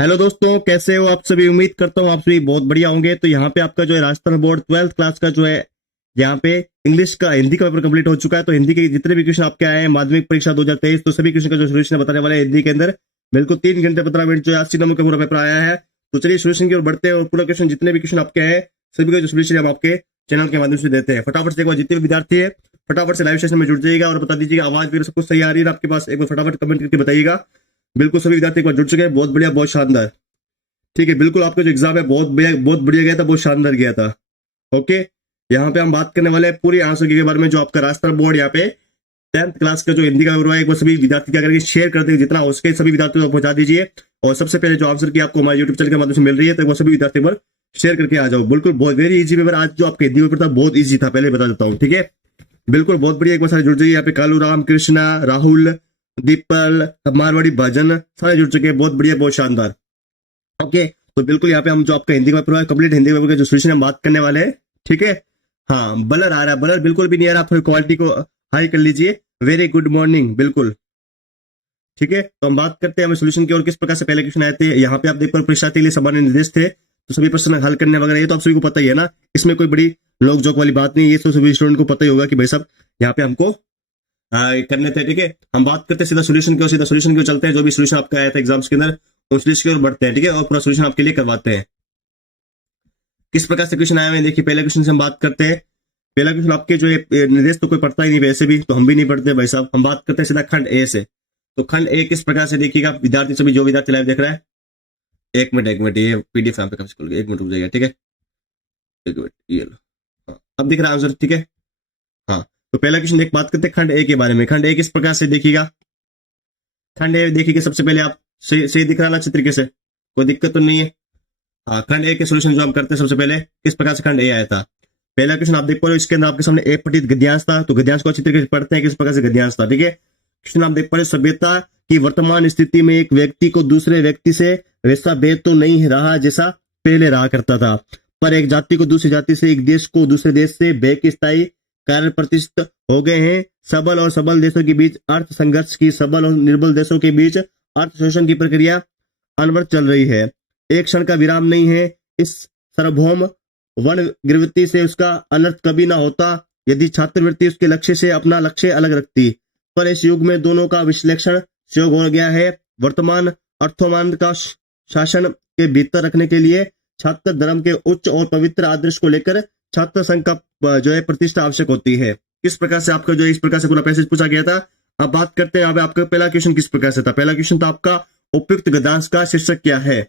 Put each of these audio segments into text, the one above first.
Hello दोस्तों, कैसे हो आप सभी। उम्मीद करता हूँ आप सभी बहुत बढ़िया होंगे। तो यहाँ पे आपका जो है राजस्थान बोर्ड 12th क्लास का जो है यहाँ पे इंग्लिश का हिंदी का पेपर कंप्लीट हो चुका है। तो हिंदी के जितने भी क्वेश्चन आपके आए हैं माध्यमिक परीक्षा 2023, तो सभी क्वेश्चन का जो सोल्यूशन बताने वाले हैं हिंदी के अंदर। बिल्कुल 3 घंटे 15 मिनट जो है 80 नंबर का पूरा पेपर आया है। तो चलिए सोल्यूशन की ओर बढ़ते हैं और पूरा क्वेश्चन जितने भी क्वेश्चन आपके हैं सभी का जो सोल्यूशन हम आपके चैनल के माध्यम से देते हैं। फटाफट से एक बार जितने भी विद्यार्थी है फटाफट से लाइव सेशन में जुड़ जाइएगा और बता दीजिएगा आवाज वगैरह सब कुछ सही आ रही है आपके पास। एक बार फटाफट कमेंट करके बताइएगा। बिल्कुल सभी विद्यार्थी एक बार जुड़ चुके हैं, बहुत बढ़िया, बहुत शानदार। ठीक है, बिल्कुल आपका जो एग्जाम है बहुत बढ़िया गया था, बहुत शानदार गया था। ओके, यहाँ पे हम बात करने वाले हैं पूरी आंसर के बारे में जो आपका राजस्थान बोर्ड यहाँ पे 10th क्लास का जो हिंदी का पेपर है। एक बार सभी विद्यार्थी क्या करेंगे, शेयर कर देंगे जितना हो सके, सभी विद्यार्थियों को पहुंचा दीजिए। और सबसे पहले जो आंसर की आपको हमारे यूट्यूब चैनल के माध्यम से मिल रही है तो वो सभी विद्यार्थी पर शेयर करके आ जाओ। बिल्कुल बहुत वेरी इजी पेपर। आज जो आपके हिंदी पेपर था बहुत ईजी था, पहले बता देता हूँ। ठीक है, बिल्कुल बहुत बढ़िया। एक बार सारे जुड़ जाइए। यहाँ पे कालू राम, कृष्णा, राहुल, दीपल, मारवाड़ी भजन सारे जुड़ चुके हैं, बहुत बढ़िया, बहुत शानदार। ओके, तो बिल्कुल यहाँ पे हम जो आपका हिंदी का पेपर है कंप्लीट हिंदी पेपर का जो सोल्यूशन हम बात करने वाले हैं। ठीक है, हाँ ब्लर आ रहा है, ब्लर बिल्कुल भी नहीं आ रहा। आप थोड़ी क्वालिटी को हाई कर लीजिए। वेरी गुड मॉर्निंग, बिल्कुल ठीक है। तो हम बात करते हैं हमें सोल्यूशन की और किस प्रकार से पहले क्वेश्चन आए थे। यहाँ पे आप देख पर परीक्षा के लिए सामान्य निर्देश थे, तो सभी प्रश्न हल करने वगैरह ये तो आप सभी को पता ही है ना। इसमें कोई बड़ी लोक जोक वाली बात नहीं, ये तो सभी स्टूडेंट को पता ही होगा कि भाई साहब यहाँ पे हमको करने थे। ठीक है, हम बात करते हैं सीधा सोल्यूशन की और सीधा सोल्यूशन की ओर चलते हैं। जो भी सोल्यूशन आपका आया था एग्जाम्स के अंदर उस लिस्ट की ओर बढ़ते हैं। ठीक है, और पूरा सोल्यूशन आपके लिए करवाते हैं। किस प्रकार से क्वेश्चन आए हुए हैं देखिए। पहले क्वेश्चन से हम बात करते हैं। पहला क्वेश्चन आपके जो निर्देश तो कोई पढ़ता ही नहीं वैसे भी, तो हम भी नहीं पढ़ते भाई साहब। हम बात करते हैं सीधा खंड ए से। तो खंड ए किस प्रकार से देखिएगा विद्यार्थी सभी, जो विद्यार्थी लाइव देख रहा है। एक मिनट ये पीडीएफ यहाँ पे कब से, एक मिनट रुक जाइएगा। ठीक है, एक मिनट, ये लो। हाँ, अब दिख रहा है आंसर। ठीक है, हाँ तो पहला क्वेश्चन देख बात करते हैं खंड ए के बारे में। खंड ए किस प्रकार से देखिएगा। खंड ए देखिए सबसे पहले आप सही दिख रहा है अच्छे तरीके से, कोई दिक्कत तो नहीं है। हाँ, खंड ए के सोल्यूशन जो हम करते हैं सबसे पहले किस प्रकार से खंड ए आया था। पहला क्वेश्चन आप देख पा रहे हो, इसके अंदर आपके सामने एक पठित गद्यांश था। तो गद्यांश को अच्छी तरीके से पढ़ते हैं किस प्रकार से गद्यांश था। ठीक है, क्वेश्चन आप देख पा रहे हो, सभ्यता की वर्तमान स्थिति में एक व्यक्ति को दूसरे व्यक्ति से वैसा भेद तो नहीं रहा जैसा पहले रहा करता था, पर एक जाति को दूसरी जाति से, एक देश को दूसरे देश से भेद के स्थायी कारण प्रतिष्ठित हो गए हैं। सबल और सबल देशों के बीच अर्थ संघर्ष की, सबल और निर्बल देशों के बीच अर्थ शोषण की प्रक्रिया अनवरत चल रही है। एक क्षण का विराम नहीं है। इस सार्वभौम वनवृत्ति से उसका अनर्थ कभी ना होता यदि छात्रवृत्ति उसके लक्ष्य से अपना लक्ष्य अलग रखती, पर इस युग में दोनों का विश्लेषण सुयोग हो गया है। वर्तमान अर्थोमान का शासन के भीतर रखने के लिए छात्र धर्म के उच्च और पवित्र आदर्श को लेकर छात्र संघ का जो है प्रतिष्ठा आवश्यक होती है। किस प्रकार से आपका जो इस प्रकार से पूरा पैसेज पूछा गया था। अब बात करते हैं आपका पहला क्वेश्चन किस प्रकार से था। पहला क्वेश्चन था आपका उपयुक्त गद्यांश का शीर्षक क्या है।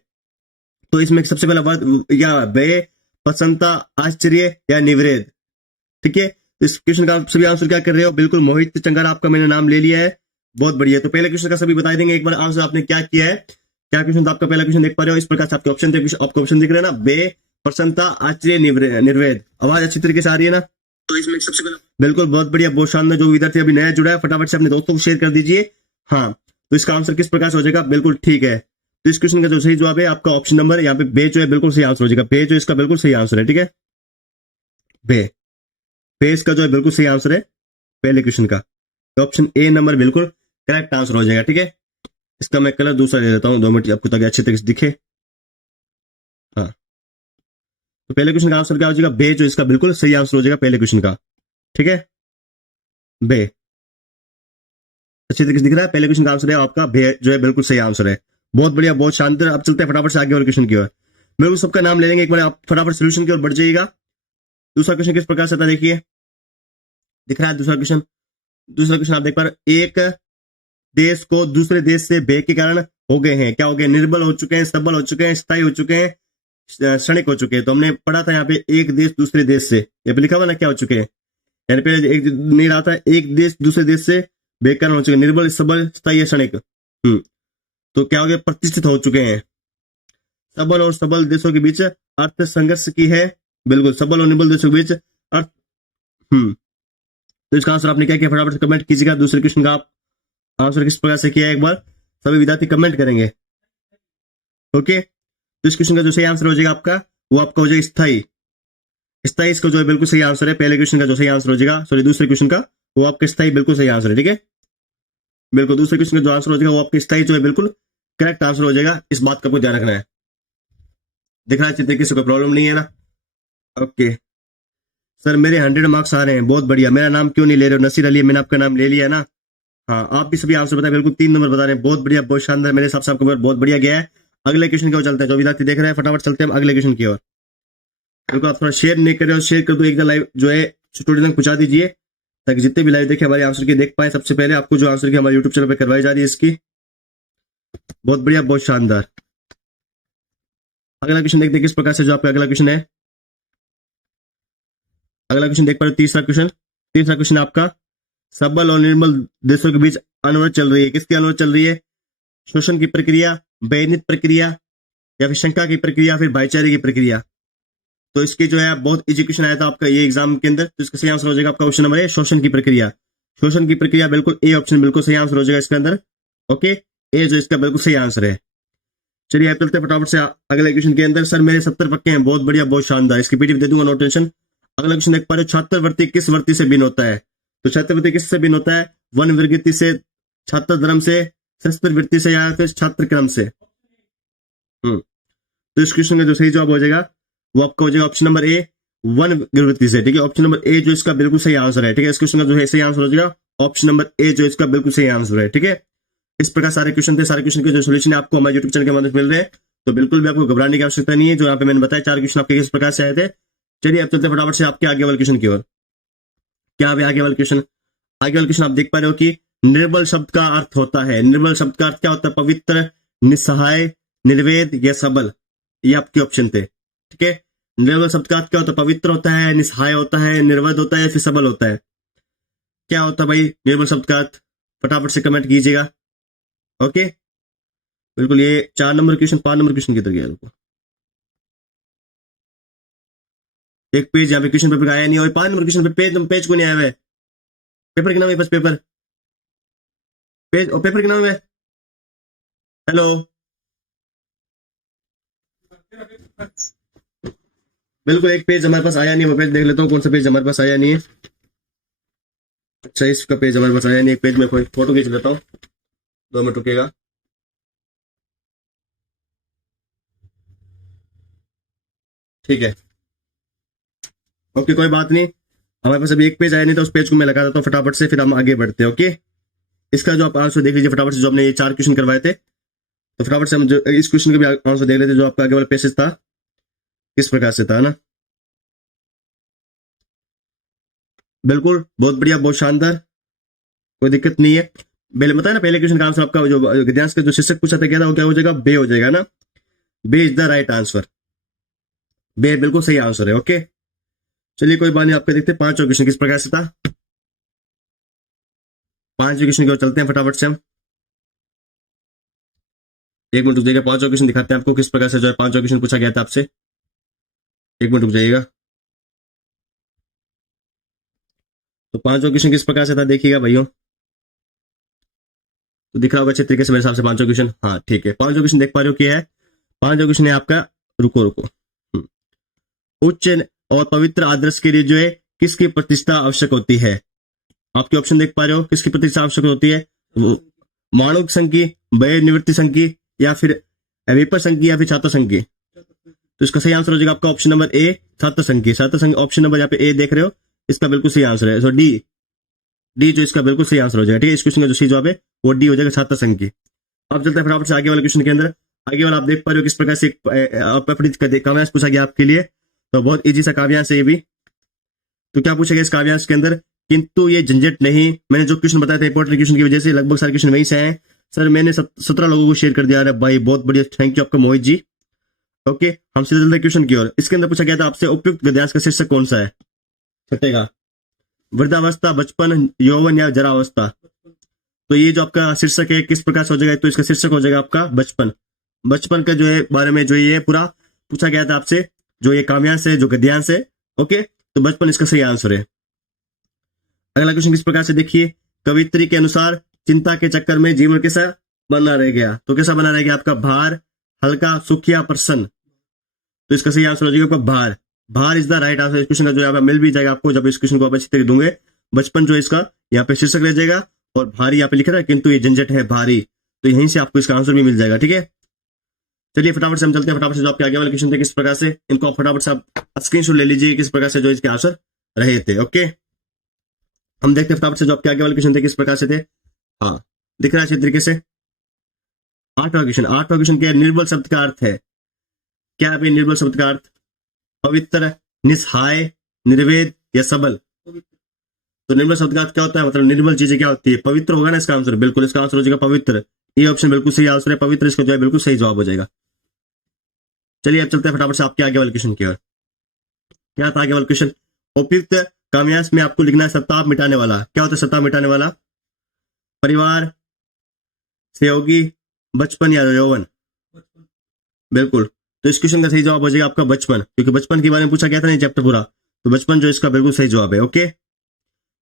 तो इसमें सबसे पहला वर्ड या वे, प्रसन्नता, आश्चर्य या निवृत्त। ठीक है, तो इस क्वेश्चन का सभी आंसर क्या कर रहे हो। बिल्कुल मोहित चंगार आपका मैंने नाम ले लिया है, बहुत बढ़िया। तो पहले क्वेश्चन का सभी बता देंगे एक बार आंसर आपने क्या किया है। क्या क्वेश्चन था आपका पहला क्वेश्चन देख पा रहे हो। इस प्रकार से आपके ऑप्शन थे, आपको ऑप्शन दिख रहे हैं ना, बे, प्रसन्नता, आश्चर्य, निर्वेद। आवाज अच्छी तरीके से आ रही है ना। तो इसमें सबसे पहला बिल्कुल बहुत बढ़िया, बहुत शानदार। जो विद्यार्थी अभी नया जुड़ा है फटाफट से अपने दोस्तों को शेयर कर दीजिए। हाँ, तो इसका आंसर किस प्रकार से हो जाएगा, बिल्कुल ठीक है। तो इस क्वेश्चन का जो सही जवाब है आपका ऑप्शन नंबर यहाँ पे बे जो है बिल्कुल सही आंसर हो जाएगा। बे जो इसका बिल्कुल सही आंसर है। ठीक है, बे इसका जो है बिल्कुल सही आंसर है पहले क्वेश्चन का। तो ऑप्शन ए नंबर बिल्कुल करेक्ट आंसर हो जाएगा। ठीक है, इसका मैं कलर दूसरा दे देता हूं 2 मिनट आपको ताकि अच्छे तरीके से दिखे। हाँ, तो पहले क्वेश्चन का आंसर क्या हो जाएगा, बे जो इसका बिल्कुल सही आंसर हो जाएगा पहले क्वेश्चन का। ठीक है, बे अच्छी तरीके से दिख रहा है। पहले क्वेश्चन का आंसर है आपका बे जो है बिल्कुल सही आंसर है। बहुत बढ़िया, बहुत शानदार। अब चलते हैं फटाफट से आगे वाले क्वेश्चन की ओर। बिल्कुल सबका नाम ले लेंगे एक बार, आप फटाफट सोल्यूशन की ओर बढ़ जाइएगा। दूसरा क्वेश्चन किस प्रकार से था देखिए, दिख रहा है दूसरा क्वेश्चन। दूसरा क्वेश्चन आप देख पा रहे, एक देश को दूसरे देश से भेद के कारण हो गए हैं। क्या हो गए, निर्बल हो चुके हैं, सबल हो चुके हैं, स्थायी हो चुके हैं, क्षणिक हो चुके हैं। तो हमने पढ़ा था यहाँ पे एक देश दूसरे देश से, यहाँ पे लिखा हुआ ना क्या हो चुके हैं। यानी पे एक नहीं रहा था, एक देश दूसरे देश से बेकार हो चुके हैं, निर्बल, सबल, स्थायी, क्षणिक। तो क्या हो गया, प्रतिष्ठित हो चुके हैं। सबल और सबल देशों के बीच अर्थ संघर्ष की है। बिल्कुल, सबल और निर्बल देशों के बीच अर्थ। तो इसका आंसर आपने क्या किया, फटाफट कमेंट कीजिएगा। दूसरे क्वेश्चन का आप आंसर किस प्रकार से किया है एक बार सभी विद्यार्थी कमेंट करेंगे। ओके, तो इस क्वेश्चन का जो सही आंसर हो जाएगा आपका, वो आपका हो जाएगा स्थायी। स्थायी इसका जो है बिल्कुल सही आंसर है। पहले क्वेश्चन का जो सही आंसर हो जाएगा, सॉरी दूसरे क्वेश्चन का, वो आपका स्थायी बिल्कुल सही आंसर है। ठीक है, बिल्कुल दूसरे क्वेश्चन का जो आंसर हो जाएगा वो आपका स्थायी जो है बिल्कुल करेक्ट आंसर हो जाएगा। इस बात का आपको ध्यान रखना है। दिख रहा है चित्र, किसी को प्रॉब्लम नहीं है ना? ओके सर, मेरे 100 मार्क्स आ रहे हैं, बहुत बढ़िया। मेरा नाम क्यों नहीं ले रहे हो? नसीर अली, मैंने आपका नाम ले लिया है ना? हाँ, आप भी सभी आंसर बताए, बिल्कुल 3 नंबर बता रहे हैं, बहुत बढ़िया, बहुत शानदार। मेरे हिसाब से आपका बहुत बढ़िया गया है। अगले क्वेश्चन की ओर चलते हैं। जो विद्यार्थी देख रहे हैं फटाफट चलते हैं अगले क्वेश्चन की ओर। बिल्कुल आप थोड़ा शेयर नहीं कर रहे हो, शेयर कर दो, एकदम लाइव जो है स्टूडेंट तक पहुंचा दीजिए, ताकि जितने भी लाइव देखे हमारे आंसर की देख पाए। सबसे पहले आपको जो आंसर की हमारे यूट्यूब चैनल पर करवाई जा रही है इसकी, बहुत बढ़िया, बहुत शानदार। अगला क्वेश्चन देखते हैं किस प्रकार से जो आपका अगला क्वेश्चन है। अगला क्वेश्चन देख पा रहे हो, तीसरा क्वेश्चन आपका, सबल और निर्बल देशों के बीच अनवरत चल रही है। किसकी अनवरत चल रही है? शोषण की प्रक्रिया, बेनित प्रक्रिया, या फिर शंका की प्रक्रिया, फिर भाईचारे की प्रक्रिया। तो इसके जो है बहुत इजी क्वेश्चन आया था आपका ये एग्जाम के अंदर, तो इसका सही आंसर हो जाएगा आपका ऑप्शन नंबर है, शोषण की प्रक्रिया। शोषण की प्रक्रिया, बिल्कुल ए ऑप्शन बिल्कुल सही आंसर हो जाएगा इसके अंदर। ओके, ए जो इसका बिल्कुल सही आंसर है। चलिए आप चलते हैं फटाफट से अगले क्वेश्चन के अंदर। सर मेरे 70 पक्के हैं, बहुत बढ़िया, बहुत शानदार। इसकी पीडीएफ दे दूंगा, नो टेंशन। अगला क्वेश्चन देख पा रहे हो, छात्रवृत्ति किस वृत्ति से भिन्न होता है? तो छात्रवृत्ति किससे भिन्न होता है? वन वृत्ति से, छात्र धर्म से, शस्त्र वृत्ति से, या फिर छात्र क्रम से? तो इस क्वेश्चन का जो सही जवाब हो जाएगा वो आपका हो जाएगा ऑप्शन नंबर ए, वन वृत्ति से। ठीक है, ऑप्शन नंबर ए जो इसका बिल्कुल सही आंसर है। ठीक है, इस क्वेश्चन का जो है सही आंसर हो जाएगा ऑप्शन नंबर ए जो इसका बिल्कुल सही आंसर है। ठीक है, इस प्रकार सारे क्वेश्चन थे, सारे क्वेश्चन के जो सोल्यूशन आपको हमारे यूट्यूब चैनल के मदद मिल रहे हैं, तो बिल्कुल भी आपको घबराने की आवश्यकता नहीं है। जो यहाँ पे मैंने बताया 4 क्वेश्चन आपके किस प्रकार से आए थे। चलिए अब चलते फटाफट से आपके आगे वाले क्वेश्चन की ओर। क्या है आगे वाला क्वेश्चन? आगे वाला क्वेश्चन आप देख पा रहे हो कि निर्बल शब्द का अर्थ होता है। निर्बल शब्द का अर्थ क्या होता है? पवित्र, निस्सहाय, निर्वेद या सबल, ये आपके ऑप्शन थे। ठीक है, निर्बल शब्द का अर्थ क्या होता है? पवित्र होता है, निस्सहाय होता है, निर्वेद होता है, या फिर सबल होता है? क्या होता है भाई निर्बल शब्द का अर्थ? फटाफट से कमेंट कीजिएगा। ओके, बिल्कुल ये 4 नंबर क्वेश्चन 5 नंबर क्वेश्चन किधर गया? एक पेज यहाँ पे क्वेश्चन पेपर आया नहीं, और 5 नंबर क्वेश्चन पे पेज को नहीं आया है। पेपर के नाम है बस, पेपर पेज और पेपर के नाम है। हेलो, बिल्कुल एक पेज हमारे पास आया नहीं, वो पेज देख लेता हूँ कौन सा पेज हमारे पास आया नहीं है। अच्छा, इसका पेज हमारे पास आया नहीं। एक पेज में फोटो खींच लेता हूँ, 2 मिनट रुकेगा। ठीक है, ओके, कोई बात नहीं, हमारे पास अभी एक पेज आया नहीं था, उस पेज को मैं लगा देता हूँ फटाफट से, फिर हम आगे बढ़ते हैं। ओके, इसका जो आप आंसर देख लीजिए फटाफट से। जो आपने ये 4 क्वेश्चन करवाए थे, तो फटाफट से हम जो इस क्वेश्चन का भी आंसर देख लेते, जो आपका आगे वाला पैसेज था किस प्रकार से था ना। बिल्कुल बहुत बढ़िया, बहुत शानदार, कोई दिक्कत नहीं है। पहले बताया ना, पहले क्वेश्चन का आंसर आपका जो गद्यांश का जो शीर्षक पूछा था क्या था, वो क्या हो जाएगा? बे हो जाएगा ना। बे इज द राइट आंसर, बे बिल्कुल सही आंसर है। ओके, चलिए कोई बात नहीं, आपके देखते 5वां क्वेश्चन किस प्रकार से था। 5वें क्वेश्चन की ओर चलते हैं फटाफट से हम। 1 मिनट रुक जाइएगा, 5वां क्वेश्चन दिखाते हैं आपको किस प्रकार से जो है 5वां क्वेश्चन पूछा गया था आपसे। 1 मिनट रुक जाइएगा। तो 5वां क्वेश्चन किस प्रकार से था देखिएगा भाइयों, तो दिख रहा होगा अच्छे तरीके से मेरे हिसाब से 5वां क्वेश्चन। हाँ ठीक है, 5वां क्वेश्चन देख पा रहे हो क्या है? 5वां क्वेश्चन है आपका, रुको, उच्च और पवित्र आदर्श के लिए जो है किसकी प्रतिष्ठा आवश्यक होती है? आपके ऑप्शन देख पा रहे हो, किसकी प्रतिष्ठा आवश्यक होती है? माणुक संघ की, व्यय निवृत्ति संघ की, या फिर विपर संघ की, या फिर छात्र संघ की? तो इसका सही आंसर हो जाएगा आपका ऑप्शन नंबर ए, छात्र संघ की। छात्र संघ ऑप्शन नंबर यहाँ पे ए देख रहे हो, इसका बिल्कुल सही आंसर है। सो डी जो इसका बिल्कुल सही आंसर हो जाएगा। ठीक है, इस क्वेश्चन का जो सही जवाब है वो डी हो जाएगा, छात्र संघ की। अब चलते हैं फटाफट से आगे वाले क्वेश्चन के अंदर। आगे वाला आप देख पा रहे हो किस प्रकार से काव्यांश पूछा गया आपके लिए, तो बहुत इजी सा काव्यांश है ये भी। तो क्या पूछा गया इस काव्यांश के अंदर? किंतु ये झंझट नहीं। मैंने जो क्वेश्चन बताया था इंपॉर्टेंट क्वेश्चन की वजह से लगभग सारे क्वेश्चन वहीं से आए। सर मैंने 17 लोगों को शेयर कर दिया है भाई, बहुत बढ़िया, थैंक यू आपका मोहित जी। ओके, हम सीधे चलते क्वेश्चन की ओर। इसके अंदर पूछा गया था आपसे उपयुक्त गद्यांश का शीर्षक कौन सा है? छठे का, वृद्धावस्था, बचपन, यौवन या जरावस्था? तो ये जो आपका शीर्षक है किस प्रकार से हो जाएगा? तो इसका शीर्षक हो जाएगा आपका बचपन। बचपन का जो है बारे में जो ये पूरा पूछा गया था आपसे, जो ये काव्यांश है, जो गद्यांश है। ओके, तो बचपन इसका सही आंसर है। अगला क्वेश्चन किस प्रकार से देखिए, कवित्री के अनुसार चिंता के चक्कर में जीवन कैसा बना रह गया? तो कैसा बना रह गया आपका? भार, हल्का, सुख या प्रसन्न? तो इसका सही आंसर हो जाएगा आपका भार। भार इज द राइट आंसर। इस क्वेश्चन का जो यहाँ पे मिल भी जाएगा आपको जब इस क्वेश्चन को आप अच्छी तरह दूंगे। बचपन जो है इसका यहाँ पे शीर्षक रह जाएगा, और भारी यहाँ पे लिखा है, किंतु ये झंझट है भारी। तो यहीं से आपको इसका आंसर भी मिल जाएगा। ठीक है, चलिए फटाफट से हम चलते हैं, फटाफट से जो आपके आगे वाले क्वेश्चन थे किस प्रकार से, इनको आप फटाफट से आप स्क्रीनशॉट ले लीजिए किस प्रकार से जो इसके आंसर रहे थे। ओके, हम देखते हैं फटाफट से जो आपके आगे वाले क्वेश्चन थे किस प्रकार से थे। हाँ, दिख रहा है अच्छी तरीके से। 8वां क्वेश्चन क्या है? निर्बल शब्द का अर्थ है क्या है? निर्बल शब्द का अर्थ पवित्र, निस्सहाय, निर्वेद या सबल। तो निर्बल शब्द का अर्थ क्या होता है? मतलब निर्बल चीजें क्या होती है? पवित्र होगा ना इसका आंसर, बिल्कुल इसका आंसर हो जाएगा पवित्र। ये ऑप्शन बिल्कुल सही आंसर है, पवित्र इसका जो है बिल्कुल सही जवाब हो जाएगा। चलिए अब चलते हैं फटाफट से आपके आगे वाले क्वेश्चन की ओर। क्या था आगे वाला क्वेश्चन? उपयुक्त काम्यास में आपको लिखना है सत्ताप मिटाने वाला। क्या होता है सत्ताप मिटाने वाला? परिवार, सहयोगी, बचपन या यौवन। बिल्कुल, तो इस क्वेश्चन का सही जवाब हो जाएगा आपका बचपन, क्योंकि बचपन के बारे में पूछा गया था नहीं चैप्टर पूरा, तो बचपन जो इसका बिल्कुल सही जवाब है। ओके,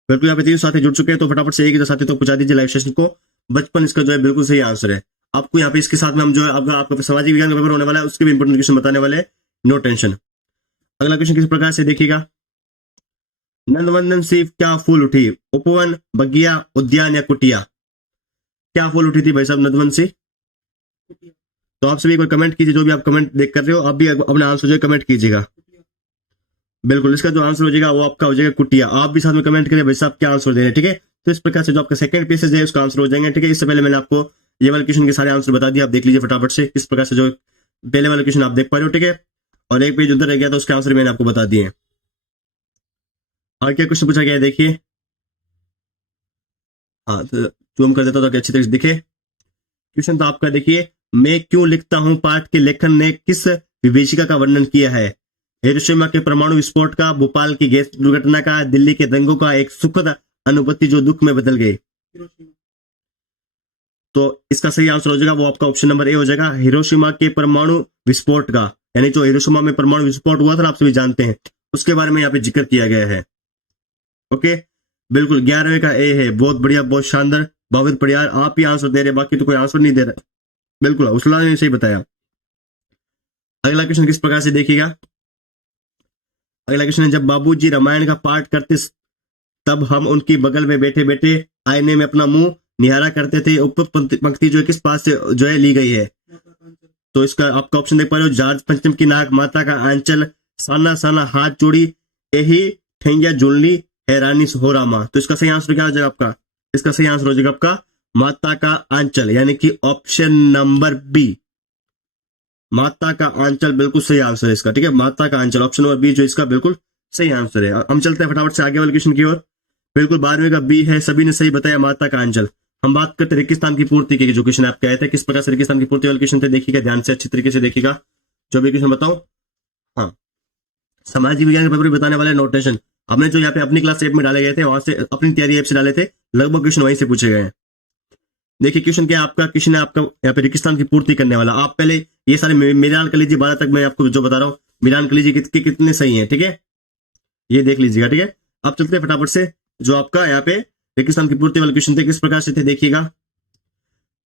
बिल्कुल यहाँ पे 3 साथी जुड़ चुके हैं, तो फटाफट से एक ही साथी तो पूछा दीजिए लाइव सेशन को। बचपन इसका जो है बिल्कुल सही आंसर है। आपको यहाँ पे इसके साथ में हम जो है आपका सामाजिक विज्ञान का पेपर होने वाला है, उसके भी इंपोर्टेंट क्वेश्चन बताने वाले, नो टेंशन। अगला क्वेश्चन किस प्रकार से देखिएगा। नंदवंदन से क्या फूल उठी? उपवन, बगिया, उद्यान या कुटिया। क्या फूल उठी थी भाई साहब नंदवन से? तो आप सभी कोई कमेंट कीजिए, जो भी आप कमेंट देख कर रहे हो आप भी अपना आंसर जो है कमेंट कीजिएगा। बिल्कुल, इसका जो आंसर हो जाएगा वो आपका हो जाएगा कुटिया। आप भी साथ में कमेंट करिए भाई साहब क्या आंसर दे रहे हैं। ठीक है, तो इस प्रकार से जो आपका सेकंड पेसेज है उसका आंसर हो जाएंगे। ठीक है, इससे पहले मैंने आपको ये वाले क्वेश्चन के सारे आंसर बता दिए, आप देख लीजिए फटाफट से किस प्रकार से जो पहले वाले क्वेश्चन आप देख पा रहे हो। ठीक है, और एक पेज उधर रह गया तो उसके आंसर मैंने आपको बता दिए। और क्या क्वेश्चन पूछा गया है देखिए। हाँ, तो जूम कर देता तो अच्छी तरह से दिखे क्वेश्चन। तो आपका देखिए, मैं क्यों लिखता हूं पाठ के लेखन ने किस विभीषिका का वर्णन किया है? हिरोशिमा के परमाणु विस्फोट का, भोपाल की गैस दुर्घटना का, दिल्ली के दंगों का, एक सुखद अनुभूति जो दुख में बदल गई। तो इसका सही आंसर हो जाएगा वो आपका ऑप्शन नंबर ए हो जाएगा, हिरोशिमा के परमाणु विस्फोट का। यानी जो हिरोशिमा में परमाणु विस्फोट हुआ था आप सभी जानते हैं, उसके बारे में यहाँ पे जिक्र किया गया है। ओके, बिल्कुल 11वें का ए है। बहुत बढ़िया, बहुत शानदार, भावित परियार आप ही आंसर दे रहे, बाकी तो कोई आंसर नहीं दे रहा। बिल्कुल उसला ने सही बताया। अगला क्वेश्चन किस प्रकार से देखिएगा। अगला क्वेश्चन है, जब बाबूजी रामायण का पाठ करते तब हम उनकी बगल में बैठे बैठे आईने में अपना मुंह निहारा करते थे। उपयुक्त पंक्ति जो है किस पास से जो है ली गई है? तो इसका आपका ऑप्शन देख पा रहे हो, जार्ज पंचम की नाक, माता का आंचल, साना साना हाथ जोड़ी, यही ठेंगिया जुलनी है रानी हो रामा। तो इसका सही आंसर क्या हो जाएगा आपका? इसका सही आंसर हो जाएगा आपका माता का आंचल, यानी कि ऑप्शन नंबर बी, माता का आंचल बिल्कुल सही आंसर है इसका। ठीक है, माता का आंचल ऑप्शन नंबर बी जो इसका बिल्कुल सही आंसर है। हम चलते हैं फटाफट से आगे वाले क्वेश्चन की ओर। बिल्कुल 12वें का बी है, सभी ने सही बताया माता का आंचल। हम बात करते हैं रेगिस्तान की पूर्ति की, जो क्वेश्चन आपके आए थे किस प्रकार से रेगिस्तान की पूर्ति वाले क्वेश्चन थे, देखिएगा ध्यान से अच्छी तरीके से देखिएगा जो भी क्वेश्चन बताऊं। हाँ, सामाजिक विज्ञान के पेपर बताने वाले नोटेशन हमने जो यहाँ पे अपनी क्लास ऐप में डाले गए थे, वहां से अपनी तैयारी ऐप से डाले थे, लगभग क्वेश्चन वहीं से पूछे गए हैं। देखिए क्वेश्चन क्या है आपका, क्वेश्चन है आपका यहाँ पे रेगिस्तान की पूर्ति करने वाला। आप पहले ये सारे मिलान कर लीजिए, 12 तक मैं आपको जो बता रहा हूँ मिलान कर लीजिए कितने सही है। ठीक है, ये देख लीजिएगा। ठीक है, आप चलते हैं फटाफट से जो आपका यहाँ पे रेगिस्तान की पूर्ति वाले क्वेश्चन थे किस प्रकार से थे देखिएगा।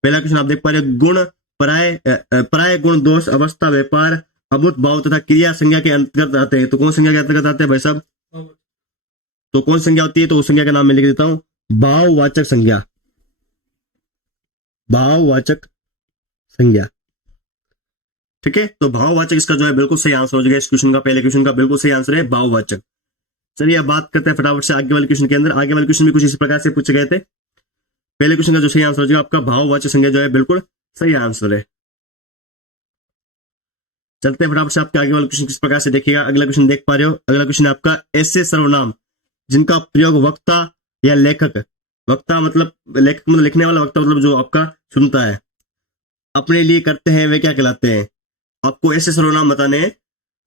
पहला क्वेश्चन आप देख पा रहे हो, गुण पराय गुण दोष अवस्था व्यापार अभूत भाव तथा क्रिया संज्ञा के अंतर्गत आते हैं। तो कौन संज्ञा के अंतर्गत आते हैं भाई साहब? तो कौन संज्ञा होती है? तो उस संज्ञा का नाम मैं लिख देता हूं, भाववाचक संज्ञा, भाववाचक संज्ञा। ठीक है, तो भाववाचक इसका जो है बिल्कुल सही आंसर हो जाएगा इस क्वेश्चन का। पहले क्वेश्चन का बिल्कुल सही आंसर है भाववाचक। चलिए अब बात करते हैं फटाफट से आगे वाले क्वेश्चन के अंदर। आगे वाले क्वेश्चन भी कुछ इस प्रकार से पूछे गए थे। पहले क्वेश्चन का जो सही आंसर हो जाएगा आपका भाववाचक संज्ञा जो है बिल्कुल सही आंसर है। चलते हैं फटाफट से आपके आगे वाले क्वेश्चन किस प्रकार से देखिएगा। अगला क्वेश्चन देख पा रहे हो, अगला क्वेश्चन है आपका, ऐसे सर्वनाम जिनका प्रयोग वक्ता या लेखक, वक्ता मतलब लेखक मतलब लिखने वाला, वक्ता मतलब जो आपका सुनता है, अपने लिए करते हैं वे क्या कहलाते हैं? आपको ऐसे सर्वनाम बताने हैं।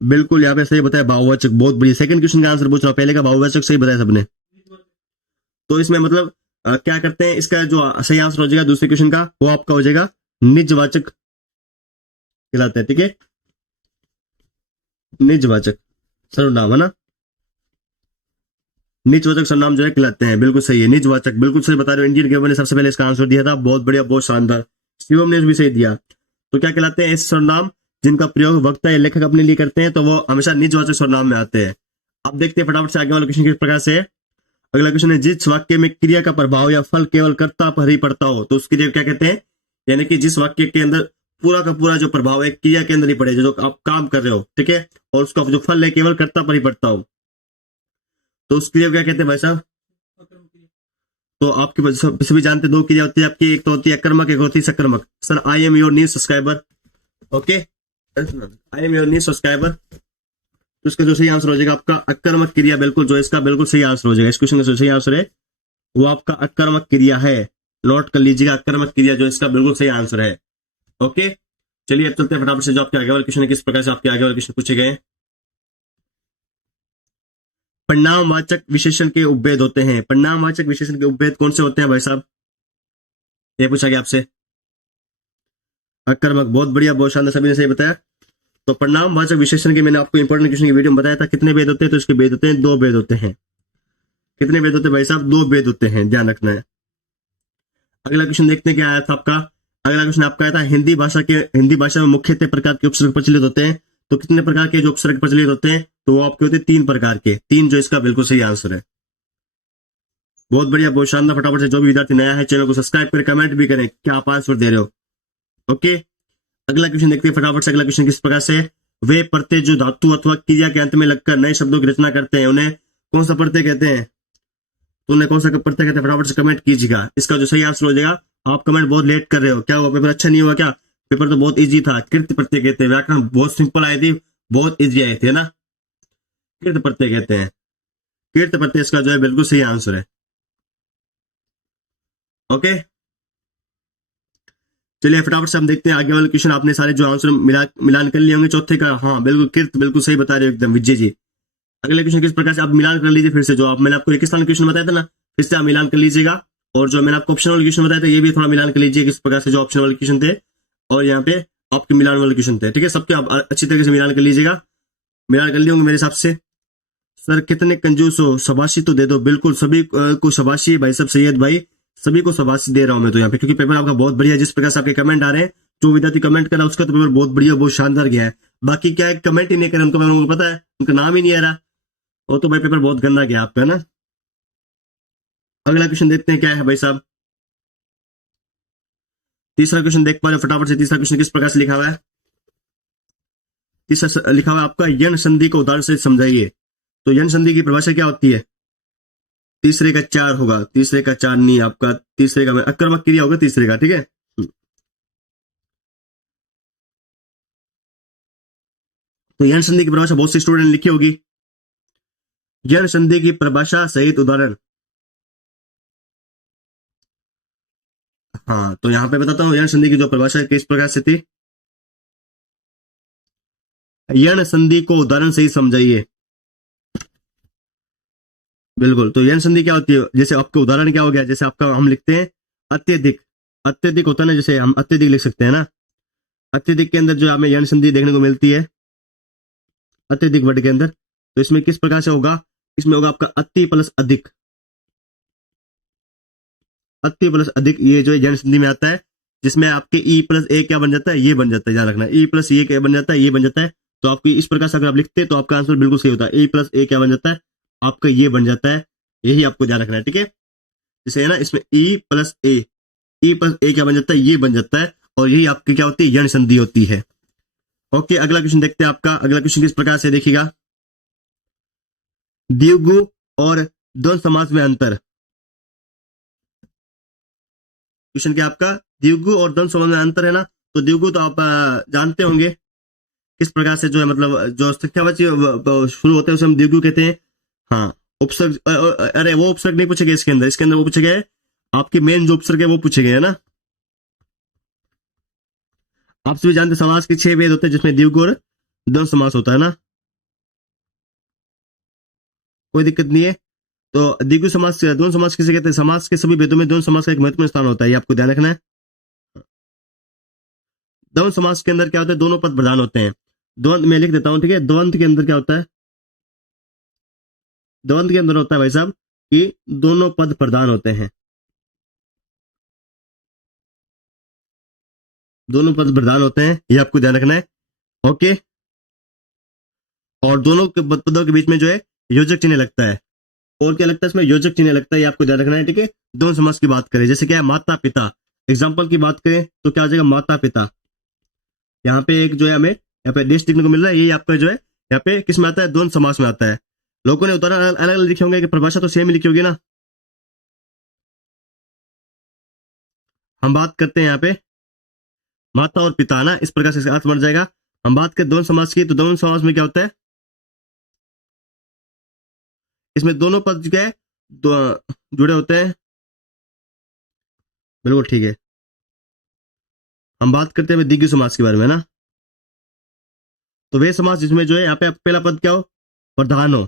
बिल्कुल यहाँ पे सही बताया भाववाचक, बहुत बढ़िया। सेकंड क्वेश्चन का आंसर पूछ रहा हूं, पहले का भाववाचक सही बताया सबने। तो इसमें मतलब क्या करते हैं, इसका जो सही आंसर हो जाएगा दूसरे क्वेश्चन का वो आपका हो जाएगा निजवाचक कहलाते हैं। ठीक है, निजवाचक सर्वनाम है ना, निजवाचक सर्वनाम जो है कहलाते हैं। बिल्कुल सही है, निजवाचक बिल्कुल सही बता रहे हो। इंडियन गवर्नमेंट ने सबसे पहले इसका आंसर दिया था, बहुत बढ़िया, बहुत शानदार। शिवम ने भी सही दिया। तो क्या कहलाते हैं ऐसे सर्वनाम जिनका प्रयोग वक्ता या लेखक अपने लिए करते हैं, तो वो हमेशा निजवाचक सर्वनाम में आते हैं। अब देखते हैं फटाफट से आगे वाला क्वेश्चन किस प्रकार से है। अगला क्वेश्चन है, जिस वाक्य में क्रिया का प्रभाव या फल केवल कर्ता पर ही पड़ता हो तो उस क्रिया को क्या कहते हैं? यानी कि जिस वाक्य के अंदर पूरा का पूरा जो प्रभाव है क्रिया के अंदर ही पड़े, जो आप काम कर रहे हो, ठीक है, और उसका जो फल है केवल कर्ता पर ही पड़ता हो, तो उस क्रिया को क्या कहते हैं भाई साहब? तो आपके सभी जानते दो क्रिया होती है आपकी, एक तो होती है अकर्मक, एक होती है सकर्मक। Sir I am your new subscriber, okay, I am your new subscriber. तो इसका जो सही आंसर हो जाएगा आपका अकर्मक क्रिया, बिल्कुल जो इसका बिल्कुल सही आंसर हो जाएगा। इस क्वेश्चन का जो सही आंसर है वो आपका अकर्मक क्रिया है, नोट कर लीजिएगा, अकर्मक क्रिया जो इसका बिल्कुल सही आंसर है। ओके, चलिए अब चलते हैं फटाफट से जो आपके आगे वाले क्वेश्चन, किस प्रकार से आपके आगे वाले क्वेश्चन पूछे गए। परिणामवाचक विशेषण के उपभेद होते हैं। परिणामवाचक विशेषण के उपभेद कौन से होते हैं भाई साहब? ये पूछा गया आपसे। अकर्मक, बहुत बढ़िया, बहुत शानदार, सभी ने सही बताया। तो परिणामवाचक विशेषण के मैंने आपको इंपॉर्टेंट क्वेश्चन की वीडियो में बताया था कितने भेद होते हैं, तो इसके भेद होते हैं, 2 भेद होते हैं। कितने भेद होते हैं भाई साहब? 2 भेद होते हैं, ध्यान रखना है। अगला क्वेश्चन देखते हैं क्या आया था आपका। अगला क्वेश्चन आपका आया था हिंदी भाषा में मुख्यतः प्रकार के उपसर्ग प्रचलित होते हैं। तो कितने प्रकार के जो उपसर्ग प्रचलित होते हैं? तो वो आपके होते हैं 3 प्रकार के, 3 जो इसका बिल्कुल सही आंसर है। बहुत बढ़िया, बहुत शानदार। फटाफट से जो भी विद्यार्थी नया है चैनल को सब्सक्राइब करें, कमेंट भी करें क्या आप आंसर दे रहे हो। ओके, अगला क्वेश्चन देखते हैं फटाफट से। अगला क्वेश्चन किस प्रकार से, वे प्रत्यय जो धातु अथवा क्रिया के अंत में लगकर नए शब्दों की रचना करते हैं उन्हें कौन सा प्रत्यय कहते हैं? तो उन्हें कौन सा प्रत्यय कहते हैं? फटाफट से कमेंट कीजिएगा। इसका जो सही आंसर हो जाएगा, आप कमेंट बहुत लेट कर रहे हो, क्या हुआ पेपर अच्छा नहीं हुआ क्या? पेपर तो बहुत इजी था, कृत प्रत्यय कहते हैं, व्याकरण बहुत सिंपल आए थे, बहुत इजी आए थे ना, कृत प्रत्यय कहते हैं। कृत प्रत्यय इसका जो है बिल्कुल सही आंसर है। ओके, चलिए फटाफट से हम देखते हैं आगे वाले क्वेश्चन। आपने सारे जो आंसर मिलान कर लिए होंगे चौथे का, हाँ बिल्कुल, कृत बिल्कुल सही बता रहे हो एकदम विजय जी। अगले क्वेश्चन किस प्रकार से आप मिलान कर लीजिए फिर से, जो आप मैंने आपको रेगिस्तान क्वेश्चन बताया था ना, फिर से आप मिलान कर लीजिएगा। और जो मैंने आपको ऑप्शन वाले क्वेश्चन बताया था ये भी थोड़ा मिलान कर लीजिए, किस प्रकार से जो ऑप्शन वाले क्वेश्चन थे और यहाँ पे आपके मिलान वाले क्वेश्चन थे, ठीक है, सबके आप अच्छी तरीके से मिलान कर लीजिएगा। मिलान कर लिए होंगे मेरे हिसाब से। सर कितने कंजूस हो, शाबाशी तो दे दो। बिल्कुल सभी को शाबाशी भाई साहब, सैयद भाई सभी को शाबाशी दे रहा हूं मैं तो यहाँ पे, क्योंकि पेपर आपका बहुत बढ़िया, जिस प्रकार से आपके कमेंट आ रहे हैं, जो विद्यार्थी कमेंट कर रहा है उसका तो पेपर बहुत बढ़िया, बहुत शानदार गया है। बाकी क्या है, कमेंट ही नहीं करे उनका, उनको पता है उनका नाम ही नहीं आ रहा, वो तो भाई पेपर बहुत गंदा गया आपका ना। अगला क्वेश्चन देखते हैं क्या है भाई साहब। तीसरा क्वेश्चन देख पा रहे हो फटाफट से। तीसरा क्वेश्चन किस प्रकार से लिखा हुआ है? तीसरा लिखा हुआ है आपका यन संधि को उदाहरण से समझाइए। तो यन संधि की परिभाषा क्या होती है? तीसरे का 4 होगा, तीसरे का 4 नहीं, आपका तीसरे का अकर्मक क्रिया होगा तीसरे का, ठीक है। तो यन संधि की परिभाषा बहुत सी स्टूडेंट लिखी होगी। यन संधि की परिभाषा सहित उदाहरण, हाँ तो यहां पे बताता हूं यन संधि की जो परिभाषा किस प्रकार से थी। यन संधि को उदाहरण से ही समझाइए। बिल्कुल, तो यन संधि क्या होती है? जैसे आपका उदाहरण क्या हो गया, जैसे आपका हम लिखते हैं अत्यधिक, अत्यधिक होता है ना, जैसे हम अत्यधिक लिख सकते हैं ना, अत्यधिक के अंदर जो हमें यन संधि देखने को मिलती है अत्यधिक वर्ड के अंदर, तो इसमें किस प्रकार से होगा? इसमें होगा आपका अति प्लस अधिक, अति प्लस अधिक, ये जो यन संधि में आता है, जिसमें आपके ई प्लस ए क्या बन जाता है? ये बन जाता है, ध्यान रखना, ई प्लस ये क्या बन जाता है? ये बन जाता है। तो आपकी इस प्रकार से अगर आप लिखते हैं तो आपका आंसर बिल्कुल सही होता है। ए प्लस ए क्या बन जाता है? आपका ये बन जाता है, यही आपको ध्यान रखना है, ठीक है। जैसे है ना, इसमें ई प्लस ए क्या बन जाता है? ये बन जाता है, और यही आपकी क्या होती है? यन संधि होती है। ओके, अगला क्वेश्चन देखते हैं आपका। अगला क्वेश्चन किस प्रकार से देखिएगा, द्विगु और द्वंद्व समास में अंतर। क्वेश्चन क्या आपका, द्विगु और द्वंद्व समास में अंतर है ना। तो द्विगु तो आप जानते होंगे किस प्रकार से जो है, मतलब जो संख्यावाची शुरू होते हैं उसे हम द्विगु कहते हैं। हाँ, उपसर्ग, अरे वो उपसर्ग नहीं पूछे गए इसके अंदर, इसके अंदर वो पूछे गए आपके मेन जो उपसर्ग है वो पूछे गए है ना। आप सभी जानते समास के 6 भेद होते हैं, जिसमें द्विगु और द्वंद्व समास होता है ना, कोई दिक्कत नहीं है। तो द्विगु समास, द्वंद्व समास किसे कहते हैं? समास के सभी भेदों में द्वंद्व समास का एक महत्वपूर्ण स्थान होता है, ये आपको ध्यान रखना है। द्वंद्व समास के अंदर क्या होता है? दोनों पद प्रधान होते हैं। द्वंद्व में लिख देता हूं, ठीक है। द्वंद्व के अंदर क्या होता है? द्वंद्व के अंदर होता है भाई साहब कि दोनों पद प्रधान होते हैं, दोनों पद प्रधान होते हैं, ये आपको ध्यान रखना है। ओके, और दोनों के पदों के बीच में जो है योजक चिन्ह लगता है। और क्या लगता है इसमें? योजक चिन्ह लगता है, ये आपको ध्यान रखना है, ठीक है। दोनों समास की बात करें, जैसे क्या है, माता पिता, एग्जाम्पल की बात करें तो क्या आ जाएगा, माता पिता। यहाँ पे एक जो है हमें यहाँ पे देश देखने को मिल रहा है, ये आपका जो है यहाँ पे किस में आता है, द्वंद्व समास में आता है। लोगों ने उदाहरण अलग अलग लिखे होंगे कि परिभाषा तो सेम ही लिखी होगी ना। हम बात करते हैं यहाँ पे माता और पिता ना, इस प्रकार से इसका अर्थ बन जाएगा। हम बात करें द्वंद्व समास की, तो द्वंद्व समास में क्या होता है, इसमें दोनों पद क्या है, जुड़े होते हैं। बिल्कुल ठीक है। हम बात करते हैं द्विगु समास के बारे में ना, तो वे समास जिसमें जो है यहाँ पे पहला पद क्या हो, प्रधान हो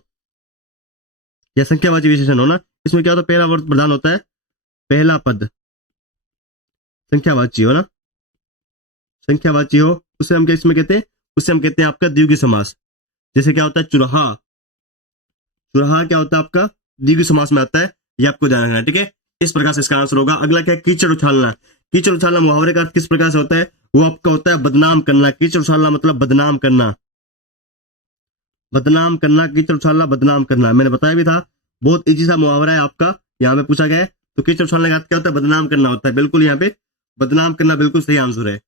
या संख्यावाची विशेषण हो ना, इसमें क्या होता है, पहला वर्ड प्रधान होता है, पहला पद संख्यावाची हो ना, संख्यावाची हो, उसे हम क्या इसमें कहते हैं, उसे हम कहते हैं आपका द्विगु समास। जैसे क्या होता है चुरहा, चुरहा क्या होता है आपका द्विगु समास में आता है, ये आपको ध्यान रखना है, ठीक है। इस प्रकार से इसका आंसर होगा। अगला क्या है, कीचड़ उछालना। कीचड़ उछालना मुहावरे का अर्थ किस प्रकार से होता है, वो आपका होता है बदनाम करना। कीचड़ उछालना मतलब बदनाम करना, बदनाम करना, कीचड़ उछालना बदनाम करना। मैंने बताया भी था, बहुत इजी सा मुहावरा है आपका, यहाँ पे पूछा गया है। तो कीचड़ उछालने का अर्थ क्या होता है, बदनाम करना होता है। बिल्कुल यहाँ पे बदनाम करना बिल्कुल सही आंसर है।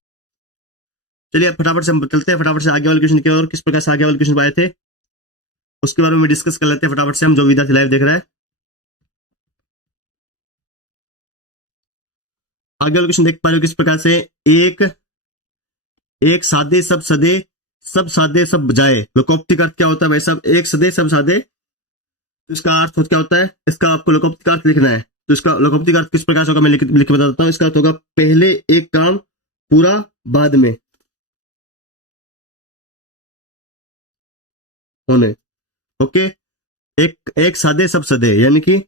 चलिए फटाफट से हम चलते हैं, फटाफट से आगे वाले क्वेश्चन की ओर। किस प्रकार से आगे वाले क्वेश्चन आए थे उसके बारे में डिस्कस कर लेते हैं फटाफट से हम, जो विद्यार्थी लाइव देख रहा है। आगे वाले क्वेश्चन देख पा रहे हो किस प्रकार से, एक एक सादे सब सदे, सब सादे सब बजाए। लोकोक्ति अर्थ क्या होता है भाई साहब, एक सदे सब सादे, तो इसका अर्थ क्या होता है, इसका आपको लोकोक्ति अर्थ लिखना है। तो इसका लोकोक्ति अर्थ किस प्रकार से होगा, मैं लिख के बता देता हूँ। इसका अर्थ होगा पहले एक काम पूरा बाद में होने। ओके, एक एक सादे सब सदे, यानी कि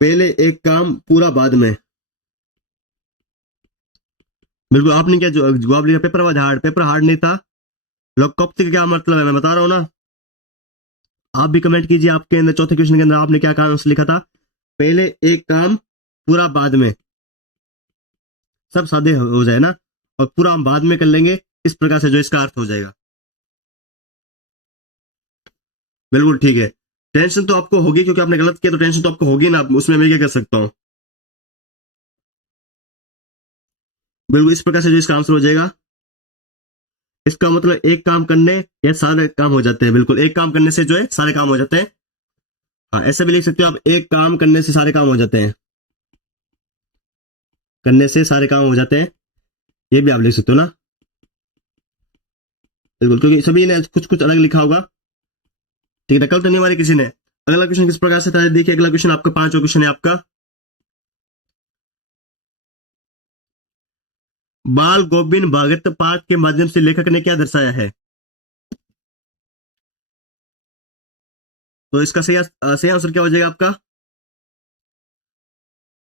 पहले एक काम पूरा बाद में। बिल्कुल आपने क्या जो जवाब लिखा, paper was hard, paper hard नहीं था। लोकोक्ति का क्या मतलब है मैं बता रहा हूँ ना, आप भी कमेंट कीजिए। आपके अंदर चौथे क्वेश्चन के अंदर आपने क्या आंसर लिखा था, पहले एक काम पूरा बाद में, सब सादे हो जाए ना, और पूरा हम बाद में कर लेंगे, इस प्रकार से जो इसका अर्थ हो जाएगा। बिल्कुल ठीक है। टेंशन तो आपको होगी क्योंकि आपने गलत किया, तो टेंशन तो आपको होगी ना, उसमें मैं क्या कर सकता हूँ। बिल्कुल इस प्रकार से जो इसका आंसर हो जाएगा, इसका मतलब एक काम करने या सारे काम हो जाते हैं। बिल्कुल एक काम करने से जो है सारे काम हो जाते हैं। हाँ ऐसे भी लिख सकते हो आप, एक काम करने से सारे काम हो जाते हैं, करने से सारे काम हो जाते हैं, ये भी आप लिख सकते हो ना। बिल्कुल, क्योंकि सभी ने कुछ कुछ अलग लिखा होगा, ठीक है, नकल तो नहीं हमारी किसी ने। अगला क्वेश्चन किस प्रकार से था, देखिए अगला क्वेश्चन आपका पांचवा क्वेश्चन है आपका, बाल गोविंद भगत पाठ के माध्यम से लेखक ने क्या दर्शाया है। तो इसका सही आंसर क्या हो जाएगा आपका,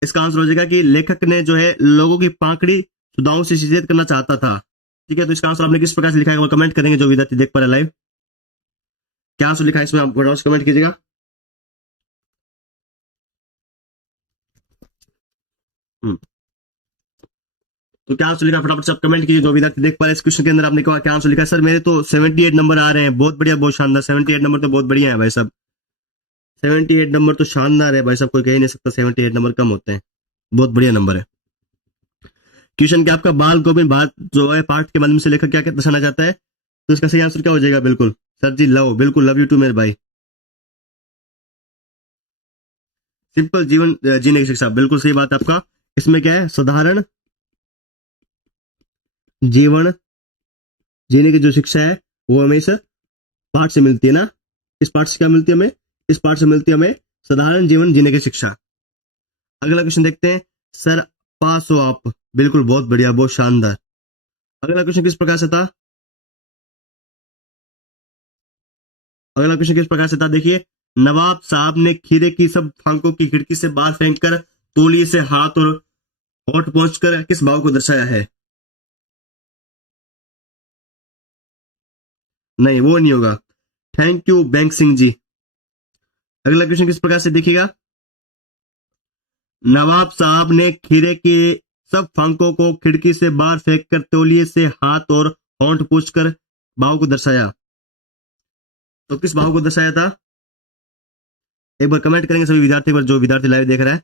इसका आंसर हो जाएगा कि लेखक ने जो है लोगों की पाकड़ी सुधाओं से सचेत करना चाहता था। ठीक है, तो इसका आंसर आपने किस प्रकार से लिखा है वो कमेंट करेंगे, जो विद्यार्थी देख पा रहे लाइव। क्या आंसर लिखा है इसमें आप कमेंट कीजिएगा। तो क्या आंसर लिखा फटाफट से आप कमेंट कीजिए, जो विद्यार्थी देख पा रहे इस क्वेश्चन के अंदर आपने कहा क्या आंसर लिखा है। सर मेरे तो 78 नंबर आ रहे हैं, बहुत बढ़िया, बहुत शानदार। 78 नंबर तो बहुत बढ़िया है भाई साहब, 78 नंबर तो शानदार है भाई साहब, कोई कह ही नहीं सकता 78 नंबर कम होते हैं, बहुत बढ़िया नंबर है। क्वेश्चन क्या आपका, बाल गोविंद बात जो है पाठ के माध्यम से लेखक क्या दर्शाना चाहता है, तो इसका सही आंसर क्या हो जाएगा, बिल्कुल सर जी लव, बिल्कुल लव यू टू मेरे भाई। सिंपल जीवन जीने की शिक्षा, बिल्कुल सही बात है आपका। इसमें क्या है, साधारण जीवन जीने की जो शिक्षा है वो हमें इस पाठ से मिलती है ना। इस पाठ से क्या मिलती है हमें, इस पाठ से मिलती है हमें साधारण जीवन जीने की शिक्षा। अगला क्वेश्चन देखते हैं, सर पास हो आप, बिल्कुल बहुत बढ़िया, बहुत शानदार। अगला क्वेश्चन किस प्रकार से था, अगला क्वेश्चन किस प्रकार से था, देखिए, नवाब साहब ने खीरे की सब फांकों की खिड़की से बाहर फेंककर तौलिए से हाथ और होठ पहुंचकर किस भाव को दर्शाया है। नहीं वो नहीं होगा, thank you bank Singh ji. अगला क्वेश्चन किस प्रकार से देखिएगा, नवाब साहब ने खीरे के सब फांकों को खिड़की से बाहर फेंककर तौलिए से हाथ और होंठ पूछकर भाव को दर्शाया। तो किस भाव को दर्शाया था, एक बार कमेंट करेंगे सभी विद्यार्थी, पर जो विद्यार्थी लाइव देख रहा है।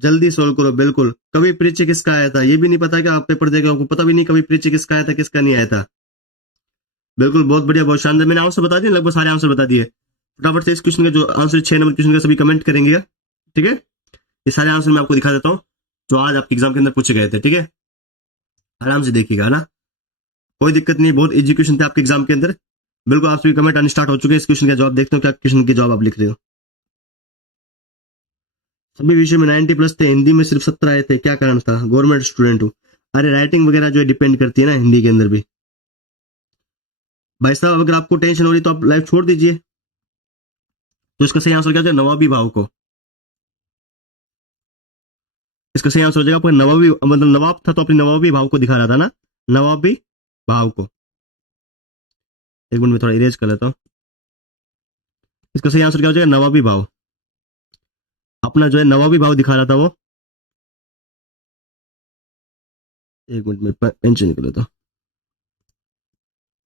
जल्दी सोल्व करो। बिल्कुल, कभी परिचय किसका आया था ये भी नहीं पता कि आप पेपर देके आपको पता भी नहीं कभी परिचय किसका आया था किसका नहीं आया था। बिल्कुल, बहुत बढ़िया, बहुत शानदार। मैंने आंसर बता दिए, लगभग सारे आंसर बता दिए। फटाफट से इस क्वेश्चन का जो आंसर 6 नंबर क्वेश्चन का सभी कमेंट करेंगे, ठीक है। ये सारे आंसर मैं आपको दिखा देता हूँ जो आज आपके एग्जाम के अंदर पूछे गए थे, ठीक है। आराम से देखिएगा ना, कोई दिक्कत नहीं, बहुत इजी क्वेश्चन थे आपके एग्जाम के अंदर। बिल्कुल, आप सभी कमेंट आने स्टार्ट हो चुके हैं। इस क्वेश्चन का जवाब देखते हो क्या क्वेश्चन के जवाब आप लिख रहे हो। सभी विषय में 90+ थे, हिंदी में सिर्फ 17 आए थे, क्या कारण था? गवर्नमेंट स्टूडेंट हूँ। अरे राइटिंग वगैरह जो है डिपेंड करती है ना हिंदी के अंदर भी। भाई साहब, अगर आपको टेंशन हो रही तो आप लाइफ छोड़ दीजिए। तो इसका सही आंसर क्या हो जाएगा? नवाबी भाव को। इसका सही आंसर हो जाएगा आपको नवाबी, मतलब नवाब था तो अपनी नवाबी भाव को दिखा रहा था ना, नवाबी भाव को। एक मिनट में थोड़ा इरेज कर लेता हूँ। इसका सही आंसर क्या हो जाएगा? नवाबी भाव। अपना जो है नवाबी भाव दिखा रहा था वो। एक मिनट में पेन चेंज कर लेता हूँ।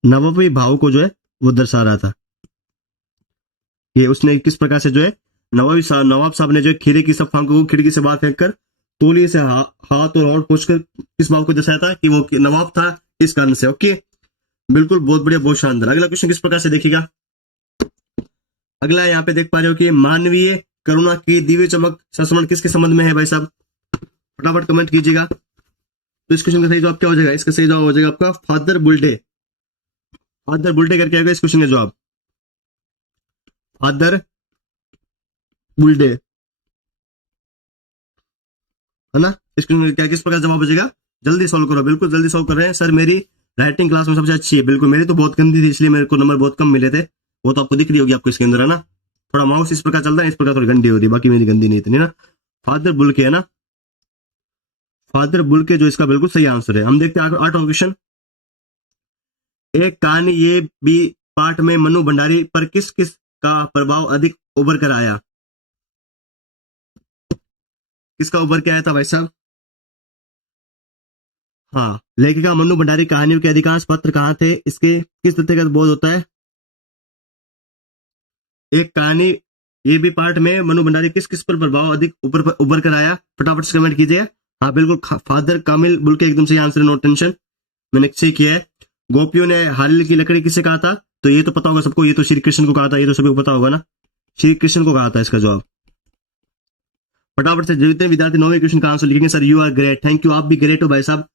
नवाबी भाव को जो है वो दर्शा रहा था। ये उसने किस प्रकार से जो है नवाब साहब ने जो है खीरे की सब फांक को खिड़की से बाहर फेंक कर तौलिए से हाथ और होंठ पोंछकर किस भाव को दर्शाया था कि वो नवाब था, इस कारण से। ओके, बिल्कुल, बहुत बढ़िया, बहुत शानदार। अगला क्वेश्चन किस प्रकार से देखिएगा। अगला यहाँ पे देख पा रहे हो कि मानवीय करुणा की दिव्य चमक संस्मरण किसके संबंध में है? भाई साहब फटाफट कमेंट कीजिएगा। तो इस क्वेश्चन का सही जवाब क्या हो जाएगा? इसका सही जवाब हो जाएगा आपका फादर बुल्टे। फादर बुल्टे करके आएगा इस क्वेश्चन का जवाब, फादर बुल्टे, है ना। इस क्वेश्चन का क्या किस प्रकार जवाब हो जाएगा? जल्दी सॉल्व करो। बिल्कुल जल्दी सॉल्व कर रहे हैं सर। मेरी राइटिंग क्लास में सबसे अच्छी है। बिल्कुल, मेरी तो बहुत गंदी थी, इसलिए मेरे को नंबर बहुत कम मिले थे। वो तो आपको दिख रही होगी आपको इसके अंदर, है ना। थोड़ा माउस इस प्रकार चलता है, इस प्रकार थोड़ी गंदी होती है, बाकी मेरी गंदी नहीं इतनी ना। फादर बुल्के, है ना, फादर बुल्के जो इसका बिल्कुल सही आंसर है। हम देखते हैं 8वां क्वेश्चन। एक कहानी ये भी पाठ में मनु भंडारी पर किस किस का प्रभाव अधिक उभर कर आया? किसका उभर के आया था भाई साहब? हाँ, लेखिका मनु भंडारी कहानियों के अधिकांश पात्र कहाँ थे? इसके किस तथ्य का बोध होता है? एक कहानी ये भी पार्ट में मनु भंडारी किस किस पर प्रभाव अधिक ऊपर उभर कर आया? फटाफट से कमेंट कीजिए। हाँ बिल्कुल, फादर कामिल बुल के एकदम सही आंसर, नो टेंशन, मैंने सही किया है। गोपियों ने हालिल की लकड़ी किसे कहा था? तो ये तो पता होगा सबको, ये तो श्री कृष्ण को कहा था, ये तो सभी को पता होगा ना, श्री कृष्ण को कहा था इसका जवाब। फटाफट से जितने विद्यार्थी 9वें क्वेश्चन का आंसर लिखेंगे, sir you are great, thank you, आप भी ग्रेट हो भाई साहब,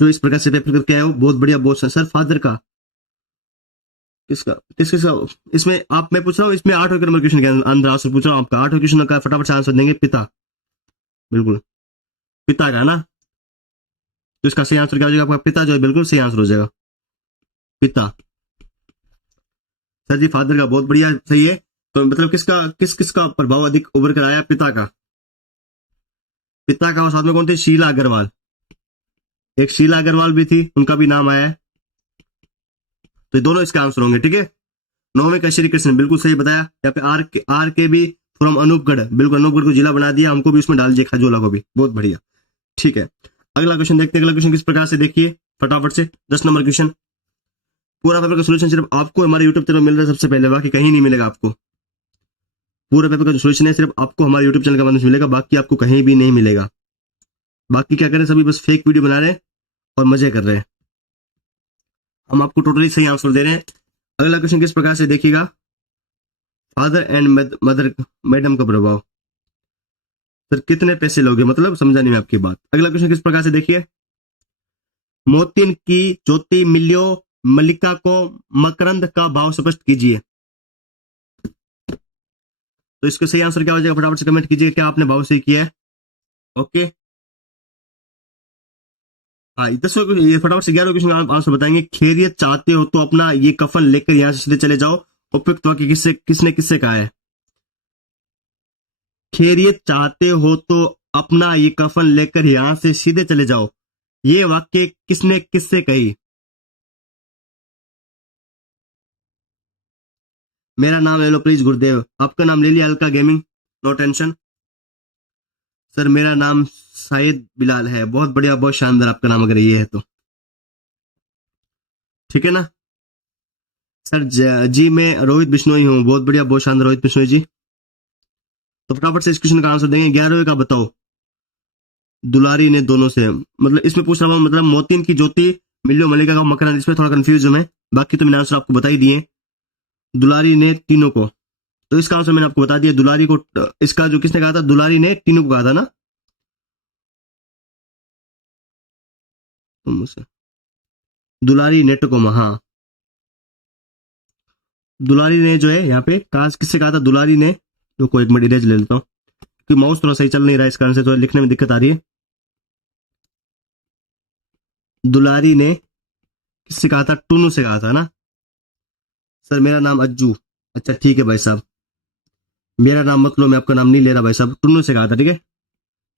जो इस प्रकार से पेपर करके आए हो, बहुत बढ़िया, बहुत सर। फादर का किसका किसका इसमें आप, मैं पूछ रहा हूँ इसमें 8वें नंबर क्वेश्चन के अंदर आंसर पूछ रहा हूँ आपका। 8वें क्वेश्चन का फटाफट से आंसर देंगे, पिता। बिल्कुल पिता का ना, तो इसका सही आंसर क्या हो जाएगा आपका? पिता जो है बिल्कुल सही आंसर हो जाएगा, पिता। सर जी फादर का बहुत बढ़िया सही है। तो मतलब किसका किस किसका प्रभाव अधिक उभर कर आया? पिता का। पिता का, और साथ में कौन थे? शीला अग्रवाल, एक शीला अग्रवाल भी थी, उनका भी नाम आया है। तो दोनों इसके आंसर होंगे, ठीक है। 9वें का श्री कृष्ण, बिल्कुल सही बताया। यहाँ पे आर के भी फ्रॉम अनूपगढ़, बिल्कुल अनूपगढ़ को जिला बना दिया, हमको भी उसमें डाल दिया, खजोला को भी, बहुत बढ़िया, ठीक है। अगला क्वेश्चन देखते हैं। अगला क्वेश्चन किस प्रकार से देखिए फटाफट से, 10 नंबर क्वेश्चन। पूरा पेपर का सोल्यूशन सिर्फ आपको हमारे यूट्यूब चैनल मिल रहा है सबसे पहले, बाकी कहीं नहीं मिलेगा आपको। पूरे पेपर का जो सोल्यूशन है सिर्फ आपको हमारे यूट्यूब चैनल के माध्यम से मिलेगा, बाकी आपको कहीं भी नहीं मिलेगा। बाकी क्या करें, सभी बस फेक वीडियो बना रहे हैं और मजे कर रहे हैं, हम आपको टोटली सही आंसर दे रहे हैं। अगला क्वेश्चन किस प्रकार से देखिएगा, फादर एंड मदर मैडम का प्रभाव। सर कितने पैसे लोगे, मतलब समझा नहीं मैं आपकी बात। अगला क्वेश्चन किस प्रकार से देखिए, मोतिन की ज्योति मिलियो मल्लिका को मकरंद का भाव स्पष्ट कीजिए। तो इसका सही आंसर क्या हो जाएगा? फटाफट से कमेंट कीजिए क्या आपने भाव सही किया है। ओके, हाँ 10 ये फटाफट से 11 क्वेश्चन आंसर बताएंगे। खैरियत चाहते हो तो अपना ये कफन लेकर यहां से सीधे चले जाओ, उपयुक्त वाक्य किसने किससे कहा है? खैरियत चाहते हो तो अपना ये कफन लेकर यहां से सीधे चले जाओ, ये वाक्य किसने किससे कही? मेरा नाम ले लो प्लीज गुरुदेव, आपका नाम ले लिया, Alka gaming, no tension. Sir मेरा नाम शायद बिलाल है, बहुत बढ़िया, बहुत शानदार आपका नाम अगर ये है तो, ठीक है ना। सर जी मैं रोहित बिश्नोई हूँ, बहुत बढ़िया, बहुत शानदार रोहित बिश्नोई जी। तो फटाफट से इस क्वेश्चन का आंसर देंगे। 11वें का बताओ, दुलारी ने दोनों से, मतलब इसमें पूछ रहा हूँ, मतलब मोतीन की ज्योति, मिल्लो मलिका का मकरंद, इसमें थोड़ा कंफ्यूज हूं मैं, बाकी तो मैंने आंसर आपको बता ही दिए। दुलारी ने तीनों को, तो इसका आंसर मैंने आपको बता दिया, दुलारी को, इसका जो किसने कहा था, दुलारी ने तीनों को कहा था ना, मुझसे दुलारी नेटकोमा, हाँ दुलारी ने जो है यहाँ पे कहा, किससे कहा था दुलारी ने, तो कोई एक मिनट इरेज ले लेता हूँ क्योंकि माउस थोड़ा सही चल नहीं रहा है, इस कारण से थोड़ा लिखने में दिक्कत आ रही है। दुलारी ने किससे कहा था, टुन्नू से कहा था ना। सर मेरा नाम अज्जू, अच्छा ठीक है भाई साहब, मेरा नाम मत लो, मैं आपका नाम नहीं ले रहा भाई साहब, टुन्नू से कहा था, ठीक है,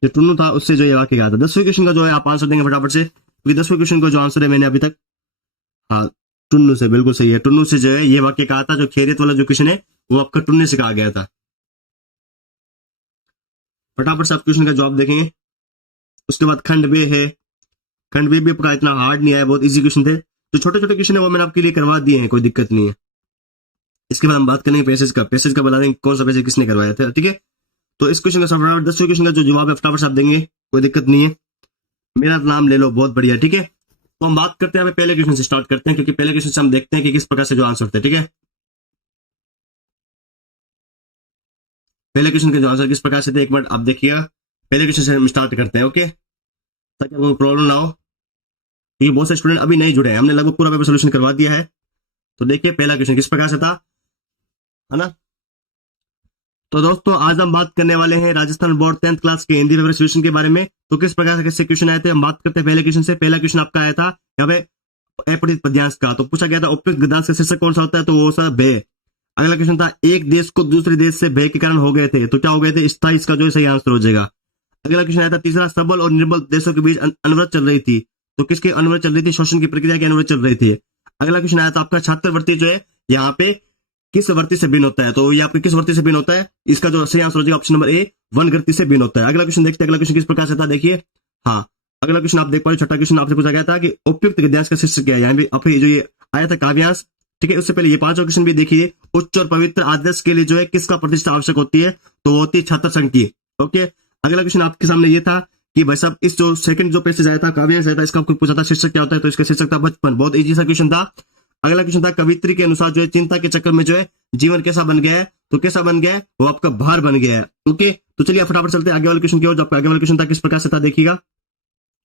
जो टुन्नू था उससे जो ये वाक्य कहा था। 10वें क्वेश्चन का जो है आप आंसर देंगे फटाफट से, क्योंकि 10वें क्वेश्चन का जो आंसर है मैंने अभी तक, हाँ टुन्नू से, बिल्कुल सही है, टुन्नू से जो है ये वाक्य कहा था, जो खैरियत वाला जो क्वेश्चन है वो आपका टुन्नू से कहा गया था। फटाफट से आप क्वेश्चन का जवाब देखेंगे। उसके बाद खंड बे है, खंड बे भी आपका इतना हार्ड नहीं आया, बहुत इजी क्वेश्चन थे, जो छोटे छोटे क्वेश्चन है वो मैंने आपके लिए करवा दिए हैं, कोई दिक्कत नहीं है। इसके बाद हम बात करेंगे पैसेज का, पैसेज का बता देंगे कौन सा पैसेज किसने करवाया था, ठीक है। तो इस क्वेश्चन का फटाफट 10वें क्वेश्चन का जो जवाब है फटाफट से आप देंगे, कोई दिक्कत नहीं है, मेरा नाम ले लो, बहुत बढ़िया, ठीक है। तो हम बात करते हैं, पहले क्वेश्चन से स्टार्ट करते हैं, क्योंकि पहले क्वेश्चन से हम देखते हैं कि किस प्रकार से जो आंसर थे, ठीक है। पहले क्वेश्चन के जो आंसर किस प्रकार से थे, एक मिनट आप देखिएगा, पहले क्वेश्चन से हम स्टार्ट करते हैं, ओके, ताकि आपको प्रॉब्लम ना हो, क्योंकि बहुत से स्टूडेंट अभी नहीं जुड़े हैं, हमने लगभग पूरा पेपर सोल्यूशन करवा दिया है। तो देखिए पहला क्वेश्चन किस प्रकार से था, है ना। तो दोस्तों आज हम बात करने वाले हैं राजस्थान बोर्ड 10th क्लास के हिंदी पेपर सोल्यूशन के बारे में। तो किस प्रकार से कैसे क्वेश्चन आए थे, हम बात करते हैं पहले क्वेश्चन से। पहला क्वेश्चन आपका आया था यहाँ पे अपठित पद्यांश का, तो पूछा गया था उपयुक्त गद्यांश का शीर्षक कौन सा होता है, तो वो सा भय। अगला क्वेश्चन था एक देश को दूसरे देश से भय के कारण हो गए थे, तो क्या हो गए थे, स्थायी, इसका जो सही आंसर हो जाएगा। अगला क्वेश्चन आया था तीसरा, सबल और निर्बल देशों के बीच अनवरत चल रही थी, तो किसके अनवरत चल रही थी, शोषण की प्रक्रिया की अनवरत चल रही थी। अगला क्वेश्चन आया था आपका छात्रवृत्ति जो है यहाँ पे किस वर्ती से भिन्न होता है, तो ये आपके किस वर्ती से भिन्न होता है, इसका जो सही आंसर हो जाएगा ऑप्शन नंबर ए, वन गति से भिन्न होता है। अगला क्वेश्चन देखते हैं, अगला क्वेश्चन किस प्रकार से था, देखिए, हाँ अगला क्वेश्चन आप देख पा रहे, छठा क्वेश्चन आपसे पूछा गया था कि उपयुक्त गद्यांश का शीर्षक क्या है, यहाँ पे आपके जो ये आया था काव्यांश, ठीक है। उससे पहले ये पांचवा क्वेश्चन भी देखिए, उच्च और पवित्र आदर्श के लिए जो है किसका प्रतिष्ठा आवश्यक होती है, तो वो होती है छात्र संघ की, ओके। अगला क्वेश्चन आपके सामने ये था कि भाई साहब इस जो सेकंड जो पैसेज आया था काव्यांश आया था, इसका आपको पूछा था शीर्षक क्या होता है, तो इसका शीर्षक था बचपन, बहुत इजी सा क्वेश्चन था। अगला क्वेश्चन था कवित्री के अनुसार जो है चिंता के चक्कर में जो है जीवन कैसा बन गया है, तो कैसा बन गया है, वो आपका भार बन गया है, ओके। तो चलिए फटाफट चलते हैं आगे वाले क्वेश्चन की ओर, जो आपका आगे वाला क्वेश्चन था किस प्रकार से था, देखिएगा,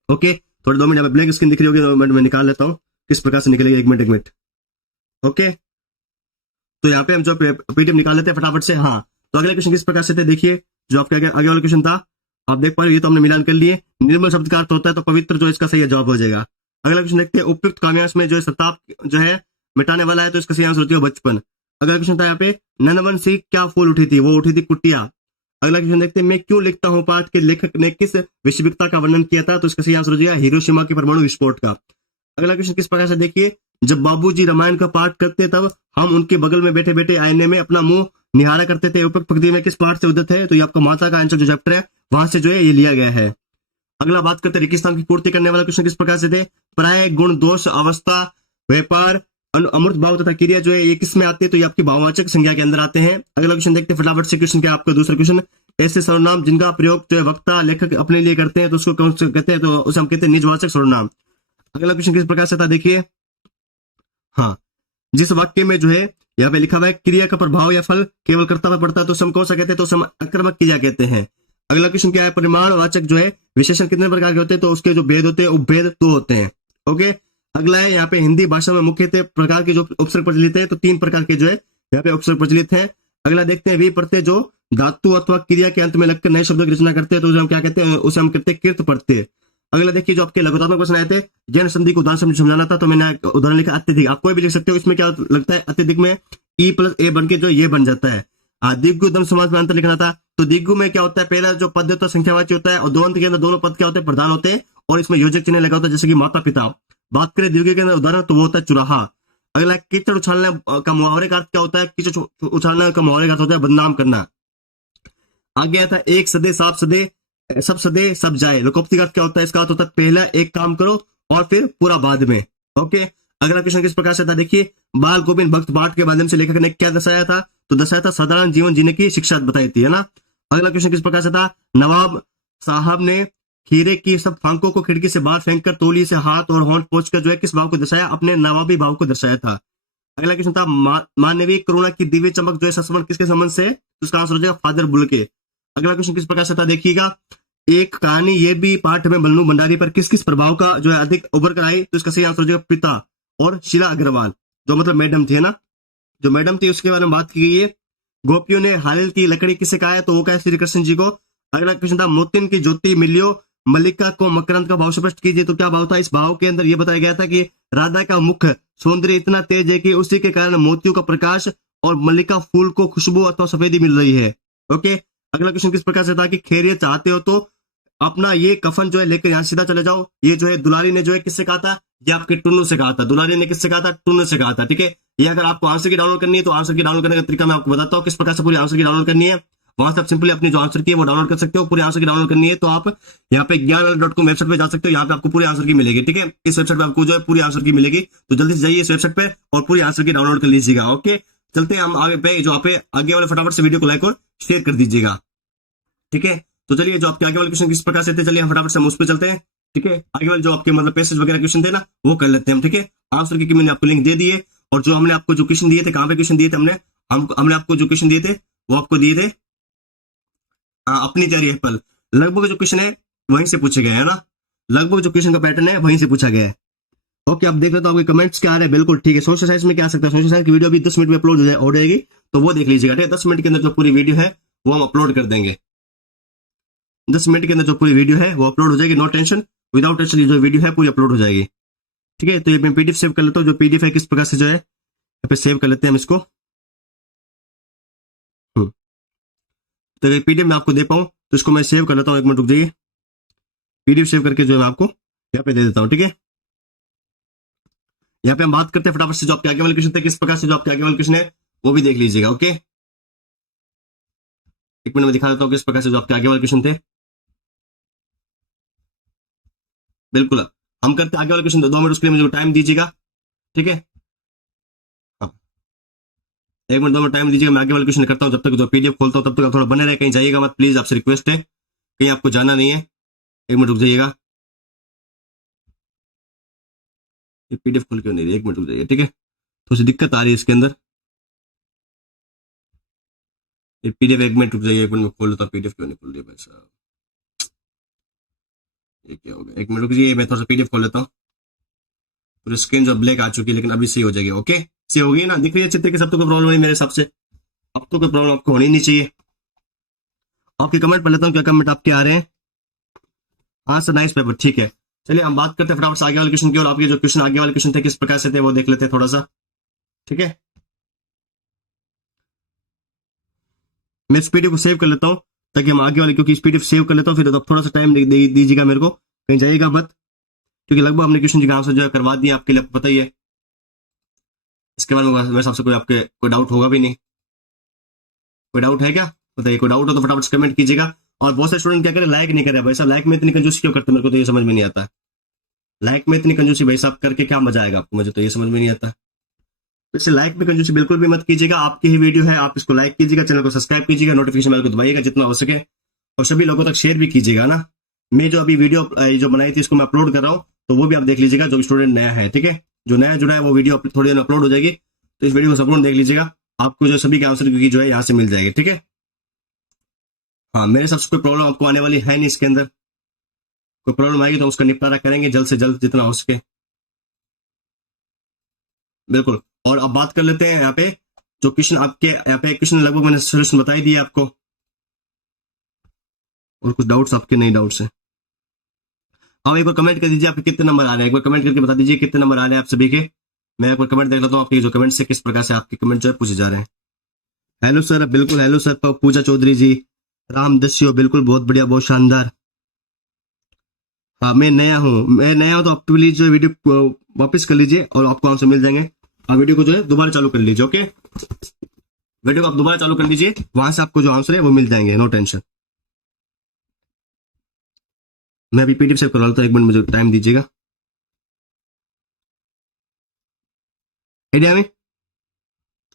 ओके। थोड़े 2 मिनट ब्लैंक स्क्रीन दिख रही होगी, 2 मिनट में निकाल लेता हूँ किस प्रकार से निकलेगी, एक मिनट, ओके। तो यहाँ पे हम जो पीडीएफ निकाल लेते हैं फटाफट से, हाँ। तो अगले क्वेश्चन किस प्रकार से थे, देखिए, जो आपके आगे वाला क्वेश्चन था आप देख पा रहे हो, ये तो हमने मिलान कर लिए, निर्मल शब्द का अर्थ होता है, तो पवित्र जो इसका सही जवाब हो जाएगा। अगला क्वेश्चन देखते हैं, उपयुक्त काव्यांश में जो है सताप जो है मिटाने वाला है, तो इसका सही आंसर होती है बचपन। अगला क्वेश्चन था यहाँ पे नंदवन से क्या फूल उठी थी, वो उठी थी कुटिया। अगला क्वेश्चन देखते हैं, मैं क्यों लिखता हूँ पाठ के लेखक ने किस विश्वविकता का वर्णन किया था, तो इसका सही आंसर हो जाएगा हिरोशिमा के परमाणु विस्फोट का। अगला क्वेश्चन किस प्रकार से, देखिए, जब बाबूजी रामायण का पाठ करते तब हम उनके बगल में बैठे बैठे आईने में अपना मुंह निहारा करते थे, उपयुक्त पंक्ति में किस पाठ से उद्धत है, तो ये आपका माता का आंसर जो चैप्टर है वहां से जो है ये लिया गया है। अगला बात करते हैं रेगिस्तान की पूर्ति करने वाला क्वेश्चन किस प्रकार से थे, प्राय गुण दोष अवस्था व्यापार अमृत भाव तथा क्रिया जो है ये किस में आते हैं, तो ये आपकी भाववाचक संज्ञा के अंदर आते हैं। अगला क्वेश्चन देखते हैं फटाफट से, क्वेश्चन क्या आपका दूसरा क्वेश्चन, ऐसे सर्वनाम जिनका प्रयोग जो है वक्ता लेखक अपने लिए करते हैं, तो उसको कौन से कहते हैं, तो उसे हम कहते हैं निजवाचक सर्वनाम। अगला क्वेश्चन किस प्रकार से था, देखिए, हाँ, जिस वाक्य में जो है यहाँ पे लिखा हुआ है क्रिया का प्रभाव या फल केवल कर्ता पर पड़ता है, तो हम कौन सा कहते हैं, तो हम आक्रामक क्रिया कहते हैं। अगला क्वेश्चन क्या है, परिमाणवाचक जो है विशेषण कितने प्रकार के होते हैं, तो उसके जो भेद होते हैं उपभेद 2 होते हैं, ओके। अगला है यहाँ पे हिंदी भाषा में मुख्यतः प्रकार के जो उपसर्ग प्रचलित है, तो 3 प्रकार के जो है यहाँ पे उपसर्ग प्रचलित है। अगला देखते हैं वी प्रत्यय जो धातु अथवा क्रिया के अंत में लगकर नए शब्दों की रचना करते हैं, तो उसे हम क्या कहते हैं, उसे हम कहते हैं कृत प्रत्यय। अगला देखिए, जो आपके लघुतात्मक प्रश्न आए थे जैन संधि को उदाहरण समझ समझाना था, तो मैंने उदाहरण लिखा अत्यधिक, आप कोई भी लिख सकते हो, इसमें क्या लगता है अत्यधिक में ई प्लस ए बन के जो ये बन जाता है। दिग्गु दम समास में अंतर लिखना था, तो दिग्गु में क्या होता है, पहला जो पद होता है संख्यावाची होता है, और दोनों के अंदर दोनों पद क्या होते हैं, प्रधान होते हैं, और इसमें योजक चिन्ह लगा होता है, जैसे कि माता पिता। बात करें दीर्घ के अंदर उदाहरण, तो वो होता है चुराहा। अगला कीचड़ उछालने का मुहावरे का अर्थ क्या होता है, कीचड़ उछालने का मुहावरे का अर्थ होता है बदनाम करना। आगे आता है एक सदे साफ सदे सब सदे सब जाए, लोकोक्ति का अर्थ क्या होता है, इसका अर्थ होता है पहला एक काम करो और फिर पूरा बाद में, ओके। अगला क्वेश्चन किस प्रकार से था, देखिए, बाल गोविंद भक्त पाठ के माध्यम से लेखक ने क्या दर्शाया था, तो दर्शाया था साधारण जीवन जीने की शिक्षा बताई थी, है ना। अगला क्वेश्चन किस प्रकार से था, नवाब साहब ने खीरे की सब फांकों को खिड़की से बाहर फेंककर तौलिए से हाथ और होंठ पोंछकर जो है किस भाव को दर्शाया? अपने नवाबी भाव को दर्शाया था। अगला क्वेश्चन था मानवीय करुणा की दिव्य चमक जो है संबंध किसके संबंध से? तो उसका आंसर हो जाएगा फादर बुल्के। अगला क्वेश्चन किस प्रकार से था देखिएगा, एक कहानी ये भी पाठ में बल्लू भंडारी पर किस किस प्रभाव का जो है अधिक उभर कर आई? तो इसका सही आंसर हो जाएगा पिता और शीला अग्रवाल, जो मतलब मैडम थी ना, जो मैडम थी उसके बारे में बात की गई है। गोपियों ने हालिल की लकड़ी किसे कहा है? तो वो कहा है श्री कृष्ण जी को। अगला क्वेश्चन था मोतिन की ज्योति मिलियो मल्लिका को मकरंद का भाव स्पष्ट कीजिए। तो क्या भाव था? इस भाव के अंदर यह बताया गया था कि राधा का मुख सौंदर्य इतना तेज है कि उसी के कारण मोतियों का प्रकाश और मल्लिका फूल को खुशबू अथवा सफेदी मिल रही है। ओके, अगला क्वेश्चन किस प्रकार से था कि खैरियत चाहते हो तो अपना ये कफन जो है लेकर यहाँ सीधा चले जाओ। ये जो है दुलारी ने जो है किससे कहा था? ये आपके टुन्नू से कहा था। दुलारी ने किससे कहा था? टुन्नू से कहा था। ठीक है, ये अगर आपको आंसर की डाउनलोड करनी है तो आंसर की डाउनलोड करने का तरीका मैं आपको बताता हूँ किस प्रकार से पूरी आंसर की डाउनलोड करनी है। वहां से आप सिंपली अपनी जो आंसर की है वो डाउनलोड कर सकते हो। पूरी आंसर की डाउनलोड करनी है तो आप यहाँ पे ज्ञान.com वेबसाइट पे जा सकते हो। यहाँ पे आपको पूरी आंसर की मिलेगी। ठीक है, इस वेबसाइट पे आपको जो है पूरी आंसर की मिलेगी, तो जल्दी से जाइए इस वेबसाइट पे और पूरी आंसर की डाउनलोड कर लीजिएगा। ओके, चलते हैं हम आगे पे, जो आप आगे वाले फटाफट से वीडियो को लाइक और शेयर कर दीजिएगा। ठीक है, तो चलिए जो आपके आगे वाले क्वेश्चन किस प्रकार से थे, चलिए हम फटाफट से उस पर चलते हैं। ठीक है, आगे वाले जो आपके मतलब पैसेज वगैरह क्वेश्चन थे ना वो कर लेते हैं हम। ठीक है, आंसर की मैंने आपको लिंक दे दिए, और जो हमने आपको जो क्वेश्चन दिए थे, कहाँ पे क्वेश्चन दिए थे हमने आपको जो क्वेश्चन दिए थे वो आपको दिए थे अपनी तैयारी एप्पल। लगभग जो क्वेश्चन है वहीं से पूछे गए है ना, लगभग जो क्वेश्चन का पैटर्न है वहीं से पूछा गया है। ओके, अब देख रहे तो आपके कमेंट्स क्या आ रहे हैं। बिल्कुल ठीक है, सोशल साइंस में क्या आ सकता है, सोशल साइंस की वीडियो अभी 10 मिनट में अपलोड हो जाएगी, तो वो देख लीजिएगा। ठीक है, 10 मिनट के अंदर जो पूरी वीडियो है वो हम अपलोड कर देंगे। 10 मिनट के अंदर जो पूरी वीडियो है वो अपलोड हो जाएगी, नो टेंशन, विदाउट टेंशन। जो वीडियो है पूरी अपलोड हो जाएगी। ठीक है, तो ये मैं पीडीएफ सेव कर लेता हूँ। जो पीडीएफ है किस प्रकार से जो है यहाँ पे सेव कर लेते हैं हम इसको। तो अगर पीडीएफ मैं आपको दे पाऊँ तो इसको मैं सेव कर लेता हूँ। एक मिनट रुक जाइए, पीडीएफ सेव करके जो है मैं आपको यहाँ पे दे देता हूँ। ठीक है, यहाँ पे हम बात करते हैं फटाफट से जो आपके आगे वाले क्वेश्चन थे किस प्रकार से, जो आपके आगे वाले क्वेश्चन है वो भी देख लीजिएगा। ओके, एक मिनट में दिखा देता हूँ किस प्रकार से जो आपके आगे वाले क्वेश्चन थे। बिल्कुल, हम करते आगे वाले क्वेश्चन, 2 मिनट उसके लिए मुझे टाइम दीजिएगा। ठीक है, हाँ, 1 मिनट 2 मिनट टाइम दीजिएगा, मैं आगे वाले क्वेश्चन करता हूँ। जब तक जो पीडीएफ खोलता हूँ तब तक आप थोड़ा बने रहे, कहीं जाइएगा मत प्लीज, आपसे रिक्वेस्ट है, कहीं आपको जाना नहीं है। 1 मिनट रुक जाइएगा, पीडीएफ खोल क्यों नहीं रही, 1 मिनट रुक जाइए। ठीक है, थोड़ी सी दिक्कत आ रही है इसके अंदर। पीडीएफ 1 मिनट रुक जाइए, 1 मिनट में खोल लेता हूँ। पीडीएफ क्यों नहीं खुल रही है भाई साहब, ये क्या हो गया? 1 मिनट रुक जाइए, मैं थोड़ा सा पीडीएफ खोल लेता हूँ। पूरी स्क्रीन जो ब्लैक आ चुकी है, लेकिन अभी सही हो जाएगी। ओके, सही होगी ना, दिख रही है अच्छे तरीके से। अब तो कोई प्रॉब्लम नहीं मेरे हिसाब से, अब तो कोई प्रॉब्लम आपको होनी नहीं चाहिए। आपके कमेंट पढ़ लेता हूँ, क्या कमेंट आपके आ रहे हैं। हाँ सर, नाइस पेपर, ठीक है। चलिए हम बात करते हैं फटाफट से आगे वाले क्वेश्चन की, और आपके जो क्वेश्चन आगे वाले क्वेश्चन थे किस प्रकार से थे वो देख लेते हैं थोड़ा सा। ठीक है, मैं इस पीडीएफ को सेव कर लेता हूँ ताकि हम आगे वाले, क्योंकि इस पीडीएफ सेव कर लेता हूँ, फिर थोड़ा सा टाइम दीजिएगा मेरे को, कहीं जाइएगा मत, क्योंकि लगभग हमने क्वेश्चन का आंसर जो है करवा दिया आपके लिए, आपको पता ही है। इसके बारे में मेरे हिसाब से कोई डाउट होगा भी नहीं। कोई डाउट है क्या, बताइए, कोई डाउट हो तो फटाफट कमेंट कीजिएगा। और बहुत सारे स्टूडेंट क्या करें, लाइक नहीं करे भाई साहब, लाइक में इतनी कंजूसी क्यों करते हैं, मेरे को तो ये समझ में नहीं आता। लाइक में इतनी कंजूसी भाई साहब करके क्या मजा आएगा आपको, मुझे तो ये समझ में नहीं आता। वैसे लाइक में कंजूसी बिल्कुल भी मत कीजिएगा, आपकी ही वीडियो है, आप इसको लाइक कीजिएगा, चैनल को सब्सक्राइब कीजिएगा, नोटिफिकेशन बेल को दबाइएगा जितना हो सके, और सभी लोगों तक शेयर भी कीजिएगा ना। मैं जो अभी वीडियो जो बनाई थी इसको मैं अपलोड कर रहा हूँ, तो वो भी आप देख लीजिएगा, जो स्टूडेंट नया है। ठीक है, जो नया जुड़ा है वो वीडियो थोड़ी देर अपलोड हो जाएगी, तो इस वीडियो को संपूर्ण देख लीजिएगा, आपको जो सभी के आंसर की जो है यहाँ से मिल जाएगी। ठीक है, हाँ, मेरे सबसे कोई प्रॉब्लम आपको आने वाली है नहीं इसके अंदर। कोई प्रॉब्लम आएगी तो उसका निपटारा करेंगे जल्द से जल्द जितना हो सके। बिल्कुल, और अब बात कर लेते हैं यहाँ पे जो क्वेश्चन आपके यहाँ पे क्वेश्चन लगभग मैंने सोल्यूशन बता ही दिया आपको, और कुछ डाउट्स आपके नहीं डाउट्स है। आप एक बार कमेंट कर दीजिए आपके कितने नंबर आ रहे हैं, एक बार कमेंट करके बता दीजिए कितने नंबर आ रहे हैं आप सभी के। मैं एक बार कमेंट देख लेता हूँ आपके जो कमेंट से किस प्रकार से आपके कमेंट जो है पूछे जा रहे हैं। हेलो सर, बिल्कुल हेलो सर, पूजा चौधरी जी, राम दस्यो, बिल्कुल बहुत बढ़िया, बहुत शानदार। हाँ, मैं नया हूँ तो आप प्लीज जो वीडियो वापस कर लीजिए और आपको आंसर मिल जाएंगे। आप वीडियो को जो है दोबारा चालू कर लीजिए। ओके, वीडियो को आप दोबारा चालू कर लीजिए, वहां से आपको जो आंसर है वो मिल जाएंगे, नो टेंशन। मैं अभी पीडीएफ सेव करवा लेता हूँ, 1 मिनट मुझे टाइम दीजिएगा। आइडिया में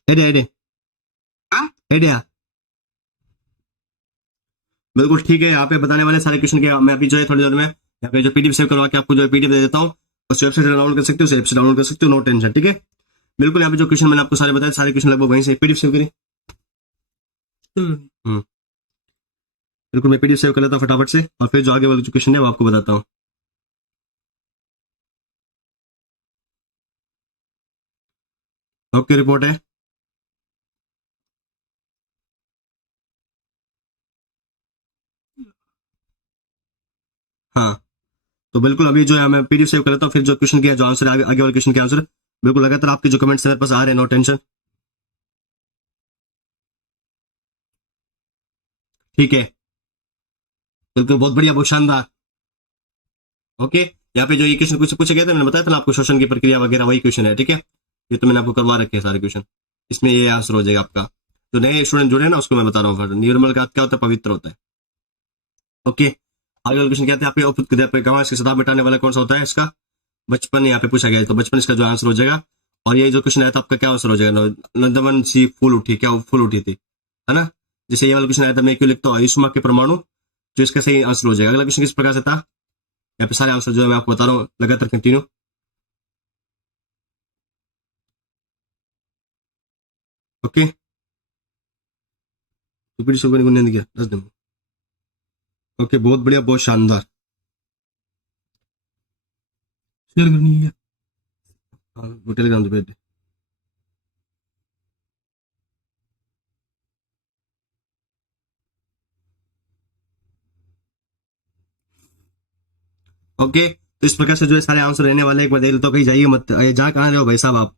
आइडिया आइडिया आइडिया बिल्कुल ठीक है। यहाँ पे बताने वाले सारे क्वेश्चन के मैं अभी जो है थोड़ी देर में यहाँ पे जो पीडीएफ सेव करवा के आपको जो है पीडीएफ दे देता हूँ, उस वेबसाइट से डाउनलोड कर सकते हो, उस ऐप से डाउनलोड कर सकते हो, नो टेंशन, ठीक है। बिल्कुल यहाँ पे जो क्वेश्चन मैंने आपको सारे बताए, सारे क्वेश्चन लगभग वहीं से पीडीएफ सेव करें। बिल्कुल मैं पीडीएफ सेव कर लेता हूँ फटाफट से, और फिर जो आगे वाले जो क्वेश्चन है वो आपको बताता हूँ। ओके, रिपोर्ट है। हाँ, तो बिल्कुल अभी जो है मैं पीडीएफ सेव कर लेता हूँ, फिर जो क्वेश्चन किया, जो आंसर आगे वाले क्वेश्चन के आंसर बिल्कुल लगातार आपके जो कमेंट्स मेरे पास आ रहे हैं, नो टेंशन, ठीक है। बिल्कुल बहुत बढ़िया, बहुत शानदार। ओके, यहाँ पे जो ये क्वेश्चन कुछ पूछे गए थे, मैंने बताया था ना आपको, शोषण की प्रक्रिया वगैरह, वही क्वेश्चन है, ठीक है। ये तो मैंने आपको करवा रखे हैं सारे क्वेश्चन, इसमें ये आंसर हो जाएगा आपका। जो नए स्टूडेंट जुड़े हैं ना, उसको मैं बता रहा हूँ, निर्मल का क्या होता है, पवित्र होता है। ओके, आगे वाला क्वेश्चन क्या था, आपके उपत गवाह इसके सदा मिटाने वाला कौन सा होता है, इसका बचपन यहाँ पे पूछा गया है, तो बचपन इसका जो आंसर हो जाएगा। और ये जो क्वेश्चन आया था आपका, क्या आंसर हो जाएगा, नंदवन सी फूल उठी, क्या फूल उठी थी, है ना। जैसे ये वाला क्वेश्चन आया था, मैं क्यों लिखता हूँ आयुष्मा के परमाणु, जो इसका सही आंसर हो जाएगा। अगला क्वेश्चन किस प्रकार से था, यहाँ पे सारे आंसर जो है मैं आपको बता रहा हूँ लगातार कंटिन्यू। ओके, दिया 10 दिन। ओके, बहुत बढ़िया, बहुत शानदार, शेयर करनी है। हाँ, वो टेलीग्राम पे। ओके, तो इस प्रकार से जो है सारे आंसर रहने वाले, एक बार देख लेता हूँ, कहीं जाइए मत, जहाँ कहाँ रहे हो भाई साहब आप,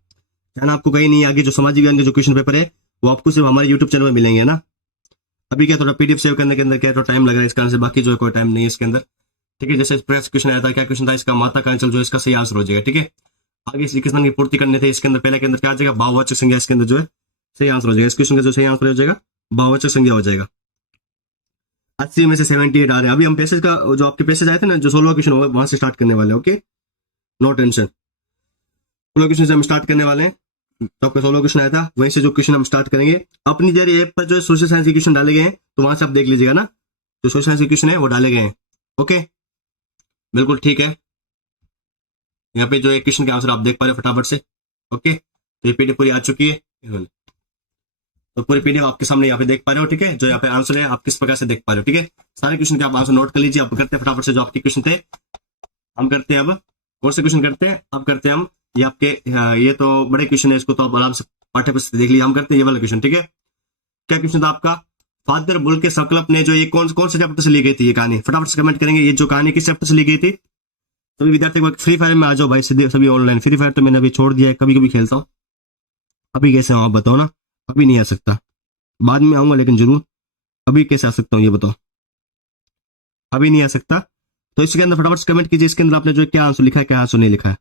जाना आपको कहीं नहीं। आगे जो सामाजिक विज्ञान के जो क्वेश्चन पेपर है वो आपको सिर्फ हमारे यूट्यूब चैनल में मिलेंगे ना। अभी क्या थोड़ा पीडीएफ सेव करने के अंदर क्या तो टाइम लग रहा है, इस कारण से, बाकी जो है कोई टाइम नहीं है इसके अंदर, ठीक है। जैसे क्वेश्चन आया था, क्या क्वेश्चन था इसका, माता का अंचल जो है इसका सही आंसर हो जाएगा, ठीक है। आगे श्री कृष्ण की पूर्ति करने थे, इसके अंदर पहले के अंदर क्या आ जाएगा, भाववाचक संज्ञा, इसके अंदर जो है सही आंसर हो जाएगा। इस क्वेश्चन का जो सही आंसर हो जाएगा भाववाचक संज्ञा हो जाएगा। 80 में से 78 आ रहे हैं। अभी हम पैसेज का जो आपके पैसेज आए थे ना, जो 16 क्वेश्चन होगा वहां से स्टार्ट करने वाले हैं। ओके, नो टेंशन, 16 क्वेश्चन से हम स्टार्ट करने वाले हैं। तो आपका 16 क्वेश्चन आया था, वहीं से जो क्वेश्चन हम स्टार्ट करेंगे। अपनी जरिए ऐप पर जो सोशल साइंस के क्वेश्चन डाले गए हैं, तो वहां से आप देख लीजिएगा ना, जो सोशल साइंस के क्वेश्चन है वो डाले गए हैं। ओके, बिल्कुल ठीक है। यहाँ पे जो एक क्वेश्चन के आंसर आप देख पा रहे हो फटाफट से। ओके, तो ये पीडीएफ पूरी आ चुकी है, तो पूरी पीडीएफ आपके सामने यहाँ पे देख पा रहे हो, ठीक है। जो यहाँ पे आंसर है आप किस प्रकार से देख पा रहे हो, ठीक है। सारे क्वेश्चन के आप आंसर नोट कर लीजिए। आप करते हैं फटाफट से जो आपके क्वेश्चन थे, हम करते हैं अब कौन से क्वेश्चन करते हैं, अब करते हैं हम ये आपके, ये तो बड़े क्वेश्चन है, इसको तो आप आराम से पाठ्य पुस्तक देख लीजिए। हम करते हैं ये वाला क्वेश्चन, ठीक है। क्या क्वेश्चन था आपका, फादर बुल के संकल्प ने जो ये कौन से चैप्टर से ली गई थी ये कहानी, फटाफट से कमेंट करेंगे ये जो कहानी किस चैप्टर से ली गई थी। सभी विद्यार्थी फ्री फायर में आ जाओ भाई, सीधे सभी ऑनलाइन। फ्री फायर तो मैंने अभी छोड़ दिया है, कभी कभी खेलता हूँ। अभी कैसे हो आप बताओ ना, अभी नहीं आ सकता, बाद में आऊंगा लेकिन जरूर। अभी कैसे आ सकता हूँ ये बताओ, अभी नहीं आ सकता। तो इसके अंदर फटाफट से कमेंट कीजिए, इसके अंदर आपने जो क्या आंसर लिखा है, क्या आंसर नहीं लिखा है।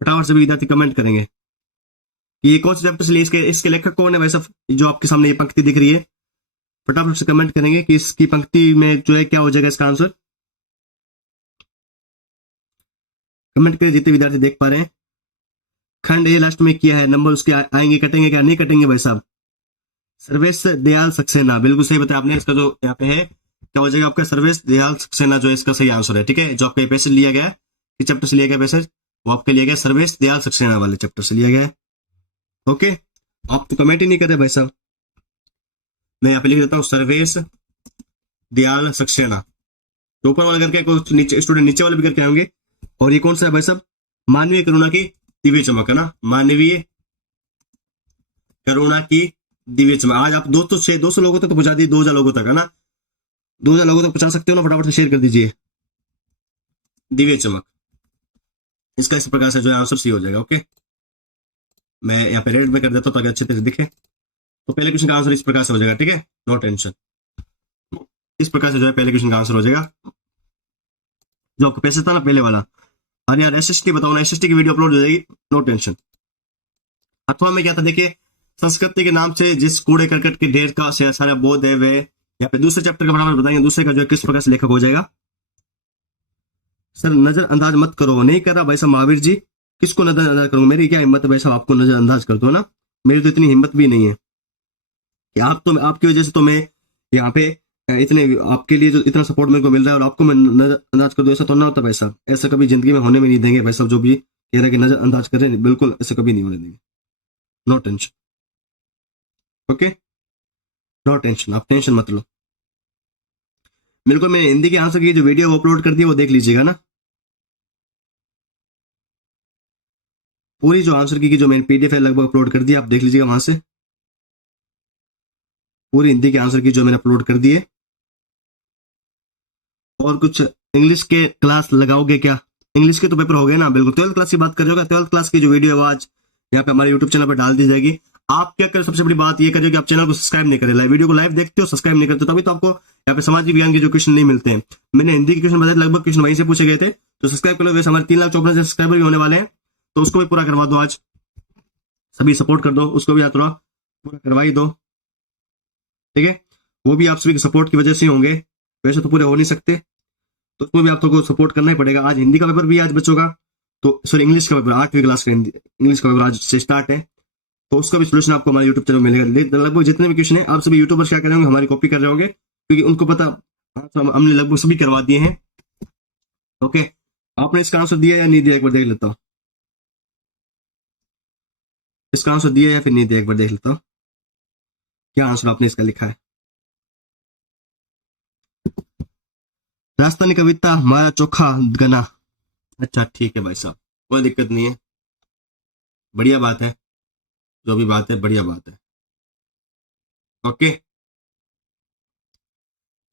फटाफट से भी विद्यार्थी कमेंट करेंगे कि ये कौन से चैप्टर से लिए, इसके लेखक कौन है भाई साहब, जो आपके सामने ये पंक्ति दिख रही है। फटाफट से कमेंट करेंगे कि इसकी पंक्ति में जो है क्या हो जाएगा इसका आंसर। कमेंट करें जितने विद्यार्थी देख पा रहे हैं। खंड ए लास्ट में किया है, नंबर उसके आएंगे, कटेंगे क्या, नहीं कटेंगे भाई साहब। सर्वेश दयाल सक्सेना, बिल्कुल सही बताया आपने। इसका जो यहाँ पे है क्या हो जाएगा आपका, सर्वेश दयाल सक्सेना जो है इसका सही आंसर है, ठीक है। जो आपका पैसेज लिया गया है, किस चैप्टर से लिया गया पैसेज, वो आपके लिया गया सर्वेश दयाल सक्सेना वाले चैप्टर से लिया गया है। ओके, आप तो कमेंट ही नहीं कर रहे भाई साहब। मैं यहाँ पे लिख देता हूँ सर्वेश दयाल सक्सेना, तो ऊपर वाला करके कुछ नीचे स्टूडेंट नीचे वाले भी करके आएंगे। और ये कौन सा है भाई साहब, मानवीय करुणा की दिव्य चमक, है ना, मानवीय करुणा की दिव्य चमक। आज आप 200 लोगों तक तो पहुंचा दिए, 2000 लोगों तक, है ना, 2000 लोगों तक पहुंचा सकते हो ना, फटाफट से शेयर कर दीजिए। दिव्य चमक, इसका इस प्रकार से जो है आंसर सी हो जाएगा। ओके, मैं यहाँ पे रेड में कर देता हूँ ताकि अच्छे तरह से दिखे। तो पहले क्वेश्चन का आंसर इस प्रकार से हो जाएगा, ठीक है, नो टेंशन। इस प्रकार से जो है पहले क्वेश्चन का आंसर हो जाएगा, जो आपको पैसे था ना पहले वाला। और यार एसएसटी बताओ ना, एसएसटी की वीडियो अपलोड हो जाएगी, नो टेंशन। अथवा में क्या था, देखिए, संस्कृति के नाम से जिस कूड़े करकट के ढेर का सारा बोध है, वे यहाँ पे दूसरे चैप्टर का फटाफट बताएंगे, दूसरे का जो है किस प्रकार से लेखक हो जाएगा। सर नजरअंदाज मत करो, नहीं कर रहा भाई साहब महावीर जी, किसको नजरअंदाज करूंगा, मेरी क्या हिम्मत है भाई साहब आपको नजरअंदाज कर दो ना, मेरी तो इतनी हिम्मत भी नहीं है कि आप तो, आपकी वजह से तो मैं यहाँ पे इतने आपके लिए जो इतना सपोर्ट मेरे को मिल रहा है और आपको मैं नजरअंदाज कर दूं, ऐसा तो ना होता भाई साहब। ऐसा कभी जिंदगी में होने में नहीं देंगे भाई साहब। जो भी कह रहा है कि नजरअंदाज करें, बिल्कुल ऐसा कभी नहीं होने देंगे। No tension. Okay, no tension, आप टेंशन मत लो। बिल्कुल, मैंने हिंदी के आंसर की जो वीडियो अपलोड कर दी है वो देख लीजिएगा ना। पूरी जो आंसर की जो मैंने पीडीएफ है लगभग अपलोड कर दी, आप देख लीजिएगा वहां से। पूरी हिंदी के आंसर की जो मैंने अपलोड कर दी है। और कुछ इंग्लिश के क्लास लगाओगे क्या? इंग्लिश के तो पेपर हो गए ना, बिल्कुल। 12th क्लास की बात कर रहे हो? 12th क्लास की जो वीडियो है आज यहाँ पे हमारे यूट्यूब चैनल पर डाल दी जाएगी। आप क्या करें, सबसे बड़ी बात ये करिए कि आप चैनल को सब्सक्राइब नहीं करें। वीडियो को लाइव देखते हो, सब्सक्राइब नहीं करते, तभी तो आपको यहाँ पे सामाजिक विज्ञान के जो क्वेश्चन नहीं मिलते हैं। मैंने हिंदी के क्वेश्चन बताए, लगभग क्वेश्चन वहीं से पूछे गए थे। तो सब्सक्राइब कर लो, वैसे हमारे 3,54,000 सब्सक्राइबर भी होने वाले हैं, तो उसको भी पूरा करवा दो आज। सभी सपोर्ट कर दो, उसको भी आप थोड़ा पूरा करवा ही दो, ठीक है। वो भी आप सभी के सपोर्ट की वजह से होंगे, वैसे तो पूरे हो नहीं सकते, तो उसमें भी आप को सपोर्ट करना ही पड़ेगा। आज हिंदी का पेपर भी आज बच्चों का, तो सॉरी इंग्लिश का पेपर, 8वीं क्लास का इंग्लिश का पेपर आज से स्टार्ट है। तो उसका भी सोल्यूशन आपको हमारे यूट्यूब चैनल में मिलेगा। लगभग जितने भी क्वेश्चन है, आप सभी यूट्यूबर्स क्या कर रहे होंगे, हमारी कॉपी कर रहे होंगे, क्योंकि उनको पता हमने लगभग सभी करवा दिए हैं। ओके, आपने इसका आंसर दिया या नहीं दिया, एक बार देख लेता हूँ। इसका आंसर दिया या फिर नहीं दिया, एक बार देख लेता हूँ क्या आंसर आपने इसका लिखा है। राजस्थानी कविता हमारा चोखा गना। अच्छा ठीक है भाई साहब, कोई दिक्कत नहीं है, बढ़िया बात है। जो भी बात है बढ़िया बात है। ओके,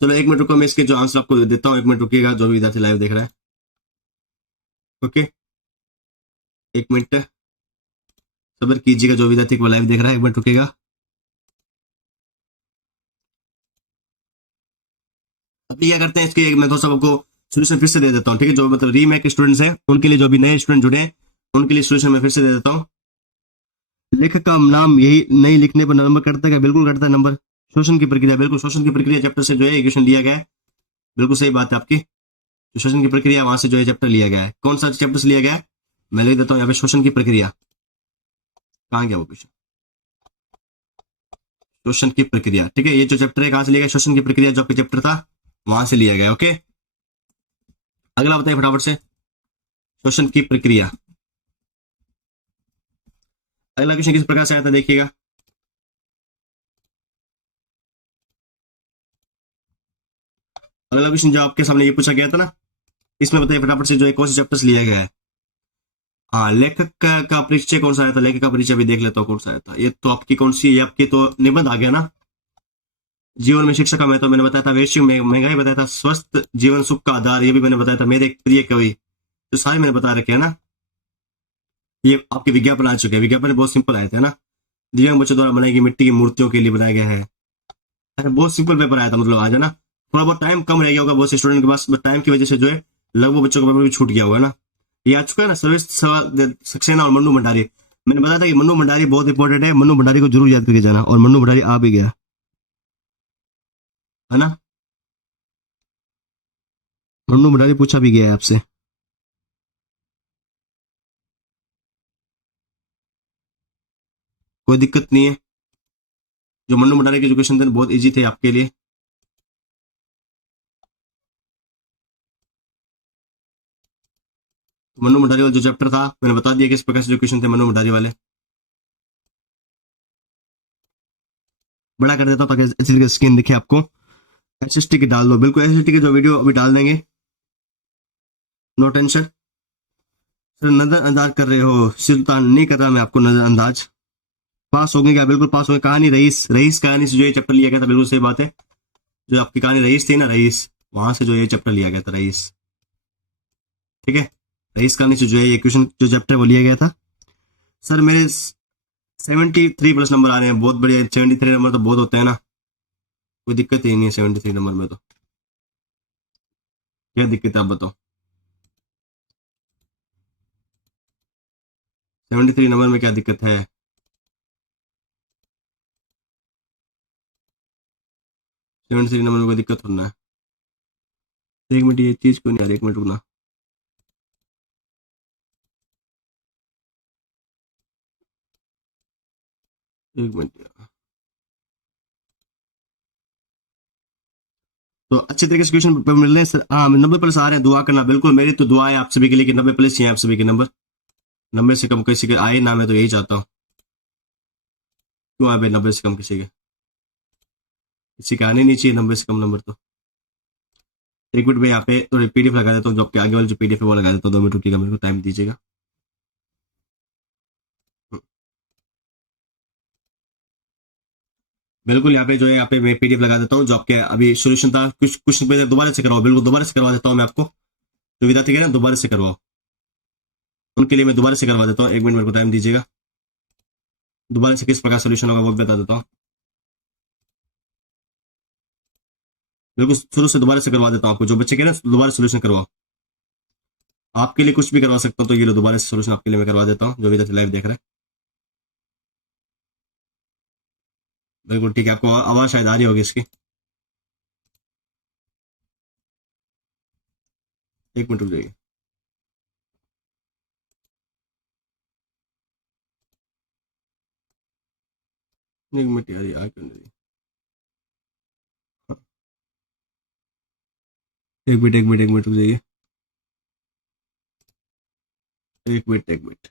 चलो 1 मिनट रुको, मैं इसके जो आंसर आपको देता हूँ। 1 मिनट रुकिएगा, जो भी विद्यार्थी लाइव देख रहा है। ओके, 1 मिनट सब्र कीजिएगा, जो विद्यार्थी को लाइव देख रहा है, 1 मिनट रुकेगा। अभी क्या करते हैं, इसके मैं थोड़ा सा आपको सोल्यूशन फिर से दे देता हूँ, ठीक है। जो मतलब रीमेक स्टूडेंट्स हैं उनके लिए, जो भी नए स्टूडेंट जुड़े हैं उनके लिए सोल्यूशन मैं फिर से दे देता हूँ। लेखक का नाम यही नहीं लिखने पर नंबर कटता है? बिल्कुल कटता है नंबर। शोषण की प्रक्रिया, बिल्कुल शोषण की प्रक्रिया चैप्टर से जो है क्वेश्चन लिया गया है, बिल्कुल सही बात है आपकी। जो शोषण की प्रक्रिया, वहां से जो है चैप्टर लिया गया है। कौन सा चैप्टर से लिया गया है, मैं लिख देता हूँ यहाँ पे, शोषण की प्रक्रिया। कहाँ गया वो क्वेश्चन, शोषण की प्रक्रिया, ठीक है। ये जो चैप्टर है कहां से लिया गया, शोषण की प्रक्रिया, जो आपका चैप्टर था वहां से लिया गया। ओके, अगला बताइए फटाफट से, शोषण की प्रक्रिया। अगला क्वेश्चन किस प्रकार से आया था, देखिएगा। अगला क्वेश्चन जो आपके सामने ये पूछा गया था ना, इसमें बताइए फटाफट से, जो है कौन से चैप्टर से लिया गया है। हाँ, लेखक का परिचय कौन सा आया था, लेखक का परिचय भी देख लेता हूँ कौन सा आया था। ये तो आपकी कौन सी, ये आपकी तो निबंध आ गया ना। जीवन में शिक्षा का महत्व मैंने बताया था, वैश्विक महंगाई बताया था, स्वस्थ जीवन सुख का आधार ये भी मैंने बताया था, मेरे एक प्रिय कवि, तो सारे मैंने बता रखे हैं ना। ये आपके विज्ञापन आ चुके हैं, विज्ञापन बहुत सिंपल आए थे ना। दिव्यांग बच्चों द्वारा बनाई गई मिट्टी की मूर्तियों के लिए बनाया गया है। अरे बहुत सिंपल पेपर आया था, मतलब आज है ना। थोड़ा बहुत टाइम कम रह गया होगा बहुत से स्टूडेंट के पास, बट टाइम की वजह से जो है लगभग बच्चों का पेपर भी छूट गया होगा ना। ये आ चुका है ना, सर्वेश सक्सेना और मन्नू भंडारी। मैंने बताया था कि मन्नू भंडारी बहुत इंपॉर्टेंट है, मन्नू भंडारी को जरूर याद करके जाना, और मन्नू भंडारी आ भी गया है ना। मन्नू भंडारी पूछा भी गया है आपसे, कोई दिक्कत नहीं है। जो मन्नू भंडारी के एजुकेशन थे बहुत इजी थे आपके लिए। तो मन्नू भंडारी वाला जो चैप्टर था मैंने बता दिया किस प्रकार से जो क्वेश्चन थे मन्नू भंडारी वाले। बड़ा कर देता हूँ ताकि अच्छी तरीके स्क्रीन दिखे आपको। एसएसटी की डाल दो, बिल्कुल एसएसटी की जो वीडियो अभी डाल देंगे, नो टेंशन। सर नजरअंदाज कर रहे हो सुल्तान, नहीं कर रहा मैं आपको नजरअंदाज। पास हो गए क्या, बिल्कुल पास हो गए। कहानी रईस, रईस कहानी से जो ये चैप्टर लिया गया था, बिल्कुल सही बात है। जो आपकी कहानी रईस थी ना, रईस, वहां से जो ये चैप्टर लिया गया था, रईस, ठीक है। रईस कहानी से जो है ये क्वेश्चन जो चैप्टर वो लिया गया था। सर मेरे 73+ नंबर आ रहे हैं, बहुत बढ़िया। 73 नंबर तो बहुत होते हैं ना, कोई दिक्कत ही नहीं है 73 नंबर में तो। क्या दिक्कत है आप बताओ, 73 नंबर में क्या दिक्कत है। 73 नंबर में कोई दिक्कत होना है। 1 मिनट, ये चीज क्यों नहीं आ रही, 1 मिनट रुकना। एक मिनट, तो अच्छी तरीके से क्वेश्चन पेपर मिल रहे हैं सर। हाँ 90 प्लस आ रहे हैं, दुआ करना बिल्कुल, मेरी तो दुआ है आप सभी के लिए कि 90 प्लस ही हैं आप सभी के नंबर। 90 से कम किसी के आए ना, मैं तो यही चाहता हूँ। क्यों आए भाई 90 से कम किसी के, किसी के आने नहीं चाहिए 90 से कम नंबर तो। एक मिनट में यहाँ पे तो पीडीएफ लगा देता हूँ, जो आपके आगे वाली जो पीडीएफ है वो लगा देता हूँ। 2 मिनट रुकिएगा, मेरे को टाइम दीजिएगा। बिल्कुल यहाँ पे जो है, यहाँ पे मैं पीडीएफ लगा देता हूँ, जो आपके अभी सोल्यूशन था कुछ कुछ दोबारा से करवाओ, बिल्कुल दोबारा से करवा देता हूँ मैं आपको। जो विद्यार्थी कह रहे हैं दोबारा से करवाओ, उनके लिए मैं दोबारा से करवा देता हूँ। 1 मिनट मेरे को टाइम दीजिएगा, दोबारा से किस प्रकार सोल्यूशन होगा वो भी बता देता हूँ। बिल्कुल शुरू से दोबारा से करवा देता हूँ आपको, जो बच्चे कह रहे हैं दोबारा सोल्यूशन करवाओ। आपके लिए कुछ भी करवा सकता हूँ, तो ये लो दोबारा से सोल्यूशन आपके लिए मैं करवा देता हूँ, जो विद्यार्थी लाइव देख रहे हैं। बिल्कुल ठीक है, आपको आवाज शायद आ रही होगी इसकी। 1 मिनट रुक जाइए। एक मिनट यार, ये आ क्यों नहीं रही? एक मिनट रुक जाइए। एक मिनट।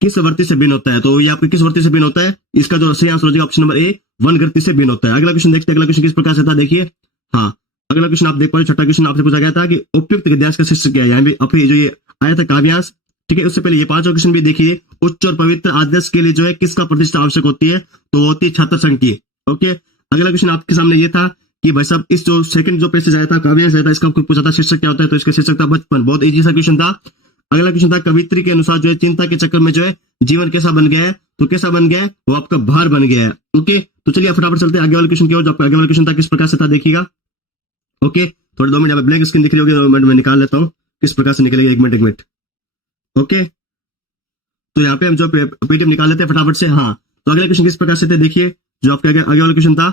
किस वर्ती से भिन्न होता है? तो ये आपके किस वर्ती से भिन्न होता है, इसका जो सही आंसर हो जाएगा ऑप्शन नंबर ए, वन गति से भिन्न होता है। अगला क्वेश्चन देखते हैं, अगला क्वेश्चन किस प्रकार से था देखिए। हाँ अगला क्वेश्चन आप देख पा रहे, छठा क्वेश्चन आपसे पूछा गया था कि उपयुक्त गद्यांश का शीर्षक क्या है। यहाँ भी आपके जो ये आया था काव्यांश, ठीक है। उससे पहले ये 5वां क्वेश्चन भी देखिए, उच्च और पवित्र आदर्श के लिए जो है किसका प्रतिष्ठा आवश्यक होती है, तो होती है छात्र संघ की। ओके अगला क्वेश्चन आपके सामने ये था कि भाई साहब इस जो सेकंड जो पैसेज आया था काव्यांश आया था, इसका आपको पूछा था शीर्षक क्या होता है, तो इसका शीर्षक था बचपन। बहुत इजी सा क्वेश्चन था। अगला क्वेश्चन था कवित्री के अनुसार जो है चिंता के चक्कर में जो है जीवन कैसा बन गया है, तो कैसा बन गया है, वो आपका भार बन गया है। ओके तो चलिए फटाफट चलते हैं आगे वाले क्वेश्चन की ओर। जो आपका आगे वाला क्वेश्चन था किस प्रकार से था देखिएगा। ओके थोड़े 2 मिनट यहाँ पे ब्लैंक स्क्रीन दिख रही होगी, 2 मिनट में निकाल लेता हूँ किस प्रकार से निकलेगी। 1 मिनट। ओके तो यहाँ पे हम जो पीडीएफ निकाल लेते हैं फटाफट से। हाँ तो अगला क्वेश्चन किस प्रकार से थे देखिए, जो आपके आगे वाला क्वेश्चन था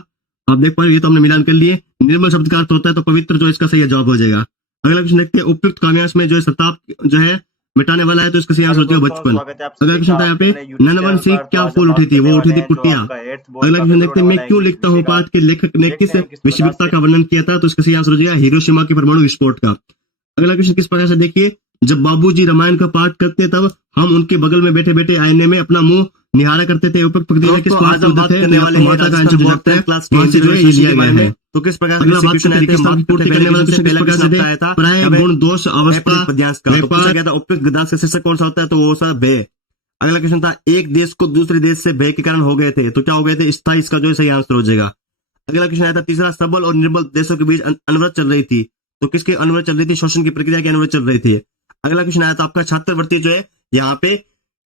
आप देख पा रहे, ये तो हमने मिलान कर लिए। निर्मल शब्द का अर्थ होता है, तो पवित्र जो इसका सही जवाब हो जाएगा। अगला क्वेश्चन देखते हैं, उपयुक्त काव्यांश में जो है सताप जो है मिटाने वाला है, तो इसका सही आंसर होता है बचपन। अगला क्वेश्चन था यहाँ पे ननवन से क्या फूल उठी थी, वो उठी थी कुटिया। अगला क्वेश्चन देखते हैं, मैं क्यों लिखता हूँ पाठ के लेखक ने किस विश्वविद्ता का वर्णन किया था, तो इसका सही आंसर हो जाएगा हिरोशिमा के परमाणु विस्फोट का। अगला क्वेश्चन किस प्रकार से देखिए, जब बाबूजी रामायण का पाठ करते तब हम उनके बगल में बैठे बैठे आईने में अपना मुंह निहारा करते थे। उपयुक्त प्रकृति में किस क्लास में बात करने वाले माता का आंसर बोलते हैं, वहां से जो है ये लिया गया है। तो किस प्रकार अगला बात करते हैं किस पूर्ति करने वाला क्वेश्चन किस प्रकार से आया था, प्राय गुण दोष अवस्था व्यापार पूछा गया था। उपयुक्त गद्यांश का शीर्षक कौन सा होता है, तो वो सब भय। अगला क्वेश्चन था, एक देश को दूसरे देश से भय के कारण हो गए थे, तो क्या हो गए थे, स्थायी। इसका जो है सही आंसर हो जाएगा। अगला क्वेश्चन आया था, तीसरा सबल और निर्बल देशों के बीच अनवरत चल रही थी, तो किसके अनवरत चल रही थी, शोषण की प्रक्रिया की अनवरत चल रही थी। अगला क्वेश्चन आया था आपका छात्रवृत्ति जो है यहाँ पे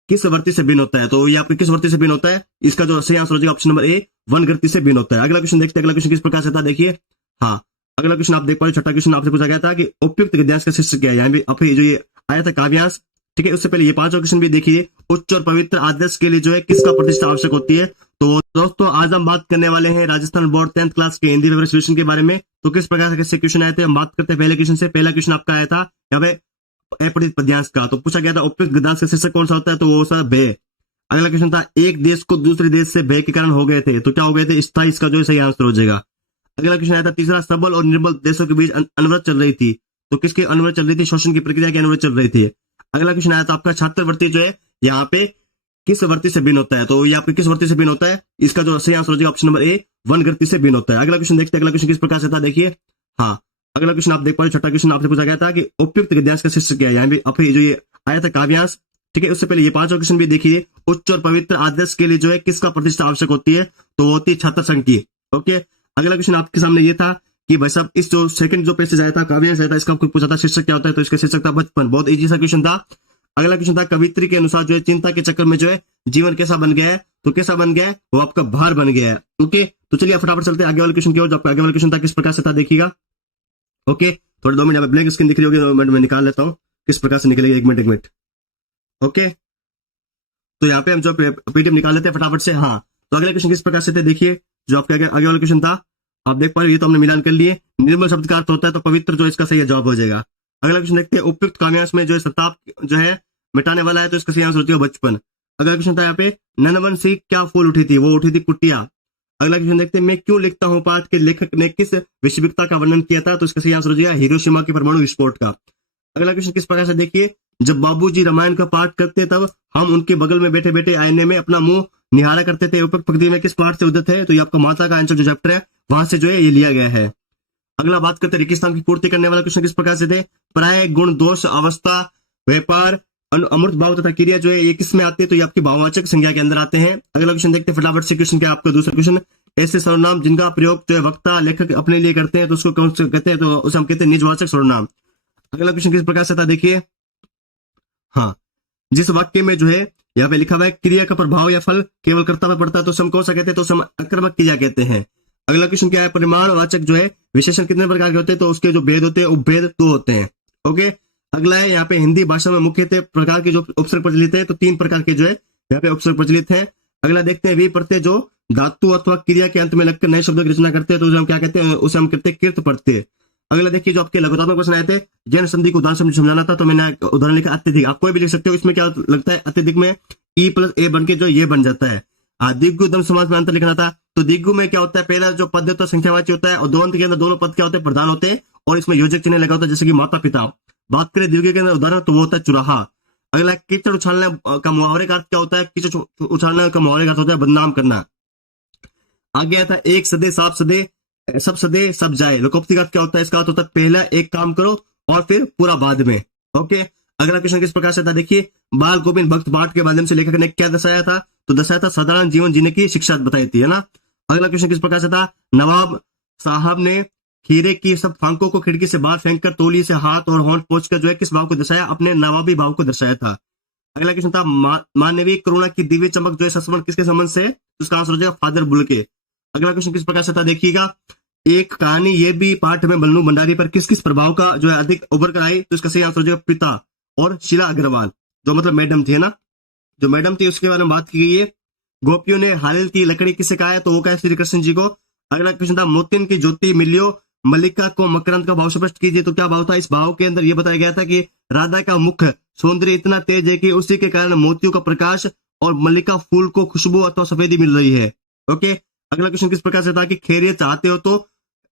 किस वर्ती से भिन्न होता है, तो ये आपके किस वर्ती से भिन्न होता है, इसका जो सही आंसर हो जाएगा ऑप्शन नंबर ए, वन गति से भिन्न होता है। अगला क्वेश्चन देखते हैं, अगला क्वेश्चन किस प्रकार से था देखिए। हाँ अगला क्वेश्चन आप देख पा रहे, छठा क्वेश्चन आपसे पूछा गया था कि उपयुक्त गद्यांश का शीर्षक क्या है। यहाँ भी आपके जो ये आया था काव्यांश, ठीक है। उससे पहले ये 5वां क्वेश्चन भी देखिए, उच्च और पवित्र आदर्श के लिए जो है किसका प्रतिष्ठा आवश्यक होती है। तो दोस्तों आज हम बात करने वाले हैं राजस्थान बोर्ड 10th क्लास के हिंदी पेपर सोल्यूशन के बारे में। तो किस प्रकार से क्वेश्चन आए थे, हम बात करते हैं पहले क्वेश्चन से। पहला क्वेश्चन आपका आया था यहाँ पे अपठित पद्यांश का, तो पूछा गया था उपयुक्त गद्यांश का शीर्षक कौन सा होता है, तो वो सा भय। अगला क्वेश्चन था, एक देश को दूसरे देश से भय के कारण हो गए थे, तो क्या हो गए थे, स्थायी। इसका जो है सही आंसर हो जाएगा। अगला क्वेश्चन आया था, तीसरा सबल और निर्बल देशों के बीच अनवरत चल रही थी, तो किसकी अनवरत चल रही थी, शोषण की प्रक्रिया की अनवरत चल रही थी। अगला क्वेश्चन आया था आपका छात्रवृत्ति जो है यहाँ पे किस वर्ती से भिन्न होता है, तो ये आपके किस वर्ती से भिन्न होता है, इसका जो सही आंसर हो जाएगा ऑप्शन नंबर ए, वन गति से भिन्न होता है। अगला क्वेश्चन देखते हैं, अगला क्वेश्चन किस प्रकार से था देखिए। हाँ अगला क्वेश्चन आप देख पा रहे, छठा क्वेश्चन आपसे पूछा गया था कि उपयुक्त गद्यांश का शीर्षक क्या है। यहाँ भी आपके जो ये आया था काव्यांश, ठीक है। उससे पहले ये 5वां क्वेश्चन भी देखिए, उच्च और पवित्र आदर्श के लिए जो है किसका प्रतिष्ठा आवश्यक होती है, तो वो होती है छात्र संघ की। ओके अगला क्वेश्चन आपके सामने ये था कि भाई साहब इस जो सेकंड जो पैसेज आया था काव्यांश आया था, इसका आपको पूछा था शीर्षक क्या होता है, तो इसका शीर्षक था बचपन। बहुत इजी सा क्वेश्चन था। अगला क्वेश्चन था, कवित्री के अनुसार जो है चिंता के चक्कर में जो है जीवन कैसा बन गया है, तो कैसा बन गया है, वो आपका भार बन गया है। ओके तो चलिए फटाफट चलते हैं आगे वाले क्वेश्चन की ओर। जो आपका आगे वाला क्वेश्चन था किस प्रकार से था देखिएगा। ओके थोड़े 2 मिनट यहाँ पे ब्लैंक स्क्रीन दिख रही होगी, 2 मिनट में निकाल लेता हूँ किस प्रकार से निकलेगी। 1 मिनट। ओके तो यहाँ पे हम जो पीडीएफ निकाल लेते हैं फटाफट से। हाँ तो अगले क्वेश्चन किस प्रकार से थे देखिए, जो आपके आगे वाला क्वेश्चन था आप देख पा रहे, ये तो हमने मिलान कर लिए। निर्मल शब्द का अर्थ होता है, तो पवित्र जो इसका सही जवाब हो जाएगा। अगला क्वेश्चन देखते हैं, उपयुक्त काव्यांश में जो है सताप जो है मिटाने वाला है, तो इसका सही आंसर होती है बचपन। अगला क्वेश्चन था यहाँ पे ननवन से क्या फूल उठी थी, वो उठी थी कुटिया। अगला क्वेश्चन देखते हैं, मैं क्यों लिखता हूँ पाठ के लेखक ने किस वैश्विकता का वर्णन किया था? तो इसका सही आंसर हो जाएगा हिरोशिमा के परमाणु विस्फोट का। अगला क्वेश्चन किस प्रकार से देखिए, जब बाबूजी रामायण का पाठ करते तब हम उनके बगल में बैठे बैठे आईने में अपना मुंह निहारा करते थे, उपयुक्त पंक्ति में किस पाठ से उद्धत है? तो ये आपका माता का आंसर जो चैप्टर है वहां से जो है ये लिया गया है। अगला बात करते हैं रेगिस्तान की पूर्ति करने वाला क्वेश्चन किस प्रकार से थे? प्राय गुण दोष अवस्था व्यापार अमृत भाव तथा क्रिया जो है ये किस में आते हैं? तो ये आपकी भाववाचक संज्ञा के अंदर आते हैं। अगला क्वेश्चन देखते हैं फटाफट से, क्वेश्चन क्या आपका दूसरा क्वेश्चन, ऐसे सर्वनाम जिनका प्रयोग जो है वक्ता लेखक अपने लिए करते हैं तो उसको कौन से कहते हैं? तो उसे हम कहते हैं निजवाचक सर्वनाम। अगला क्वेश्चन किस प्रकार से था देखिए, हाँ, जिस वाक्य में जो है यहाँ पे लिखा हुआ है क्रिया का प्रभाव या फल केवल कर्ता पर पड़ता है तो उसे हम कौन सा कहते हैं? तो उसे हम आक्रामक क्रिया कहते हैं। अगला क्वेश्चन क्या है, परिमाणवाचक जो है विशेषण कितने प्रकार के होते हैं? तो उसके जो भेद होते हैं उपभेद 2 होते हैं। ओके, अगला है यहाँ पे हिंदी भाषा में मुख्यतः प्रकार के जो उपसर्ग प्रचलित है तो 3 प्रकार के जो है यहाँ पे उपसर्ग प्रचलित है। अगला देखते हैं वी प्रत्यय जो धातु अथवा क्रिया के अंत में लगकर नए शब्दों की रचना करते हैं तो उसे हम क्या कहते हैं? उसे हम कहते हैं कृत प्रत्यय। अगला देखिए जो आपके लघुतात्मक प्रश्न आए थे जैन संधि को उदाहरण समझाना था तो मैंने उदाहरण लिखा अत्यधिक, आप कोई भी लिख सकते हो। इसमें क्या लगता है, अत्यधिक में ई प्लस ए बन के जो ये बन जाता है। दिग्गु दम समाज में अंतर लिखना था तो दिग्गु में क्या होता है, पहला जो पद होता है संख्यावाची होता है और दो अंत के अंदर दोनों पद क्या होते हैं? प्रधान होते हैं और इसमें योजक चिन्ह लगा होता है जैसे कि माता पिता। बात करें दीर्घ के अंदर उदाहरण तो वो होता है चुराहा। अगला कीचड़ उछालने का मुहावरे का अर्थ क्या होता है? कीचड़ उछालने का मुहावरे का अर्थ होता है बदनाम करना। आगे आता है एक सदे साफ सदे सब सदे सब जाए, लोकोक्ति का अर्थ क्या होता है? इसका अर्थ होता है पहला एक काम करो और फिर पूरा बाद में। ओके, अगला क्वेश्चन किस प्रकार से था देखिए, बाल गोविंद भक्त पाठ के माध्यम से लेखक ने क्या दर्शाया था? तो दर्शाया था साधारण जीवन जीने की शिक्षा बताई थी, है ना। अगला क्वेश्चन किस प्रकार से था, नवाब साहब ने खीरे की सब फांकों को खिड़की से बाहर फेंककर तौली से हाथ और होंठ पोंछकर जो है किस भाव को दर्शाया? अपने नवाबी भाव को दर्शाया था। अगला क्वेश्चन था मानवीय करुणा की दिव्य चमक जो है संस्मरण किसके संबंध से? उसका आंसर हो जाएगा फादर बुल के। अगला क्वेश्चन किस प्रकार से था देखिएगा, एक कहानी ये भी पाठ में बल्लू भंडारी पर किस किस प्रभाव का जो है अधिक उभर कर आई? तो इसका सही आंसर हो जाएगा पिता और शीला अग्रवाल जो मतलब मैडम थी, है ना, जो मैडम थी उसके बारे में बात की गई है। गोपियों ने हालिल की लकड़ी किसे कहा है? तो वो कहा है श्री कृष्ण जी को। अगला क्वेश्चन था मोतिन की ज्योति मिलियो मल्लिका को मकरंद का भाव स्पष्ट कीजिए, तो क्या भाव था? इस भाव के अंदर यह बताया गया था कि राधा का मुख सौंदर्य इतना तेज है कि उसी के कारण मोतियों का प्रकाश और मल्लिका फूल को खुशबू अथवा सफेदी मिल रही है। ओके, अगला क्वेश्चन किस प्रकार से था कि खैरियत चाहते हो तो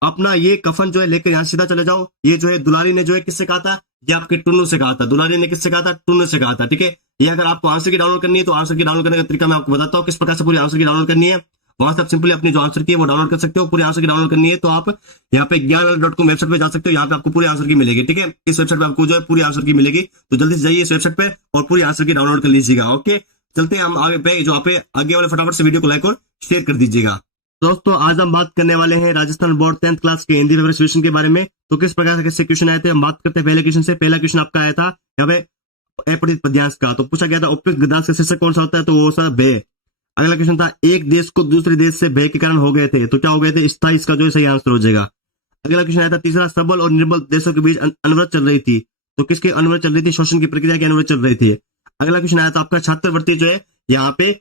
अपना ये कफन जो है लेकर यहाँ सीधा चले जाओ। ये जो है दुलारी ने जो है किससे कहा था? ये आपके टुन्नू से कहा था। दुलारी ने किससे कहा था? टुन्नू से कहा था। ठीक है, ये अगर आपको आंसर की डाउनलोड करनी है तो आंसर की डाउनलोड करने का तरीका मैं आपको बताता हूँ किस प्रकार से पूरी आंसर की डाउनलोड करनी है। वहां से आप सिंपली अपनी जो आंसर की है वो डाउनलोड कर सकते हो। पूरी आंसर की डाउनलोड करनी है तो आप यहाँ पे ज्ञान.com वेबसाइट पे जा सकते हो, यहाँ पे आपको पूरी आंसर की मिलेगी। ठीक है, इस वेबसाइट पे आपको जो है पूरी आंसर की मिलेगी, तो जल्दी से जाइए इस वेबसाइट पे और पूरी आंसर की डाउनलोड कर लीजिएगा। ओके, चलते हैं हम आगे पे, जो आप आगे वाले फटाफट से वीडियो को लाइक और शेयर कर दीजिएगा। दोस्तों आज हम बात करने वाले हैं राजस्थान बोर्ड 10th क्लास के हिंदी पेपर सोल्यूशन के बारे में। तो किस प्रकार से कैसे क्वेश्चन आए थे हम बात करते हैं पहले क्वेश्चन से। पहला क्वेश्चन आपका आया था यहाँ पे अपठित पद्यांश का, तो पूछा गया था उपयुक्त गद्यांश का शीर्षक कौन सा होता है? तो वो सा भय। अगला क्वेश्चन था एक देश को दूसरे देश से भय के कारण हो गए थे, तो क्या हो गए थे? स्थायी, इसका जो सही आंसर हो जाएगा। अगला क्वेश्चन आया था तीसरा, सबल और निर्बल देशों के बीच अनवरत चल रही थी, तो किसके अनवरत चल रही थी? शोषण की प्रक्रिया की अनवरत चल रही थी। अगला क्वेश्चन आया था आपका छात्रवृत्ति जो है यहाँ पे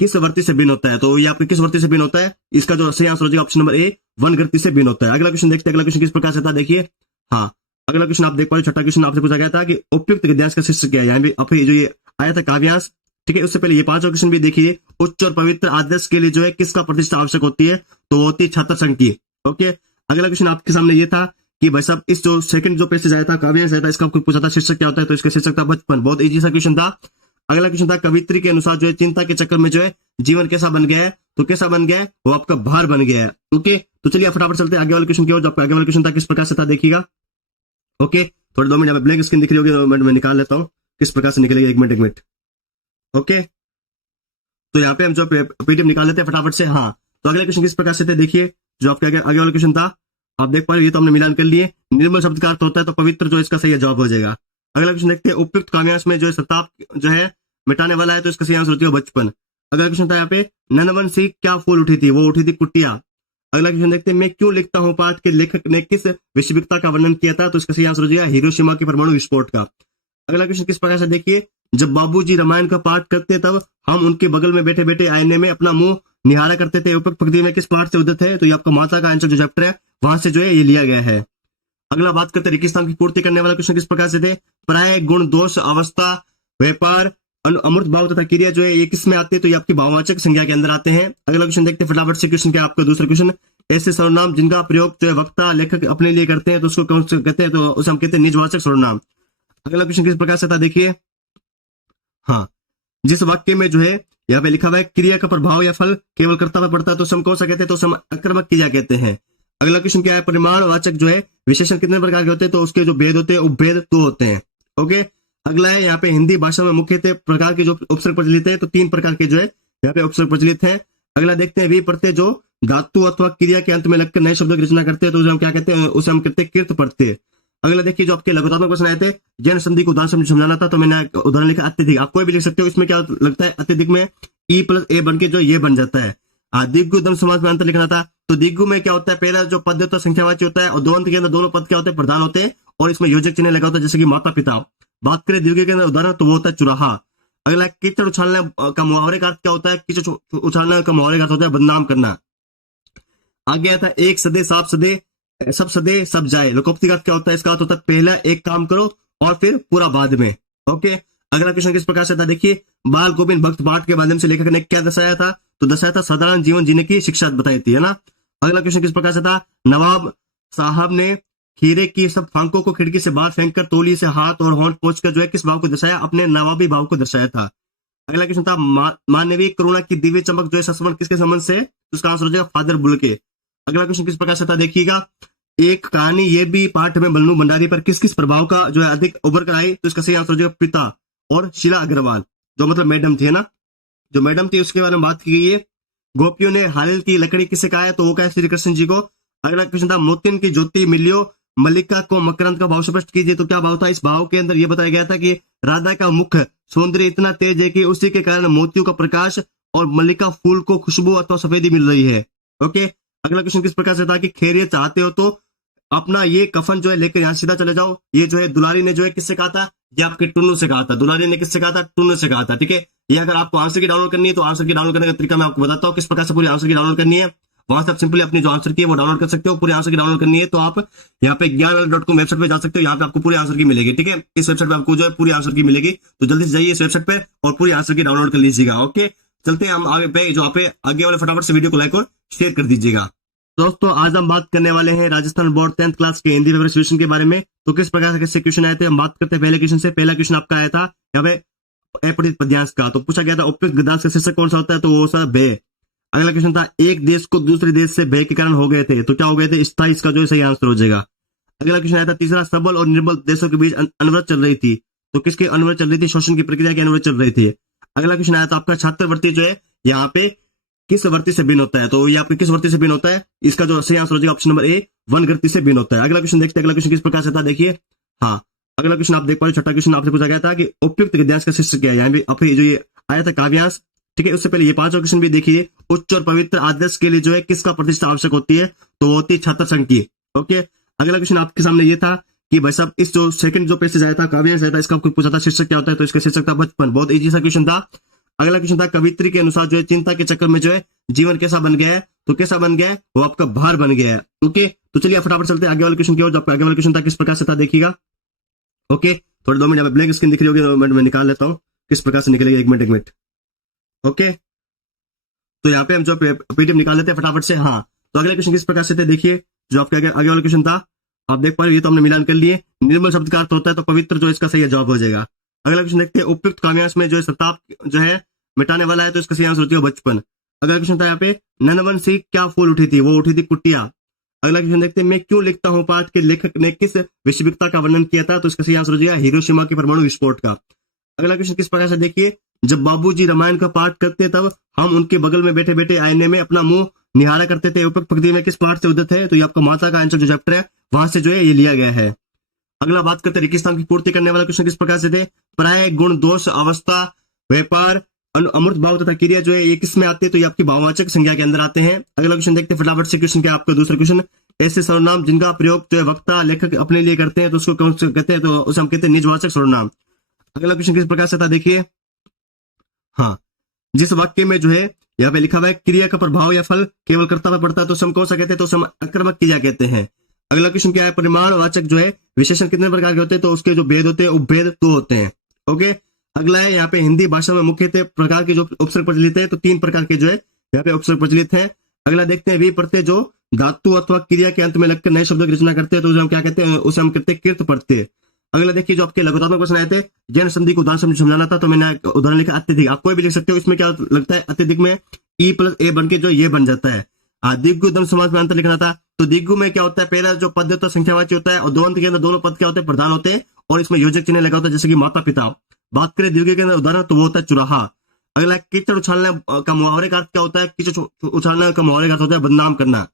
किस वृत्ति से भिन्न होता है? तो ये आपके किस वृत्ति से भिन्न होता है? इसका जो सही आंसर हो जाएगा ऑप्शन नंबर ए, वनगति से भिन्न होता है। अगला क्वेश्चन देखते हैं, अगला क्वेश्चन किस प्रकार से था देखिए। हाँ, अगला क्वेश्चन आप देख पा रहे, छठा क्वेश्चन आपसे पूछा गया था कि उपयुक्त गद्यांश का शीर्षक क्या है? यहाँ पे जो ये आया था काव्यांश। ठीक है, उससे पहले ये पांचवा क्वेश्चन भी देखिए, उच्च और पवित्र आदर्श के लिए जो है किसका प्रतिष्ठा आवश्यक होती है? तो वो होती है छात्र संघ की। ओके, अगला क्वेश्चन आपके सामने ये था कि भाई साहब इस जो सेकंड जो पैसेज आया था काव्यांश आया था, इसका आपको पूछा था शीर्षक क्या होता है? तो इसका शीर्षक था बचपन। बहुत इजी सा क्वेश्चन था। अगला क्वेश्चन था कवित्री के अनुसार जो है चिंता के चक्कर में जो है जीवन कैसा बन गया है? तो कैसा बन गया है? वो आपका भार बन गया है। ओके, तो चलिए फटाफट चलते हैं आगे वाले क्वेश्चन की ओर। जो आपका आगे वाला क्वेश्चन था किस प्रकार से था देखिएगा। ओके, थोड़े 2 मिनट यहाँ पे ब्लैंक स्क्रीन दिख रही होगी, 2 मिनट में निकाल लेता हूँ किस प्रकार से निकलेगी। 1 मिनट। ओके, तो यहाँ पे हम जो पीडीएफ निकाल लेते हैं फटाफट से। हाँ, तो अगला क्वेश्चन किस प्रकार से थे देखिए, जो आपके आगे वाला क्वेश्चन था आप देख पा रहे, ये तो हमने मिलान कर लिए। निर्मल शब्द का अर्थ होता है तो पवित्र जो इसका सही जवाब हो जाएगा। अगला क्वेश्चन देखते हैं, उपयुक्त काव्यांश में जो सताप जो है मिटाने वाला है, तो इसका सही आंसर होती है बचपन। अगला क्वेश्चन था यहाँ पे नंदवन सी क्या फूल उठी थी? वो उठी थी कुटिया। अगला क्वेश्चन देखते हैं, मैं क्यों लिखता हूँ पाठ के लेखक ने किस वैश्विकता का वर्णन किया था? तो इसका सही आंसर हो जाएगा हिरोशिमा के परमाणु विस्फोट का। अगला क्वेश्चन किस प्रकार से देखिए, जब बाबूजी रामायण का पाठ करते तब हम उनके बगल में बैठे बैठे आईने में अपना मुंह निहारा करते थे, उपयुक्त पंक्ति में किस पाठ से उद्धत है? तो ये आपका माता का आंसर जो चैप्टर है वहां से जो है ये लिया गया है। अगला बात करते हैं रेगिस्तान की पूर्ति करने वाला क्वेश्चन किस प्रकार से थे, प्राय गुण दोष अवस्था व्यापार अमूर्त भाव तथा क्रिया जो है ये किस में आते हैं, तो ये आपकी भाववाचक संज्ञा के अंदर आते हैं। अगला क्वेश्चन देखते हैं फटाफट से। क्वेश्चन क्या है आपका दूसरा क्वेश्चन, ऐसे सर्वनाम जिनका प्रयोग जो है वक्ता लेखक अपने लिए करते हैं तो उसको कौन से कहते हैं, तो उसे हम कहते हैं निजवाचक सर्वनाम। अगला क्वेश्चन किस प्रकार से था देखिए, हाँ, जिस वाक्य में जो है यहाँ पे लिखा हुआ है क्रिया का प्रभाव या फल केवल कर्ता पर पड़ता है तो उसे हम कौन सा कहते हैं, तो उसे हम आक्रामक क्रिया कहते हैं। अगला क्वेश्चन क्या है, परिमाणवाचक जो है विशेषण कितने प्रकार के होते हैं, तो उसके जो भेद होते हैं उपभेद 2 होते हैं। ओके, अगला है यहाँ पे हिंदी भाषा में मुख्यतः प्रकार के जो उपसर्ग प्रचलित है, तो 3 प्रकार के जो है यहाँ पे उपसर्ग प्रचलित है। अगला देखते हैं विप्रत्यय जो धातु अथवा क्रिया के अंत में लगकर नए शब्दों की रचना करते हैं तो उसे हम क्या कहते हैं, उसे हम कहते हैं कृत प्रत्यय। अगला देखिए जो आपके लघुतात्मक प्रश्न आए थे, जैन संधि को उदाहरण समझाना था, तो मैंने उदाहरण लिखा अत्यधिक। आप कोई भी लिख सकते हो, इसमें क्या लगता है अत्यधिक में ई प्लस ए बन के जो ये बन जाता है। दिग्गु दम समास में अंतर लिखना था, तो दिग्गु में क्या होता है, पहला जो पद होता है संख्यावाची होता है और दोनों के अंदर दोनों पद क्या होते हैं, प्रधान होते हैं और इसमें योजक चिन्ह लगा होता है, जैसे कि माता पिता। बात करें दीर्घ के अंदर उदाहरण, तो वो होता है चुराहा। अगला कीचड़ उछालने का मुहावरे का अर्थ क्या होता है, कीचड़ उछालने का मुहावरे का अर्थ होता है बदनाम करना। आगे आता है एक सदे साफ सदे सब सदे सब जाए। लोकोक्ति का अर्थ क्या होता है, इसका अर्थ होता है पहला एक काम करो और फिर पूरा बाद में। ओके, अगला क्वेश्चन किस प्रकार से था देखिए, बाल गोविंद भक्त पाठ के माध्यम से लेखक ने क्या दर्शाया था, तो दर्शाया था साधारण जीवन जीने की शिक्षा बताई थी, है ना। अगला क्वेश्चन किस प्रकार से था, नवाब साहब ने खीरे की सब फांकों को खिड़की से बाहर फेंककर तौलिए से हाथ और होंठ पोंछकर जो है किस भाव को दर्शाया, अपने नवाबी भाव को दर्शाया था। अगला क्वेश्चन था मानवीय करुणा की दिव्य चमक जो है संबंध किसके संबंध से, तो उसका आंसर हो जाएगा फादर बुल के। अगला क्वेश्चन किस प्रकार से था देखिएगा, एक कहानी ये भी पाठ में बल्लू भंडारी पर किस किस प्रभाव का जो है अधिक उभर कर आई, तो इसका सही आंसर हो जाएगा पिता और शीला अग्रवाल, जो मतलब मैडम थी, है ना, जो मैडम थी उसके बारे में बात की गई है। गोपियों ने हालिल की लकड़ी किसे कहा है, तो वो कहा श्री कृष्ण जी को। अगला क्वेश्चन था मोतिन की ज्योति मिलियो मल्लिका को मकरंद का भाव स्पष्ट कीजिए, तो क्या भाव था, इस भाव के अंदर यह बताया गया था कि राधा का मुख सौंदर्य इतना तेज है कि उसी के कारण मोतियों का प्रकाश और मल्लिका फूल को खुशबू अथवा सफेदी मिल रही है। ओके, अगला क्वेश्चन किस प्रकार से था कि खैरियत चाहते हो तो अपना ये कफन जो है लेकर यहाँ सीधा चले जाओ। ये जो है दुलारी ने जो है किससे कहा था, ये आपके टुन्नू से कहा था। दुलारी ने किससे कहा था, टुन्नू से कहा था। ठीक है, ये अगर आपको आंसर की डाउनलोड करनी है तो आंसर की डाउनलोड करने का तरीका मैं आपको बताता हूँ किस प्रकार से पूरी आंसर की डाउनलोड करनी है। वहां से आप सिंपली अपनी जो आंसर की है वो डाउनलोड कर सकते हो। पूरे आंसर की डाउनलोड करनी है तो आप यहाँ पे ज्ञान.com वेबसाइट पे जा सकते हो, यहाँ पे आपको पूरी आंसर की मिलेगी। ठीक है, इस वेबसाइट पे आपको जो है पूरी आंसर की मिलेगी, तो जल्दी से जाइए इस वेबसाइट पे और पूरी आंसर की डाउनलोड कर लीजिएगा। ओके, चलते हैं हम आगे पे, जो आप आगे वाले फटाफट से वीडियो को लाइक और शेयर कर दीजिएगा। दोस्तों आज हम बात करने वाले हैं राजस्थान बोर्ड 10th क्लास के हिंदी पेपर सोल्यूशन के बारे में। तो किस प्रकार से कैसे क्वेश्चन आए थे, हम बात करते हैं पहले क्वेश्चन से। पहला क्वेश्चन आपका आया था यहाँ पे अपठित पद्यांश का, तो पूछा गया था उपयुक्त गद्यांश का शीर्षक कौन सा होता है, तो वो सा भय। अगला क्वेश्चन था एक देश को दूसरे देश से भय के कारण हो गए थे, तो क्या हो गए थे, स्थायी, इसका जो सही आंसर हो जाएगा। अगला क्वेश्चन आया था तीसरा, सबल और निर्बल देशों के बीच अनवरत चल रही थी, तो किसके अनवरत चल रही थी, शोषण की प्रक्रिया की अनवरत चल रही थी। अगला क्वेश्चन आया था आपका छात्रवृत्ति जो है यहाँ पे किस वृत्ति से भिन्न होता है, तो ये आपके किस वृत्ति से भिन्न होता है, इसका जो सही आंसर हो जाएगा ऑप्शन नंबर ए, वनगति से भिन्न होता है। अगला क्वेश्चन देखते हैं, अगला क्वेश्चन किस प्रकार से था देखिए, हाँ, अगला क्वेश्चन आप देख पा रहे, छठा क्वेश्चन आपसे पूछा गया था कि उपयुक्त गद्यांश का शीर्षक क्या है, यहाँ पे जो ये आया था काव्यांश। ठीक है, उससे पहले ये 5वां क्वेश्चन भी देखिए, उच्च और पवित्र आदर्श के लिए जो है किसका प्रतिष्ठा आवश्यक होती है, तो वो होती है छात्र संघ की। ओके, अगला क्वेश्चन आपके सामने ये था कि भाई साहब इस जो सेकंड जो पैसेज आया था काव्यांश आया था, इसका आपको पूछा था शीर्षक क्या होता है, तो इसका शीर्षक था बचपन। बहुत इजी सा क्वेश्चन था। अगला क्वेश्चन था कवित्री के अनुसार जो है चिंता के चक्कर में जो है जीवन कैसा बन गया है, तो कैसा बन गया है, वो आपका भार बन गया है। ओके, तो चलिए फटाफट चलते हैं आगे वाले क्वेश्चन की ओर। जो आपका आगे वाला क्वेश्चन था किस प्रकार से था देखिएगा। ओके, थोड़े 2 मिनट यहाँ पे ब्लैंक स्क्रीन दिख रही होगी, 2 मिनट में निकाल लेता हूँ किस प्रकार से निकलेगी, 1 मिनट। ओके, तो यहाँ पे हम जो पीडीएफ निकाल लेते हैं फटाफट से। हाँ, तो अगला क्वेश्चन किस प्रकार से थे देखिए, जो आपके आगे वाला क्वेश्चन था आप देख पा रहे हो, ये तो हमने मिलान कर लिए। निर्मल शब्द का अर्थ होता है तो पवित्र, जो इसका सही जवाब हो जाएगा। अगला क्वेश्चन देखते हैं, उपयुक्त काव्यांश में जो है संताप जो है मिटाने वाला है, तो इसका सही आंसर होती है बचपन। अगला क्वेश्चन था यहाँ पे ननवन से क्या फूल उठी थी, वो उठी थी कुटिया। अगला क्वेश्चन देखते हैं, मैं क्यों लिखता हूँ पाठ के लेखक ने किस विश्वविकता का वर्णन किया था, तो इसका सही आंसर हो जाएगा हिरोशिमा के परमाणु विस्फोट का। अगला क्वेश्चन किस प्रकार से देखिए, जब बाबूजी रामायण का पाठ करते तब हम उनके बगल में बैठे बैठे आईने में अपना मुंह निहारा करते थे, उपयुक्त पंक्ति में किस पाठ से उद्धत है, तो ये आपका माता का आंचल जो चैप्टर है वहां से जो है ये लिया गया है। अगला बात करते हैं रेगिस्तान की पूर्ति करने वाला क्वेश्चन किस प्रकार से थे, प्राय गुण दोष अवस्था व्यापार अमूर्त भाव तथा क्रिया जो है ये किस में आते हैं, तो ये आपकी भाववाचक संज्ञा के अंदर आते हैं। अगला क्वेश्चन देखते हैं फटाफट से। क्वेश्चन क्या है आपका दूसरा क्वेश्चन, ऐसे सर्वनाम जिनका प्रयोग जो है वक्ता लेखक अपने लिए करते हैं तो उसको कौन से कहते हैं, तो उसे हम कहते हैं निजवाचक सर्वनाम। अगला क्वेश्चन किस प्रकार से था देखिए, हाँ, जिस वाक्य में जो है यहाँ पे लिखा हुआ है क्रिया का प्रभाव या फल केवल कर्ता पर पड़ता है तो उसे हम कौन सा कहते हैं, तो उसे हम आक्रामक क्रिया कहते हैं। अगला क्वेश्चन क्या है, परिमाणवाचक जो है विशेषण कितने प्रकार के होते हैं, तो उसके जो भेद होते हैं उपभेद 2 होते हैं। ओके, अगला है यहाँ पे हिंदी भाषा में मुख्यतः प्रकार के जो उपसर्ग प्रचलित है, तो 3 प्रकार के जो है यहाँ पे उपसर्ग प्रचलित है। अगला देखते हैं वी प्रत्यय जो धातु अथवा क्रिया के अंत में लगकर नए शब्दों की रचना करते हैं, तो उसे हम क्या कहते हैं, उसे हम कहते हैं कृत प्रत्यय। अगला देखिए जो आपके लघुतात्मक प्रश्न आए थे, जैन संधि को उदाहरण समझाना था, तो मैंने उदाहरण लिखा अत्यधिक। आप कोई भी लिख सकते हो, इसमें क्या लगता है अत्यधिक में ई प्लस ए बन के जो ये बन जाता है। दिग्गु द्वंद्व समास में अंतर लिखना था, तो दिग्गु में क्या होता है, पहला जो पद होता है संख्यावाची होता है, और द्वंद्व के अंदर दोनों पद क्या होते हैं, प्रधान होते हैं, और इसमें योजक चिन्ह लगा होता है, जैसे कि माता पिता। बात करें द्विगु के अंदर उदाहरण, तो वो होता है चुराहा। अगला कीचड़ उछालने का मुहावरे का अर्थ क्या होता है, कीचड़ उछालने का मुहावरे का अर्थ होता है बदनाम करना।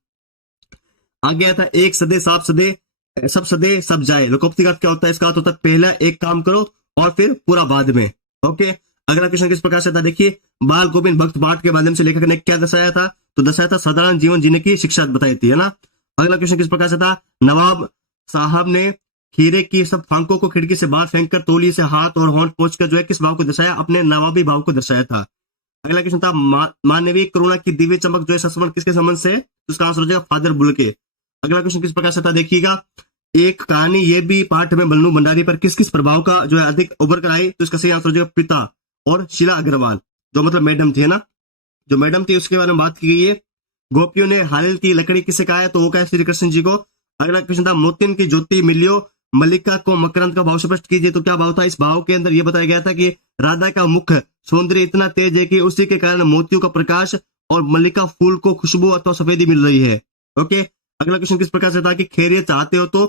आगे आता है एक सदे साफ सदे सब सदे सब जाए। लोकोक्ति का अर्थ क्या होता है, इसका अर्थ होता है पहला एक काम करो और फिर पूरा बाद में। ओके, अगला क्वेश्चन किस प्रकार से था, देखिए बाल गोविंद भक्त पाठ के माध्यम से लेखक ने क्या दर्शाया था, तो दर्शाया था साधारण जीवन जीने की शिक्षा बताई थी, है ना। अगला क्वेश्चन किस प्रकार से था, नवाब साहब ने खीरे की सब फांकों को खिड़की से बाहर फेंककर तौलिए से हाथ और होंठ पोंछकर जो है किस भाव को दर्शाया, अपने नवाबी भाव को दर्शाया था। अगला क्वेश्चन था मानवीय करुणा की दिव्य चमक जो है संबंध किसके संबंध से, तो उसका आंसर हो जाएगा फादर बुल के। अगला क्वेश्चन किस प्रकार से था, देखिएगा एक कहानी ये भी पाठ में बल्लू भंडारी पर किस किस प्रभाव का जो है अधिक उभर कर आई, तो इसका सही आंसर हो जाएगा पिता और शीला अग्रवाल, जो मतलब मैडम थी, है ना, जो मैडम थी उसके बारे में बात की गई है। गोपियों ने हालिल की लकड़ी किसे कहा है, तो वो कहा श्री कृष्ण जी को। अगला क्वेश्चन था मोतिन की ज्योति मिलियो मल्लिका को मकरंद का भाव स्पष्ट कीजिए, तो क्या भाव था, इस भाव के अंदर यह बताया गया था कि राधा का मुख सौंदर्य इतना तेज है कि उसी के कारण मोतियों का प्रकाश और मल्लिका फूल को खुशबू अथवा सफेदी मिल रही है। ओके, अगला क्वेश्चन किस प्रकार से था कि खैरियत चाहते हो तो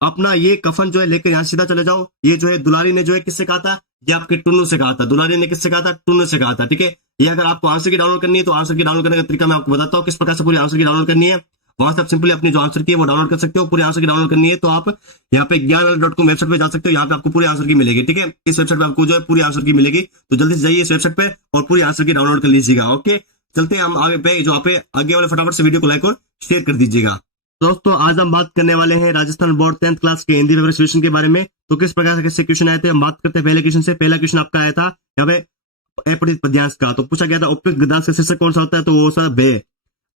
अपना ये कफन जो है लेकर यहाँ सीधा चले जाओ। ये जो है दुलारी ने जो है किससे कहा था, ये आपके टुन्नू से कहा था। दुलारी ने किससे कहा था, टुन्नू से कहा था। ठीक है, ये अगर आपको आंसर की डाउनलोड करनी है, तो आंसर की डाउनलोड करने का तरीका मैं आपको बताता हूँ किस प्रकार से पूरी आंसर की डाउनलोड करनी है। वहां से आप सिंपली अपनी जो आंसर की है वो डाउनलोड कर सकते हो। पूरी आंसर की डाउनलोड करनी है तो आप यहाँ पे ज्ञान.com वेबसाइट पे जा सकते हो, यहाँ पे आपको पूरी आंसर की मिलेगी। ठीक है, इस वेबसाइट पे आपको जो है पूरी आंसर की मिलेगी, तो जल्दी से जाइए इस वेबसाइट पे और पूरी आंसर की डाउनलोड कर लीजिएगा। ओके, चलते हैं हम आगे पे, जो आप आगे वाले फटाफट से वीडियो को लाइक और शेयर कर दीजिएगा। दोस्तों आज हम बात करने वाले हैं राजस्थान बोर्ड 10th क्लास के हिंदी पेपर सोल्यूशन के बारे में। तो किस प्रकार से कैसे क्वेश्चन आए थे, हम बात करते हैं पहले क्वेश्चन से। पहला क्वेश्चन आपका आया था यहाँ पे अपठित पद्यांश का, तो पूछा गया था उपयुक्त गद्यांश का शीर्षक कौन सा होता है, तो वो सा भय।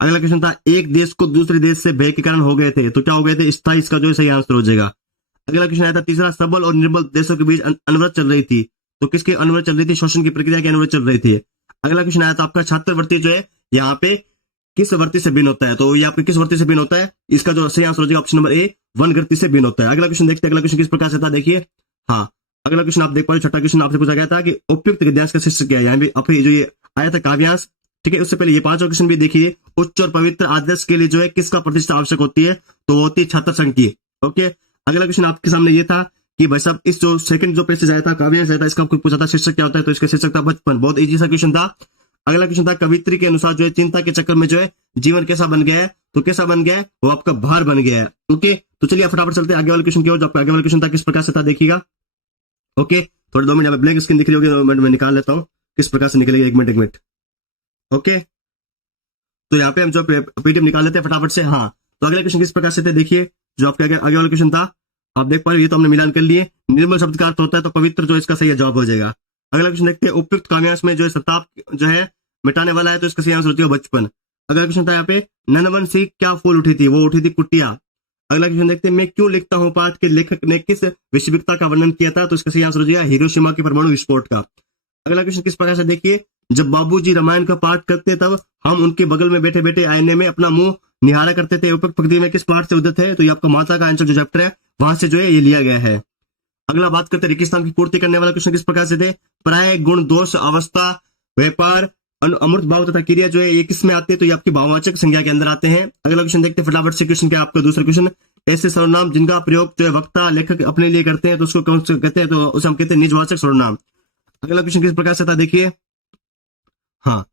अगला क्वेश्चन था एक देश को दूसरे देश से भय के कारण हो गए थे, तो क्या हो गए थे, स्थायी। इसका जो सही आंसर हो जाएगा। अगला क्वेश्चन आया था तीसरा सबल और निर्बल देशों के बीच अनवरत चल रही थी, तो किसके अनवरत चल रही थी, शोषण की प्रक्रिया की अनवरत चल रही थी। अगला क्वेश्चन आया था आपका छात्रवृत्ति जो है यहाँ पे किस वृत्ति से भिन्न होता है, तो ये आपके किस वृत्ति से भिन्न होता है, इसका जो सही आंसर हो जाएगा ऑप्शन नंबर ए वन वृत्ति से भिन्न होता है। अगला क्वेश्चन देखते हैं, अगला क्वेश्चन किस प्रकार से था, देखिए हाँ अगला क्वेश्चन आप देख पा रहे, छठा क्वेश्चन आपसे पूछा गया था कि उपयुक्त गद्यांश का शीर्षक क्या है। यहाँ भी आपको जो ये आया था काव्यांश। ठीक है, उससे पहले ये पांचवा क्वेश्चन भी देखिए, उच्च और पवित्र आदर्श के लिए जो है किसका प्रतिष्ठा आवश्यक होती है, तो वो होती है छात्र संघ की। ओके, अगला क्वेश्चन आपके सामने ये था कि भाई साहब इस जो सेकंड जो पैसेज आया था काव्यांश आया था, इसका आपको पूछा था शीर्षक क्या होता है, तो इसका शीर्षक था बचपन। बहुत इजी सा क्वेश्चन था। अगला क्वेश्चन था कवित्री के अनुसार जो है चिंता के चक्कर में जो है जीवन कैसा बन गया है, तो कैसा बन गया है, वो आपका भार बन गया है। ओके, तो चलिए फटाफट चलते हैं आगे वाले क्वेश्चन की ओर। जो आपका आगे वाला क्वेश्चन था किस प्रकार से था, देखिएगा। ओके, थोड़े 2 मिनट ब्लैंक स्क्रीन दिख रही होगी, 2 मिनट में निकाल लेता हूँ किस प्रकार से निकलेगी। 1 मिनट। ओके, तो यहाँ पे हम जो पीडीएफ निकाल लेते हैं फटाफट से। हाँ, तो अगले क्वेश्चन किस प्रकार से थे, देखिए जो आपके आगे वाला क्वेश्चन था आप देख पा रहे हो, ये तो हमने मिलान कर लिए। निर्मल शब्द का अर्थ होता है, तो पवित्र जो इसका सही जवाब हो जाएगा। अगला क्वेश्चन देखते हैं उपयुक्त काव्यांश में जो है सताप जो है मिटाने वाला है, तो इसका सही आंसर हो जाएगा बचपन। अगला क्वेश्चन था यहाँ पे नंदवन से क्या फूल उठी थी, वो उठी थी कुटिया। अगला क्वेश्चन देखते हैं मैं क्यों लिखता हूँ पाठ के लेखक ने किस वैश्विकता का वर्णन किया था, तो इसका सही आंसर हो जाएगा हिरोशिमा के परमाणु विस्फोट का। अगला क्वेश्चन किस प्रकार से देखिए, जब बाबूजी रामायण का पाठ करते तब हम उनके बगल में बैठे बैठे आईने में अपना मुंह निहारा करते थे। उपयुक्त पंक्ति में किस पाठ से उद्धत है, तो ये आपका माता का आंसर जो चैप्टर है वहां से जो है ये लिया गया है। अगला बात करते हैं रेगिस्तान की पूर्ति करने वाला क्वेश्चन किस प्रकार से थे, प्राय गुण दोष अवस्था व्यापार अमूर्त भाव तथा क्रिया जो है ये किस में आते हैं, तो ये आपकी भाववाचक संज्ञा के अंदर आते हैं। अगला क्वेश्चन देखते हैं फटाफट से। क्वेश्चन क्या आपका दूसरा क्वेश्चन, ऐसे सर्वनाम जिनका प्रयोग जो है वक्ता लेखक अपने लिए करते हैं, तो उसको कौन से कहते हैं, तो उसे हम कहते हैं निजवाचक सर्वनाम। अगला क्वेश्चन किस प्रकार से था, देखिए हाँ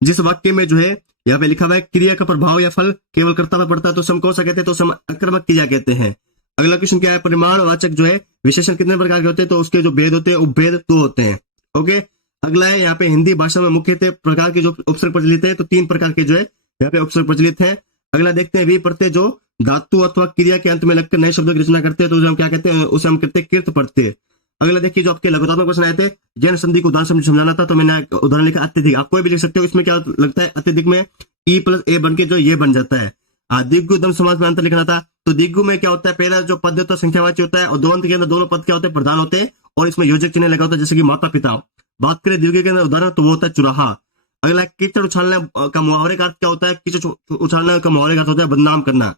जिस वाक्य में जो है यहाँ पे लिखा हुआ है क्रिया का प्रभाव या फल केवल कर्ता पर पड़ता है, तो हम कौन सा कहते हैं, तो हम आक्रमक क्रिया कहते हैं। अगला क्वेश्चन क्या है, परिमाणवाचक जो है विशेषण कितने प्रकार के होते हैं, तो उसके जो भेद होते हैं उपभेद 2 होते हैं। ओके, अगला है यहाँ पे हिंदी भाषा में मुख्यतः प्रकार के जो उपसर्ग प्रचलित है, तो 3 प्रकार के जो है यहाँ पे उपसर्ग प्रचलित है। अगला देखते हैं वी प्रत्यय जो धातु अथवा क्रिया के अंत में लगकर नए शब्दों की रचना करते हैं, तो उसे हम क्या कहते हैं, उसे हम कहते हैं कृत प्रत्यय। अगला देखिए जो आपके लघुतात्मक प्रश्न आए थे, जैन संधि को उदाहरण समझाना था, तो मैंने उदाहरण लिखा अत्यधिक। आप कोई भी लिख सकते हो, इसमें क्या लगता है अत्यधिक में ई प्लस ए बन के जो ये बन जाता है। दिग्गु द्वंद्व समास में अंतर लिखना था, तो दिग्गु में क्या होता है, पहला जो पद होता है संख्यावाची होता है, और द्वंद्व के अंदर दोनों पद क्या होते हैं, प्रधान होते हैं, और इसमें योजक चिन्ह लगा होता है जैसे कि माता पिता। बात करें दीर्घ के अंदर उदाहरण तो वो होता है चुराहा। अगला कीचड़ उछालने का मुहावरे का अर्थ क्या होता है? कीचड़ उछालने का मुहावरे का अर्थ होता है बदनाम करना।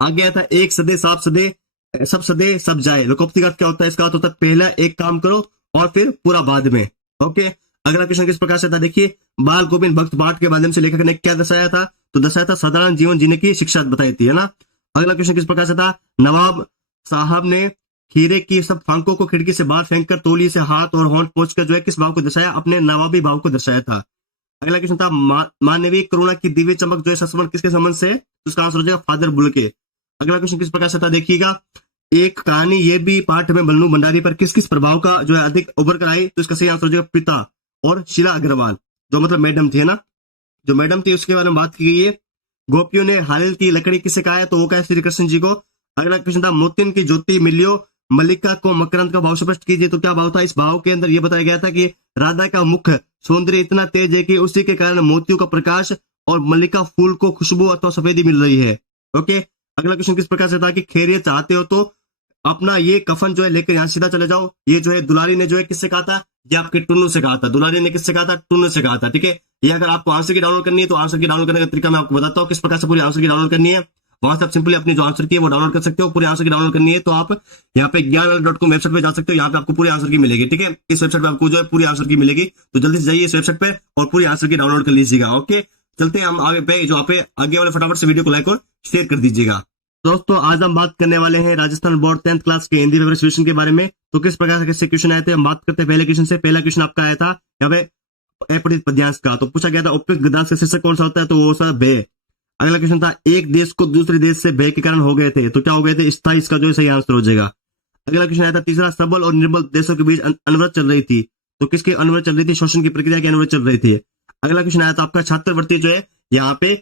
आगे आता है एक सदे साफ सदे सब सदे सब जाए। लोकोक्ति का अर्थ क्या होता है? इसका अर्थ होता है पहला एक काम करो और फिर पूरा बाद में। ओके, अगला क्वेश्चन किस प्रकार से था देखिए। बाल गोविंद भक्त पाठ के माध्यम से लेखक ने क्या दर्शाया था? तो दर्शाया था साधारण जीवन जीने की शिक्षा बताई थी, है ना। अगला क्वेश्चन किस प्रकार से था। नवाब साहब ने खीरे की सब फांकों को खिड़की से बाहर फेंककर तौलिए से हाथ और होंठ पहुंचकर जो है किस भाव को दर्शाया? अपने नवाबी भाव को दर्शाया था। अगला क्वेश्चन था मानवीय करुणा की दिव्य चमक जो है संबंध किसके संबंध से? तो उसका आंसर हो जाएगा फादर बुल्के। अगला क्वेश्चन किस प्रकार से था देखिएगा। एक कहानी ये भी पाठ में बल्लू भंडारी पर किस किस प्रभाव का जो है अधिक उभर कर आई? तो इसका सही आंसर हो जाएगा पिता और शीला अग्रवाल, जो मतलब मैडम थी, है ना। जो मैडम थी उसके बारे में बात की गई है। गोपियों ने हालिल की लकड़ी किसे कहा है? तो वो कहा है श्री कृष्ण जी को। अगला क्वेश्चन था मोतिन की ज्योति मिलियो मल्लिका को मकरंद का भाव स्पष्ट कीजिए। तो क्या भाव था? इस भाव के अंदर यह बताया गया था कि राधा का मुख सौंदर्य इतना तेज है कि उसी के कारण मोतियों का प्रकाश और मल्लिका फूल को खुशबू अथवा सफेदी मिल रही है। ओके, अगला क्वेश्चन किस प्रकार से था कि खैरियत चाहते हो तो अपना ये कफन जो है लेकर यहाँ सीधा चले जाओ। ये जो है दुलारी ने जो है किससे कहा था? ये आपके टुन्नू से कहा था। दुलारी ने किससे कहा था? टुन्नू से कहा था। ठीक है, ये अगर आपको आंसर की डाउनलोड करनी है तो आंसर की डाउनलोड करने का तरीका मैं आपको बताता हूँ किस प्रकार से पूरी आंसर की डाउनलोड करनी है। वहां से आप सिंपली अपनी जो आंसर की है वो डाउनलोड कर सकते हो। पूरे आंसर की डाउनलोड करनी है तो आप यहाँ पे ज्ञान.com वेबसाइट पे जा सकते हो। यहाँ पे आपको पूरी आंसर की मिलेगी। ठीक है, इस वेबसाइट पे आपको जो है पूरी आंसर की मिलेगी। तो जल्दी से जाइए इस वेबसाइट पे और पूरी आंसर की डाउनलोड कर लीजिएगा। ओके, चलते हैं हम आगे पे। जो आप आगे वाले फटाफट से वीडियो को लाइक और शेयर कर दीजिएगा। दोस्तों आज हम बात करने वाले हैं राजस्थान बोर्ड 10th क्लास के हिंदी पेपर सॉल्यूशन के बारे में। तो किस प्रकार से कैसे क्वेश्चन आए थे हम बात करते हैं पहले क्वेश्चन से। पहला क्वेश्चन आपका आया था यहाँ पे अपठित पद्यांश का। तो पूछा गया था उपयुक्त गद्यांश का शीर्षक कौन सा होता है? तो वो सा भय। अगला क्वेश्चन था एक देश को दूसरे देश से भय के कारण हो गए थे। तो क्या हो गए थे? स्थायी। इसका जो है सही आंसर हो जाएगा। अगला क्वेश्चन आया था तीसरा सबल और निर्बल देशों के बीच अनवरत चल रही थी। तो किसकी अनवरत चल रही थी? शोषण की प्रक्रिया की अनवरत चल रही थी। अगला क्वेश्चन आया था आपका छात्रवृत्ति जो है यहाँ पे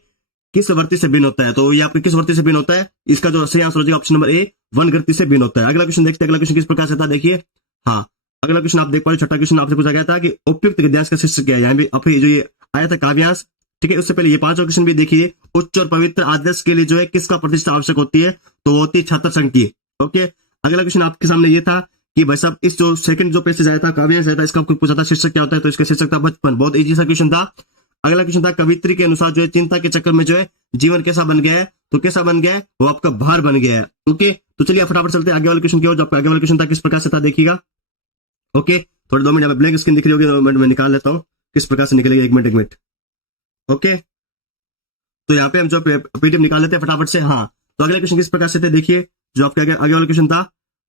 किस वृत्ति से भिन्न होता है? तो ये आपके किस वृत्ति से भिन्न होता है? इसका जो सही आंसर हो जाएगा ऑप्शन नंबर ए वन वृत्ति से भिन्न होता है। अगला क्वेश्चन देखते हैं। अगला क्वेश्चन किस प्रकार से था देखिए। हाँ, अगला क्वेश्चन आप देख पा रहे छठा क्वेश्चन आपसे पूछा गया था कि उपयुक्त गद्यांश का शीर्षक क्या है। यहाँ भी आपके जो ये आया था काव्यांश। ठीक है, उससे पहले ये पांचवा क्वेश्चन भी देखिए। उच्च और पवित्र आदर्श के लिए जो है किसका प्रतिष्ठा आवश्यक होती है? तो वो होती है छात्र संघ की। ओके, अगला क्वेश्चन आपके सामने ये था कि भाई साहब इस जो सेकंड जो पैसेज आया था काव्यांश आया था इसका आपको पूछा था शीर्षक क्या होता है? तो इसका शीर्षक था बचपन। बहुत इजी सा क्वेश्चन था। अगला क्वेश्चन था कवित्री के अनुसार जो है चिंता के चक्कर में जो है जीवन कैसा बन गया है? तो कैसा बन गया है? वो आपका भार बन गया है। ओके, तो चलिए फटाफट चलते हैं आगे वाले क्वेश्चन की ओर। जो आपका आगे वाला क्वेश्चन था किस प्रकार से था देखिएगा। ओके, थोड़े 2 मिनट ब्लैंक स्क्रीन दिख रही होगी, 2 मिनट में निकाल लेता हूँ किस प्रकार से निकलेगी। 1 मिनट। ओके, तो यहाँ पे हम जो पीडीएफ निकाल लेते हैं फटाफट से। हाँ, तो अगले क्वेश्चन किस प्रकार से थे देखिए। जो आपके आगे वाला क्वेश्चन था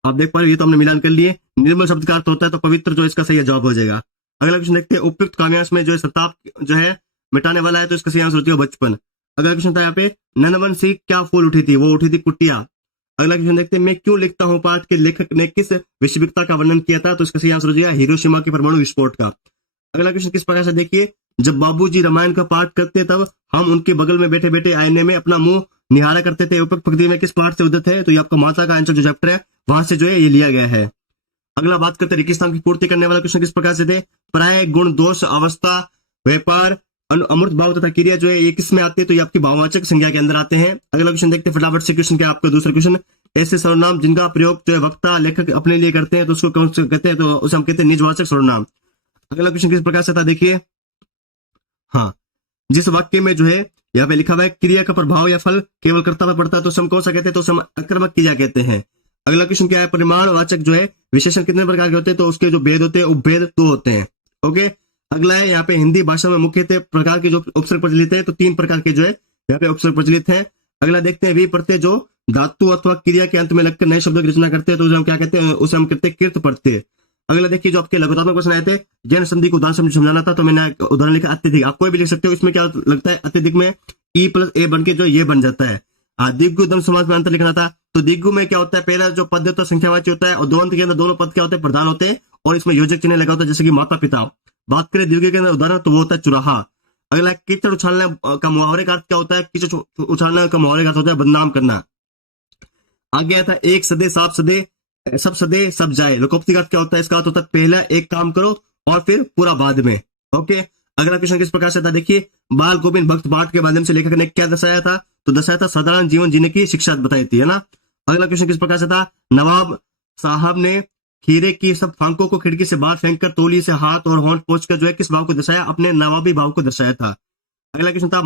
आप देख पा रहे, ये तो हमने मिलान कर लिए। निर्मल शब्द का अर्थ होता है तो पवित्र जो इसका सही जवाब हो जाएगा। अगला क्वेश्चन देखते हैं उपयुक्त काव्यांश में जो है सताप जो है मिटाने वाला है। तो इसका सही आंसर होती है बचपन। अगला क्वेश्चन था यहाँ पे ननवन सी क्या फूल उठी थी? वो उठी थी कुटिया। अगला क्वेश्चन देखते हैं मैं क्यों लिखता हूँ पाठ के लेखक ने किस वैश्विकता का वर्णन किया था? तो इसका सही आंसर हो जाएगा हिरोशिमा के परमाणु विस्फोट का। अगला क्वेश्चन किस प्रकार से देखिए। जब बाबूजी रामायण का पाठ करते तब हम उनके बगल में बैठे बैठे आईने में अपना मुंह निहारा करते थे। उपयुक्त पंक्ति में किस पाठ से उद्धत है? तो ये आपका माता का आंसर जो चैप्टर है वहां से जो है ये लिया गया है। अगला बात करते हैं रेगिस्तान की पूर्ति करने वाला क्वेश्चन किस प्रकार से थे। प्राय गुण दोष अवस्था व्यापार अमृत भाव तथा क्रिया जो है ये किस में आते हैं? तो ये आपकी भाववाचक संज्ञा के अंदर आते हैं। अगला क्वेश्चन देखते हैं फटाफट से। क्वेश्चन क्या आपका दूसरा क्वेश्चन, ऐसे सर्वनाम जिनका प्रयोग जो है वक्ता लेखक अपने लिए करते हैं तो उसको कौन से कहते हैं? तो उसे हम कहते हैं निजवाचक सर्वनाम। अगला क्वेश्चन किस प्रकार से था देखिए। हाँ, जिस वाक्य में जो है यहाँ पे लिखा हुआ है क्रिया का प्रभाव या फल केवल कर्ता पर पड़ता है तो हम कौन सा कहते हैं? तो हम आक्रामक क्रिया कहते हैं। अगला क्वेश्चन क्या है, परिमाणवाचक जो है विशेषण कितने प्रकार के होते हैं? तो उसके जो भेद होते हैं उपभेद 2 होते हैं। ओके, अगला है यहाँ पे हिंदी भाषा में मुख्यतः प्रकार के जो उपसर्ग प्रचलित है तो 3 प्रकार के जो है यहाँ पे उपसर्ग प्रचलित है। अगला देखते हैं वी प्रत्यय जो धातु अथवा क्रिया के अंत में लगकर नए शब्दों की रचना करते हैं तो उसे हम क्या कहते हैं? उसे हम कहते हैं कृत प्रत्यय। अगला देखिए जो आपके लघुतात्मक प्रश्न आए थे जैन संधि को उदाहरण समझाना था तो मैंने उदाहरण लिखा अत्यधिक। आप कोई भी लिख सकते हो। इसमें क्या लगता है अत्यधिक में ई प्लस ए बन के जो ये बन जाता है। दिग्गु दम समाज में अंतर लिखना था तो दिग्गु में क्या होता है? पहला जो पद होता है संख्यावाची होता है और द्वंद के अंदर दोनों पद क्या होते हैं? प्रधान होते हैं और इसमें योजक चिन्ह लगा होता है जैसे कि माता पिता। बात करें दीर्घ के अंदर उदाहरण तो वो होता है चुराहा। अगला कीचड़ उछालने का मुहावरे का अर्थ क्या होता है? कीचड़ उछालने का मुहावरे का अर्थ होता है बदनाम करना। आगे आता है एक सदे साफ सदे सब जाए। लोकोक्ति का अर्थ क्या होता है? इसका अर्थ होता है पहला एक काम करो और फिर पूरा बाद में। ओके, अगला क्वेश्चन किस प्रकार से था देखिए। बाल गोविंद भक्त पाठ के माध्यम से लेखक ने क्या दर्शाया था? तो दर्शाया था साधारण जीवन जीने की शिक्षा बताई थी, है ना। अगला क्वेश्चन किस प्रकार से था। नवाब साहब ने खीरे की सब फांकों को खिड़की से बाहर फेंककर तौलिए से हाथ और होंठ पोंछकर जो है किस भाव को दर्शाया? अपने नवाबी भाव को दर्शाया था। अगला क्वेश्चन था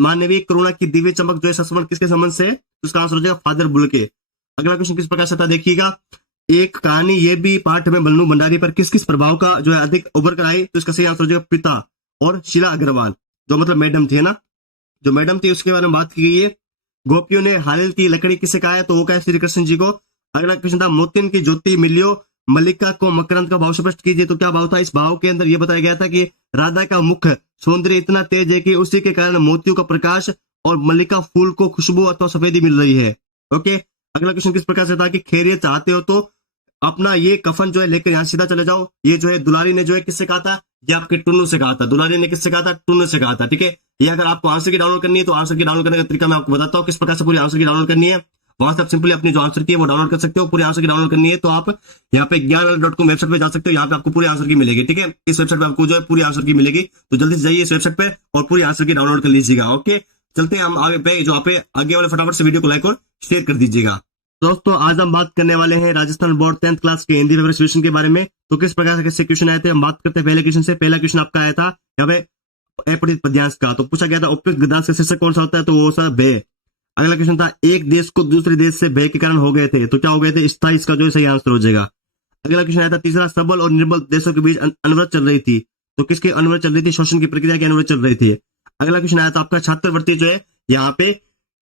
मानवीय करुणा की दिव्य चमक जो है संबंध किसके संबंध से? तो इसका आंसर हो जाएगा फादर बुल के। अगला क्वेश्चन किस प्रकार से था देखिएगा, एक कहानी ये भी पाठ में बन्नू भंडारी पर किस किस प्रभाव का जो है अधिक उभर कर आई? तो इसका सही आंसर हो जाएगा पिता और शीला अग्रवाल, जो मतलब मैडम थी, है ना, जो मैडम थी उसके बारे में बात की गई है। गोपियों ने हालिल की लकड़ी किसे कहा है? तो वो कहा है श्री कृष्ण जी को। अगला क्वेश्चन था मोतिन की ज्योति मिलियो मल्लिका को मकरंद का भाव स्पष्ट कीजिए। तो क्या भाव था? इस भाव के अंदर यह बताया गया था कि राधा का मुख सौंदर्य इतना तेज है कि उसी के कारण मोतियों का प्रकाश और मल्लिका फूल को खुशबू अथवा सफेदी मिल रही है। ओके, अगला क्वेश्चन किस प्रकार से था कि खैरियत चाहते हो तो अपना ये कफन जो है लेकर यहाँ सीधा चले जाओ। ये जो है दुलारी ने जो है किससे कहा था? ये आपके टुन्नू से कहा था। दुलारी ने किससे कहा था? टुन्नू से कहा था। ठीक है, ये अगर आपको आंसर की डाउनलोड करनी है तो आंसर की डाउनलोड करने का तरीका मैं आपको बताता हूँ किस प्रकार से पूरी आंसर की डाउनलोड करनी है। वहां से आप सिंपली अपनी जो आंसर की है वो डाउनलोड कर सकते हो। पूरी आंसर की डाउनलोड करनी है तो आप यहाँ पे ज्ञान.com वेबसाइट पे जा सकते हो। यहाँ पे आपको पूरी आंसर की मिलेगी। ठीक है, इस वेबसाइट पे आपको जो है पूरी आंसर की मिलेगी, तो जल्दी से जाइए इस वेबसाइट पे और पूरी आंसर की डाउनलोड कर लीजिएगा। ओके, चलते हैं हम आगे पे, जो आप आगे वाले फटाफट से वीडियो को लाइक और शेयर कर दीजिएगा। दोस्तों आज हम बात करने वाले हैं राजस्थान बोर्ड 10th क्लास के हिंदी पेपर सोल्यूशन के बारे में। तो किस प्रकार से कैसे क्वेश्चन आए थे, हम बात करते हैं पहले क्वेश्चन से। पहला क्वेश्चन आपका आया था यहाँ पे अपठित पद्यांश का। तो पूछा गया था उपयुक्त गद्यांश का शीर्षक कौन सा होता है? तो वो सा भय। अगला क्वेश्चन था एक देश को दूसरे देश से भय के कारण हो गए थे। तो क्या हो गए थे? स्थायी, इसका जो सही आंसर हो जाएगा। अगला क्वेश्चन आया था तीसरा, सबल और निर्बल देशों के बीच अनवरत चल रही थी। तो किसकी अनवरत चल रही थी? शोषण की प्रक्रिया की अनवरत चल रही थी। अगला क्वेश्चन आया था आपका छात्रवृत्ति जो है यहाँ पे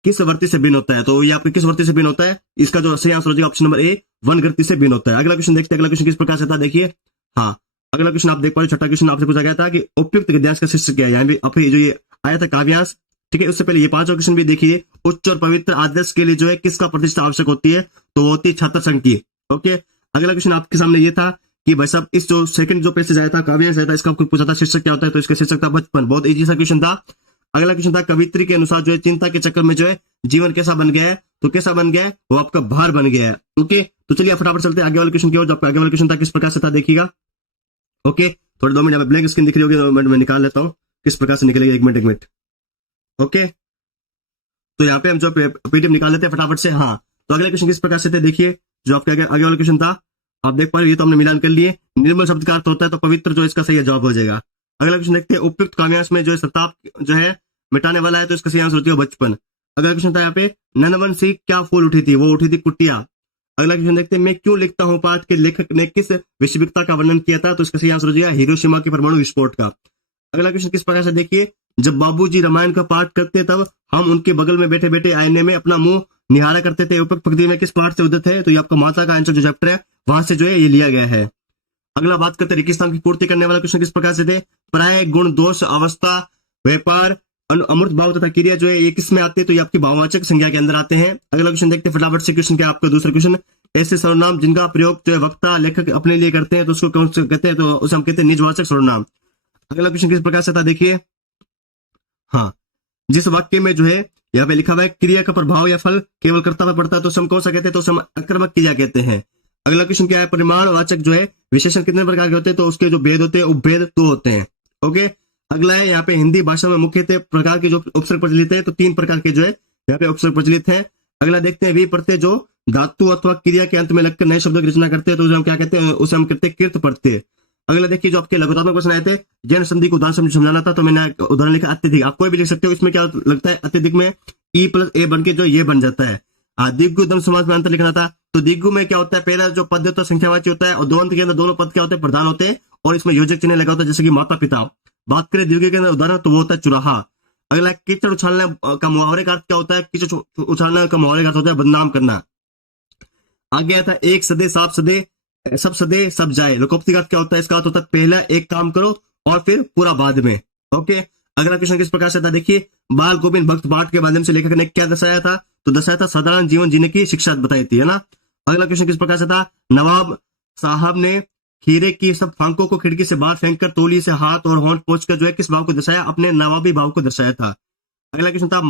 किस वृत्ति से भिन्न होता है? तो ये आपके किस वृत्ति से भिन्न होता है? इसका जो सही आंसर हो जाएगा ऑप्शन नंबर ए, वनगति से भिन्न होता है। अगला क्वेश्चन देखते हैं, अगला क्वेश्चन किस प्रकार से था देखिए। हाँ, अगला क्वेश्चन आप देख पा रहे, छठा क्वेश्चन आपसे पूछा गया था कि उपयुक्त गद्यांश का शीर्षक क्या है। यहाँ पे जो ये आया था काव्यांश। ठीक है, उससे पहले ये पांचवा क्वेश्चन भी देखिए, उच्च और पवित्र आदर्श के लिए जो है किसका प्रतिष्ठा आवश्यक होती है? तो वो होती है छात्र संघ की। ओके, अगला क्वेश्चन आपके सामने ये था कि भाई साहब इस जो सेकंड जो पैसेज आया था काव्यांश आया था, इसका आपको पूछा था शीर्षक क्या होता है? तो इसका शीर्षक था बचपन। बहुत इजी सा क्वेश्चन था। अगला क्वेश्चन था कवित्री के अनुसार जो है चिंता के चक्कर में जो है जीवन कैसा बन गया है? तो कैसा बन गया है? वो आपका भार बन गया है। ओके, तो चलिए फटाफट चलते हैं आगे वाले क्वेश्चन की ओर। जो आपका आगे वाला क्वेश्चन था किस प्रकार से था देखिएगा। ओके, थोड़े 2 मिनट यहाँ पे ब्लैंक स्क्रीन दिख रही होगी, 2 मिनट में निकाल लेता हूँ किस प्रकार से निकलेगी। 1 मिनट। ओके, तो यहाँ पे हम जो पीडीएफ निकाल लेते हैं फटाफट से। हाँ, तो अगला क्वेश्चन किस प्रकार से थे देखिए। जो आपके आगे वाला क्वेश्चन था आप देख पा रहे, ये तो हमने मिलान कर लिए। निर्मल शब्द का अर्थ होता है तो पवित्र जो इसका सही जवाब हो जाएगा। अगला क्वेश्चन देखते हैं, उपयुक्त काव्यांश में जो सताप जो है मिटाने वाला है, तो इसका सही आंसर होती है बचपन। अगला क्वेश्चन था यहाँ पे नंदवन से क्या फूल उठी थी? वो उठी थी कुटिया। अगला क्वेश्चन देखते हैं, मैं क्यों लिखता हूँ पाठ के लेखक ने किस वैश्विकता का वर्णन किया था? तो इसका सही आंसर हो जाएगा हिरोशिमा के परमाणु विस्फोट का। अगला क्वेश्चन किस प्रकार से देखिए, जब बाबूजी रामायण का पाठ करते तब हम उनके बगल में बैठे बैठे आईने में अपना मुंह निहारा करते थे। उपयुक्त पंक्ति में किस पाठ से उद्धत है? तो ये आपका माता का आंसर जो चैप्टर है वहां से जो है ये लिया गया है। अगला बात करते हैं रेगिस्तान की पूर्ति करने वाला क्वेश्चन किस प्रकार से थे। प्राय गुण दोष अवस्था व्यापार अमूर्त भाव तथा क्रिया जो है ये किस में आते हैं? तो ये आपकी भाववाचक संज्ञा के अंदर आते हैं। अगला क्वेश्चन देखते हैं फटाफट से। क्वेश्चन क्या आपका दूसरा क्वेश्चन, ऐसे सर्वनाम जिनका प्रयोग जो है वक्ता लेखक अपने लिए करते हैं तो उसको कौन से कहते हैं? तो उसे हम कहते हैं निजवाचक सर्वनाम। अगला क्वेश्चन किस प्रकार से था देखिए। हाँ, जिस वाक्य में जो है यहाँ पे लिखा हुआ है क्रिया का प्रभाव या फल केवल कर्ता पर पड़ता है तो उसे हम कौन सा कहते हैं? तो उसे हम आक्रमक क्रिया कहते हैं। अगला क्वेश्चन क्या है, परिमाणवाचक जो है विशेषण कितने प्रकार के होते हैं? तो उसके जो भेद होते हैं उपभेद 2 होते हैं। ओके, अगला है यहाँ पे हिंदी भाषा में मुख्यतः प्रकार के जो उपसर्ग प्रचलित है, तो 3 प्रकार के जो है यहाँ पे उपसर्ग प्रचलित है। अगला देखते हैं विप्रत्यय जो धातु अथवा क्रिया के अंत में लगकर नए शब्दों की रचना करते हैं तो उसे हम क्या कहते हैं? उसे हम कहते हैं कृत प्रत्यय। अगला देखिए जो आपके लघुतात्मक प्रश्न आए थे, जैन संधि को उदाहरण समझाना था, तो मैंने उदाहरण लिखा अत्यधिक। आप कोई भी लिख सकते हो, इसमें क्या लगता है अत्यधिक में ई प्लस ए बन के जो ये बन जाता है। दिग्गु दम समाज में अंतर लिखना था, तो दिग्गु में क्या होता है? पहला जो पद होता है संख्यावाची होता है और दोनों के अंदर दोनों पद क्या होते हैं? प्रधान होते हैं और इसमें योजक चिन्ह लगा होता है जैसे कि माता पिता। बात करें दीर्घ के अंदर उदाहरण तो वो होता है चुराहा। अगला कीचड़ उछालने का मुहावरे का अर्थ क्या होता है? कीचड़ उछालने का मुहावरे का अर्थ होता है बदनाम करना। आगे आता है एक सदे साफ सदे सब सदे सब जाए। लोकोक्ति का अर्थ क्या होता है? इसका अर्थ होता है पहला एक काम करो और फिर पूरा बाद में। ओके, अगला क्वेश्चन किस प्रकार से था देखिए। बाल गोविंद भक्त पाठ के माध्यम से लेखक ने क्या दर्शाया था? तो दर्शाया था साधारण जीवन जीने की शिक्षा बताई थी, है ना। अगला क्वेश्चन किस प्रकार से था। नवाब साहब ने खीरे की सब फांकों को खिड़की से बाहर फेंककर तौलिए से हाथ और होंठ पोंछकर जो है किस भाव को दर्शाया? अपने नवाबी भाव को दर्शाया था। अगला क्वेश्चन था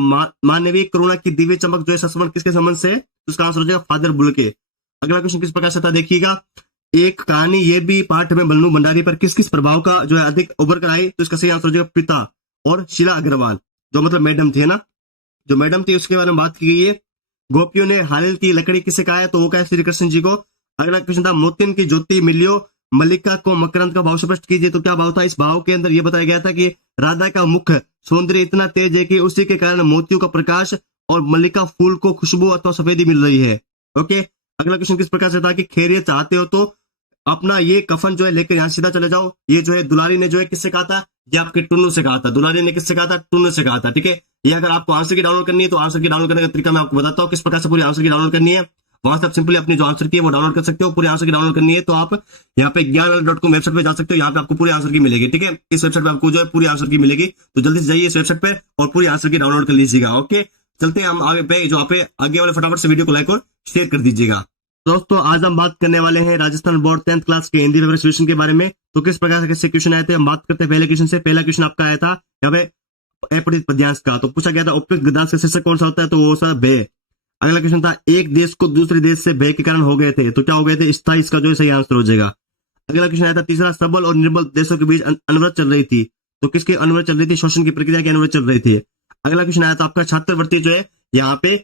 मानवीय करुणा की दिव्य चमक जो है संबंध किसके संबंध से? तो उसका आंसर हो जाएगा फादर बुल के। अगला क्वेश्चन किस प्रकार से था देखिएगा। एक कहानी ये भी पाठ में बन्नू भंडारी पर किस किस प्रभाव का जो है अधिक उभर कर आई? तो इसका सही आंसर हो जाएगा पिता और शीला अग्रवाल, जो मतलब मैडम थी, है ना, जो मैडम थी उसके बारे में बात की गई है। गोपियों ने हालिल की लकड़ी किसे कहा है? तो वो कहा है श्री कृष्ण जी को। अगला क्वेश्चन था मोतिन की ज्योति मिलियो मल्लिका को मकरंद का भाव स्पष्ट कीजिए, तो क्या भाव था इस भाव के अंदर? ये बताया गया था कि राधा का मुख सौंदर्य इतना तेज है कि उसी के कारण मोतियों का प्रकाश और मल्लिका फूल को खुशबू अथवा सफेदी मिल रही है। ओके, अगला क्वेश्चन किस प्रकार से था कि खैरियत चाहते हो तो अपना ये कफन जो है लेकर यहाँ सीधा चले जाओ। ये जो है दुलारी ने जो है किससे कहा था? ये आपके टुन्नू से कहा था। दुलारी ने किससे कहा था? टुन्नू से कहा था। ठीक है, ये अगर आपको आंसर की डाउनलोड करनी है तो आंसर की डाउनलोड करने का तरीका मैं आपको बताता हूँ किस प्रकार से पूरी आंसर की डाउनलोड करनी है। वहां से आप सिंपली अपनी जो आंसर की है वो डाउनलोड कर सकते हो। पूरे आंसर की डाउनलोड करनी है तो आप यहाँ पे ज्ञान.com वेबसाइट पे जा सकते हो। यहाँ पे आपको पूरी आंसर की मिलेगी। ठीक है, इस वेबसाइट पे आपको जो है पूरी आंसर की मिलेगी, तो जल्दी से जाइए इस वेबसाइट पे और पूरी आंसर की डाउनलोड कर लीजिएगा। ओके, चलते हैं हम आगे पे, जो आप आगे वाले फटाफट से वीडियो को लाइक और शेयर कर दीजिएगा। दोस्तों आज हम बात करने वाले हैं राजस्थान बोर्ड 10th क्लास के हिंदी पेपर सोल्यूशन के बारे में। तो किस प्रकार से कैसे क्वेश्चन आए थे हम बात करते हैं पहले क्वेश्चन से। पहला क्वेश्चन आपका आया था यहाँ पे अपठित पद्यांश का, तो पूछा गया था उपयुक्त गद्यांश का शीर्षक कौन सा होता है? तो वो सा भय। अगला क्वेश्चन था एक देश को दूसरे देश से भय के कारण हो गए थे, तो क्या हो गए थे? स्थायी। इसका जो सही आंसर हो जाएगा। अगला क्वेश्चन आया था तीसरा सबल और निर्बल देशों के बीच अनवरत चल रही थी, तो किसकी अनवरत चल रही थी? शोषण की प्रक्रिया की अनवरत चल रही थी। अगला क्वेश्चन आया था आपका छात्रवृत्ति जो है यहाँ पे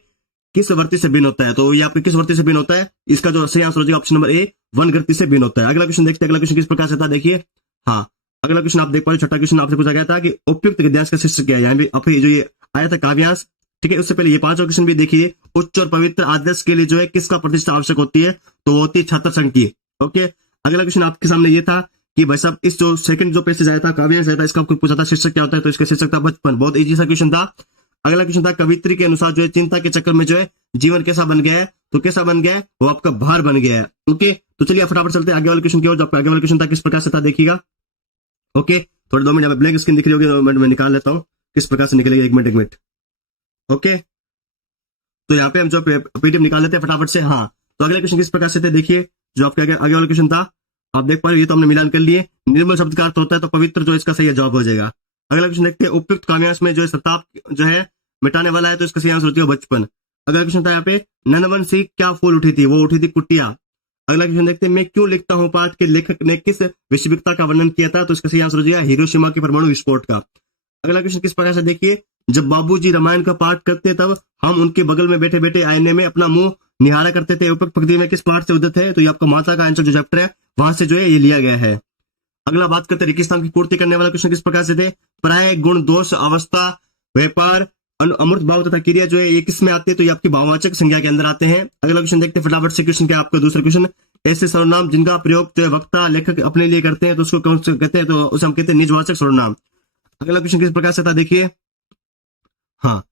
किस वृत्ति से भिन्न होता है? तो ये आपके किस वृत्ति से भिन्न होता है? इसका जो सही आंसर हो जाएगा ऑप्शन नंबर ए, वन वृत्ति से भिन्न होता है। अगला क्वेश्चन देखते हैं, अगला क्वेश्चन किस प्रकार से था देखिए। हाँ, अगला क्वेश्चन आप देख पा रहे, छठा क्वेश्चन आपसे पूछा गया था कि उपयुक्त गद्यांश का शीर्षक क्या है? यहाँ भी आपको जो ये आया था काव्यांश। ठीक है, उससे पहले ये पांचवा क्वेश्चन भी देखिए, उच्च और पवित्र आदर्श के लिए जो है किसका प्रतिष्ठा आवश्यक होती है? तो वो होती है छात्र संघ की। ओके, अगला क्वेश्चन आपके सामने ये था कि भाई साहब इस जो सेकंड जो पैसेज आया था काव्यांश आया था, इसका आपको पूछा था शीर्षक क्या होता है? तो इसका शीर्षक था बचपन। बहुत इजी सा क्वेश्चन था। अगला क्वेश्चन था कवित्री के अनुसार जो है चिंता के चक्कर में जो है जीवन कैसा बन गया है? तो कैसा बन गया है? वो आपका भार बन गया है। ओके, तो चलिए फटाफट चलते हैं आगे वाले क्वेश्चन की ओर। जो आपका आगे वाला क्वेश्चन था किस प्रकार से था देखिएगा। ओके, थोड़े 2 मिनट ब्लैंक स्क्रीन दिख रही होगी, 2 मिनट में निकाल लेता हूँ किस प्रकार से निकलेगी। एक मिनट। ओके, तो यहाँ पे हम जो पीडीएफ निकाल लेते हैं फटाफट से। हाँ, तो अगले क्वेश्चन किस प्रकार से थे देखिए। जो आपके आगे वाला क्वेश्चन था आप देख पा रहे हो, ये तो हमने मिलान कर लिए। निर्मल शब्द का अर्थ होता है, तो पवित्र जो इसका सही जवाब हो जाएगा। अगला क्वेश्चन देखते हैं उपयुक्त काव्यांश में जो है सताप जो है मिटाने वाला है, तो इसका सही आंसर होती है बचपन। अगला क्वेश्चन था यहाँ पे नंदवन से क्या फूल उठी थी? वो उठी थी कुटिया। अगला क्वेश्चन देखते हैं मैं क्यों लिखता हूँ पाठ के लेखक ने किस वैश्विकता का वर्णन किया था? तो इसका सही आंसर हो जाएगा हिरोशिमा के परमाणु विस्फोट का। अगला क्वेश्चन किस प्रकार से देखिए, जब बाबूजी रामायण का पाठ करते तब हम उनके बगल में बैठे बैठे आईने में अपना मुंह निहारा करते थे। उपयुक्त पंक्ति में किस पाठ से उद्धत है? तो ये आपका माता का आंसर जो चैप्टर है वहां से जो है ये लिया गया है। अगला बात करते हैं रेगिस्तान की पूर्ति करने वाला क्वेश्चन किस प्रकार से थे। प्राय गुण दोष अवस्था व्यापार अमूर्त भाव तथा क्रिया जो है ये किस में आते हैं? तो ये आपकी भाववाचक संज्ञा के अंदर आते हैं। अगला क्वेश्चन देखते हैं फटाफट से। क्वेश्चन क्या आपका दूसरा क्वेश्चन, ऐसे सर्वनाम जिनका प्रयोग जो है वक्ता लेखक अपने लिए करते हैं तो उसको कौन से कहते हैं? तो उसे हम कहते हैं निजवाचक सर्वनाम। अगला क्वेश्चन किस प्रकार से था देखिए। हाँ,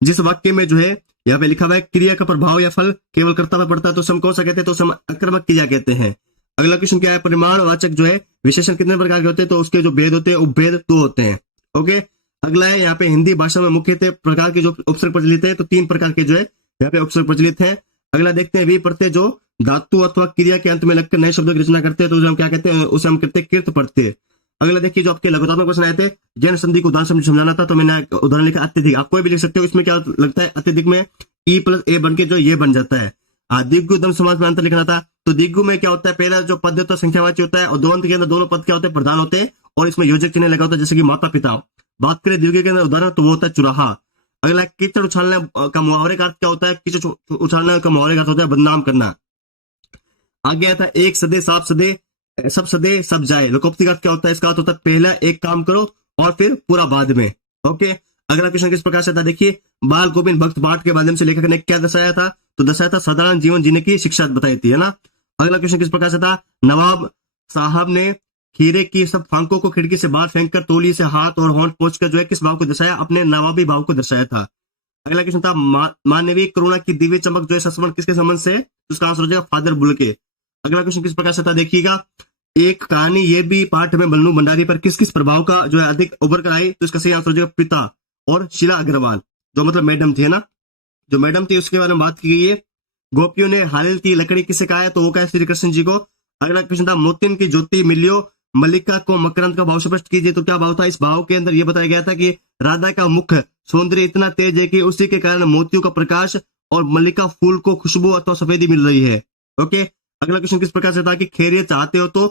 जिस वाक्य में जो है यहाँ पे लिखा हुआ है क्रिया का प्रभाव या फल केवल कर्ता पर पड़ता है तो हम कौन सा कहते हैं? तो हम आक्रमक क्रिया कहते हैं। अगला क्वेश्चन क्या है, परिमाणवाचक जो है विशेषण कितने प्रकार के होते हैं? तो उसके जो भेद होते हैं उपभेद 2 होते हैं। ओके, अगला है यहाँ पे हिंदी भाषा में मुख्यतः प्रकार के जो उपसर्ग प्रचलित है, तो 3 प्रकार के जो है यहाँ पे उपसर्ग प्रचलित है। अगला देखते हैं वी प्रत्यय जो धातु अथवा क्रिया के अंत में लगकर नए शब्दों की रचना करते हैं तो उसे हम क्या कहते हैं? उसे हम कहते हैं कृत प्रत्यय। अगला देखिए जो आपके लघुतात्मक क्वेश्चन आए थे जैन संधि को उदाहरण समझाना था, तो मैंने उदाहरण लिखा अत्यधिक। आप कोई भी लिख सकते हो, इसमें क्या लगता है अत्यधिक में ई प्लस ए बन के जो ये बन जाता है। दिग्गु दम समाज में अंतर लिखना था, तो दिग्गु में क्या होता है? पहला जो पद होता है संख्यावाची होता है और दोनों के अंदर दोनों पद क्या होते हैं? प्रधान होते हैं और इसमें योजक चिन्ह लगा होता है जैसे कि माता पिता। बात करें दीर्घ के अंदर उदाहरण तो वो होता है चुराहा। अगला कीचड़ उछालने का मुहावरे का अर्थ क्या होता है? कीचड़ उछालने का मुहावरे का अर्थ होता है बदनाम करना। आगे आता है एक सदे साफ सदे सब सदे सब जाए। लोकोक्ति का अर्थ क्या होता है? इसका अर्थ होता है पहला एक काम करो और फिर पूरा बाद में। ओके, अगला क्वेश्चन किस प्रकार से था देखिए। बाल गोविंद भक्त पाठ के माध्यम से लेखक ने क्या दर्शाया था? तो दर्शाया था साधारण जीवन जीने की शिक्षा बताई थी, है ना। अगला क्वेश्चन किस प्रकार से था। नवाब साहब ने खीरे की सब फांकों को खिड़की से बाहर फेंककर तोली से हाथ और होंठ पहुंचकर जो है किस भाव को दर्शाया? अपने नवाबी भाव को दर्शाया था। अगला क्वेश्चन था मानवीय करुणा की दिव्य चमक जो है संबंध किसके संबंध से? तो उसका आंसर हो जाएगा फादर बुल के। अगला क्वेश्चन किस प्रकार से था देखिएगा। एक कहानी ये भी पाठ में बल्लू भंडारी पर किस किस प्रभाव का जो है अधिक उभर कर आई? तो इसका सही आंसर हो जाएगा पिता और शीला अग्रवाल, जो मतलब मैडम थी, है ना। जो मैडम थी उसके बारे में बात की गई है। गोपियों ने हालिल की लकड़ी किसे कहा है? तो वो कहा है श्री कृष्ण जी को। अगला क्वेश्चन था मोतिन की ज्योति मिलियो मल्लिका को मकरंद का भाव स्पष्ट कीजिए, तो क्या भाव था? इस भाव के अंदर यह बताया गया था कि राधा का मुख सौंदर्य इतना तेज है कि उसी के कारण मोतियों का प्रकाश और मल्लिका फूल को खुशबू अथवा सफेदी मिल रही है। ओके, अगला क्वेश्चन किस प्रकार से था कि खैरियत चाहते हो तो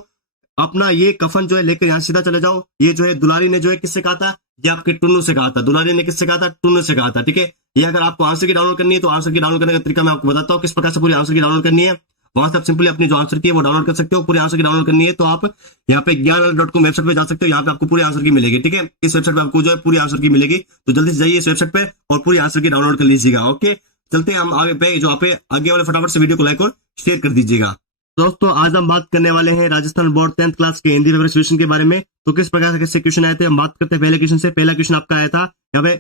अपना ये कफन जो है लेकर यहाँ सीधा चले जाओ। ये जो है दुलारी ने जो है किससे कहा था? ये आपके टुन्नू से कहा था। दुलारी ने किससे कहा था? टुन्नू से कहा था। ठीक है, ये अगर आपको आंसर की डाउनलोड करनी है तो आंसर की डाउनलोड करने का तरीका मैं आपको बताता हूँ किस प्रकार से पूरी आंसर की डाउनलोड करनी है। वहां से आप सिंपली अपनी जो आंसर की है वो डाउनलोड कर सकते हो। पूरे आंसर की डाउनलोड करनी है तो आप यहाँ पे ज्ञान.com वेबसाइट पे जा सकते हो। यहाँ पे आपको पूरे आंसर की मिलेगी, ठीक है। इस वेबसाइट पे आपको जो है पूरी आंसर की मिलेगी, तो जल्दी से जाइए इस वेबसाइट पे और पूरी आंसर की डाउनलोड कर लीजिएगा। ओके, चलते हैं हम आगे पे, जो आप आगे वाले फटाफट से वीडियो को लाइक और शेयर कर दीजिएगा। दोस्तों आज हम बात करने वाले हैं राजस्थान बोर्ड 10th क्लास के हिंदी पेपर सोल्यूशन के बारे में। तो किस प्रकार से कैसे क्वेश्चन आए थे हम बात करते हैं पहले क्वेश्चन से। पहला क्वेश्चन आपका आया था यहाँ पे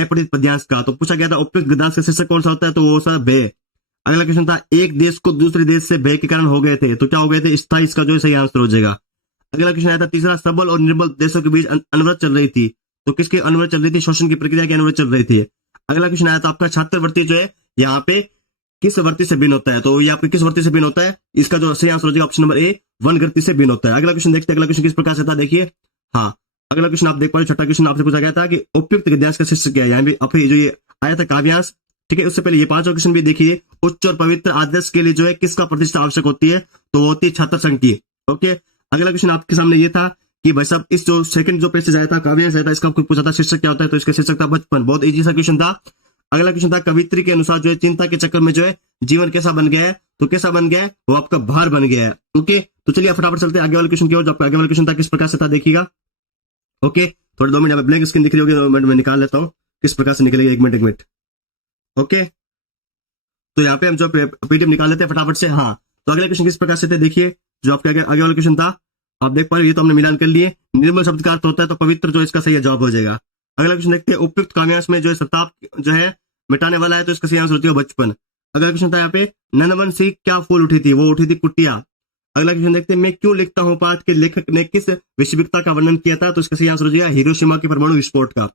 अपठित पद्यांश का, तो पूछा गया था उपयुक्त गद्यांश का शीर्षक कौन सा होता है, तो वो सा भय। अगला क्वेश्चन था एक देश को दूसरे देश से भय के कारण हो गए थे, तो क्या हो गए थे, स्थायी। इसका जो सही आंसर हो जाएगा। अगला क्वेश्चन आया था तीसरा सबल और निर्बल देशों के बीच अनवरत चल रही थी, तो किसकी अनवरत चल रही थी, शोषण की प्रक्रिया की अनवरत चल रही थी। अगला क्वेश्चन आया था आपका छात्रवृत्ति जो है यहाँ पे किस वृत्ति से भिन्न होता है, तो ये आपके किस वृत्ति से भिन्न होता है, इसका जो सही आंसर हो जाएगा ऑप्शन नंबर ए, वन वृत्ति से भिन्न होता है। अगला क्वेश्चन देखते हैं, अगला क्वेश्चन किस प्रकार से था, देखिए। हाँ, अगला क्वेश्चन आप देख पा रहे, छठा क्वेश्चन आपसे पूछा गया था कि उपयुक्त गद्यांश का शीर्षक क्या है। यहाँ भी आपके जो ये आया था काव्यांश, ठीक है। उससे पहले ये पांचवा क्वेश्चन भी देखिए, उच्च और पवित्र आदर्श के लिए जो है किसका प्रतिष्ठा आवश्यक होती है, तो वो होती है छात्र संघ की। ओके, अगला क्वेश्चन आपके सामने ये था कि भाई साहब इस जो सेकंड जो पैसेज आया था काव्यांश आया था, इसका पूछा था शीर्षक क्या होता है, तो इसका शीर्षक था बचपन। बहुत इजी सा क्वेश्चन था। अगला क्वेश्चन था कवित्री के अनुसार जो है चिंता के चक्कर में जो है जीवन कैसा बन गया है, तो कैसा बन गया है, वो आपका भार बन गया है। ओके, तो चलिए फटाफट चलते हैं आगे वाले क्वेश्चन की ओर। जो आपका आगे वाला क्वेश्चन था किस प्रकार से था देखिएगा। ओके, थोड़े 2 मिनट ब्लैंक स्क्रीन दिख रही होगी, 2 मिनट में निकाल लेता हूँ किस प्रकार से निकलेगी। 1 मिनट। ओके, तो यहाँ पे हम जो पीडीएफ निकाल लेते हैं फटाफट से। हाँ, तो अगले क्वेश्चन किस प्रकार से थे देखिए। जो आपके आगे वाला क्वेश्चन था आप देख पा रहे, ये तो हमने मिलान कर लिए। निर्मल शब्द का अर्थ होता है, तो पवित्र जो इसका सही जवाब हो जाएगा। अगला क्वेश्चन देखते हैं, उपयुक्त काव्यांश में जो है सताप जो है मिटाने वाला है, तो इसका सही आंसर होती है बचपन। अगला क्वेश्चन था यहाँ पे ननवन सी क्या फूल उठी थी, वो उठी थी कुटिया। अगला क्वेश्चन देखते हैं, मैं क्यों लिखता हूँ पाठ के लेखक ने किस वैश्विकता का वर्णन किया था, तो इसका सही आंसर हो जाएगा हिरोशिमा के परमाणु विस्फोट का।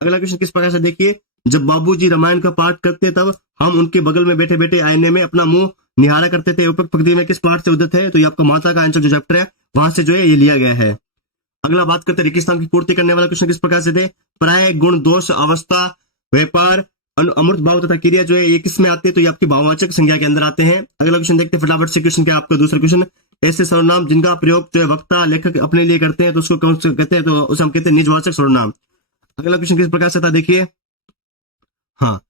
अगला क्वेश्चन किस प्रकार से देखिए, जब बाबूजी रामायण का पाठ करते तब हम उनके बगल में बैठे बैठे आईने में अपना मुंह निहारा करते थे, उपयुक्त पंक्ति में किस पाठ से उद्धत है, तो ये आपका माता का आंसर जो चैप्टर है वहां से जो है ये लिया गया है। अगला बात करते हैं रेगिस्तान की पूर्ति करने वाला क्वेश्चन किस प्रकार से थे। प्राय गुण दोष अवस्था व्यापार अमृत भाव तथा क्रिया जो है ये किस में आते हैं, तो ये आपकी भाववाचक संज्ञा के अंदर आते हैं। अगला क्वेश्चन देखते हैं फटाफट से। क्वेश्चन क्या आपका दूसरा क्वेश्चन, ऐसे सर्वनाम जिनका प्रयोग जो है वक्ता लेखक अपने लिए करते हैं, तो उसको कौन से कहते हैं, तो उसे हम कहते हैं निजवाचक सर्वनाम। अगला क्वेश्चन किस प्रकार से था देखिए। हाँ,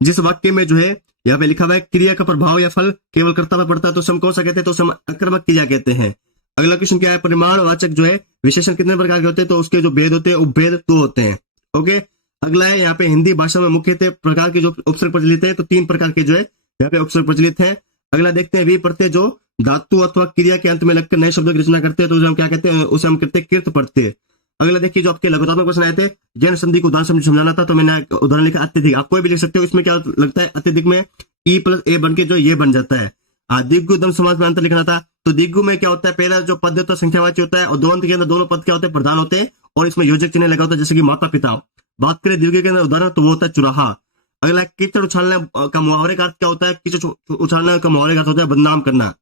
जिस वाक्य में जो है यहाँ पे लिखा हुआ है क्रिया का प्रभाव या फल केवल कर्ता पर पड़ता है, तो हम कौन सा कहते हैं, तो हम आक्रमक क्रिया कहते हैं। अगला क्वेश्चन क्या है, परिमाणवाचक जो है विशेषण कितने प्रकार के होते हैं, तो उसके जो भेद होते हैं उपभेद 2 होते हैं। ओके, अगला है यहाँ पे हिंदी भाषा में मुख्यतः प्रकार के जो उपसर्ग प्रचलित है, तो 3 प्रकार के जो है यहाँ पे उपसर्ग प्रचलित है। अगला देखते हैं वी प्रत्यय जो धातु अथवा क्रिया के अंत में लगकर नए शब्दों की रचना करते हैं, तो उसे हम क्या कहते हैं, उसे हम कहते हैं कृत प्रत्यय। अगला देखिए जो आपके लघुतात्मक प्रश्न आए थे, जैन संधि को उदाहरण समझाना था, तो मैंने उदाहरण लिखा अत्यधिक। आप कोई भी लिख सकते हो, इसमें क्या लगता है अत्यधिक में ई प्लस ए बन के जो ये बन जाता है। दिग्गु दम समाज में अंतर लिखना था, तो दिग्गु में क्या होता है, पहला जो पद होता है संख्यावाची होता है, और दो अंत के अंदर दोनों पद क्या होते हैं, प्रधान होते हैं, और इसमें योजक चिन्ह लगा होता है, जैसे कि माता पिता। बात करें दीर्घ के अंदर उदाहरण, तो वो होता है चुराहा। अगला कीचड़ उछालने का मुहावरे का अर्थ क्या होता है, कीचड़ उछालने का मुहावरे का अर्थ होता है बदनाम करना।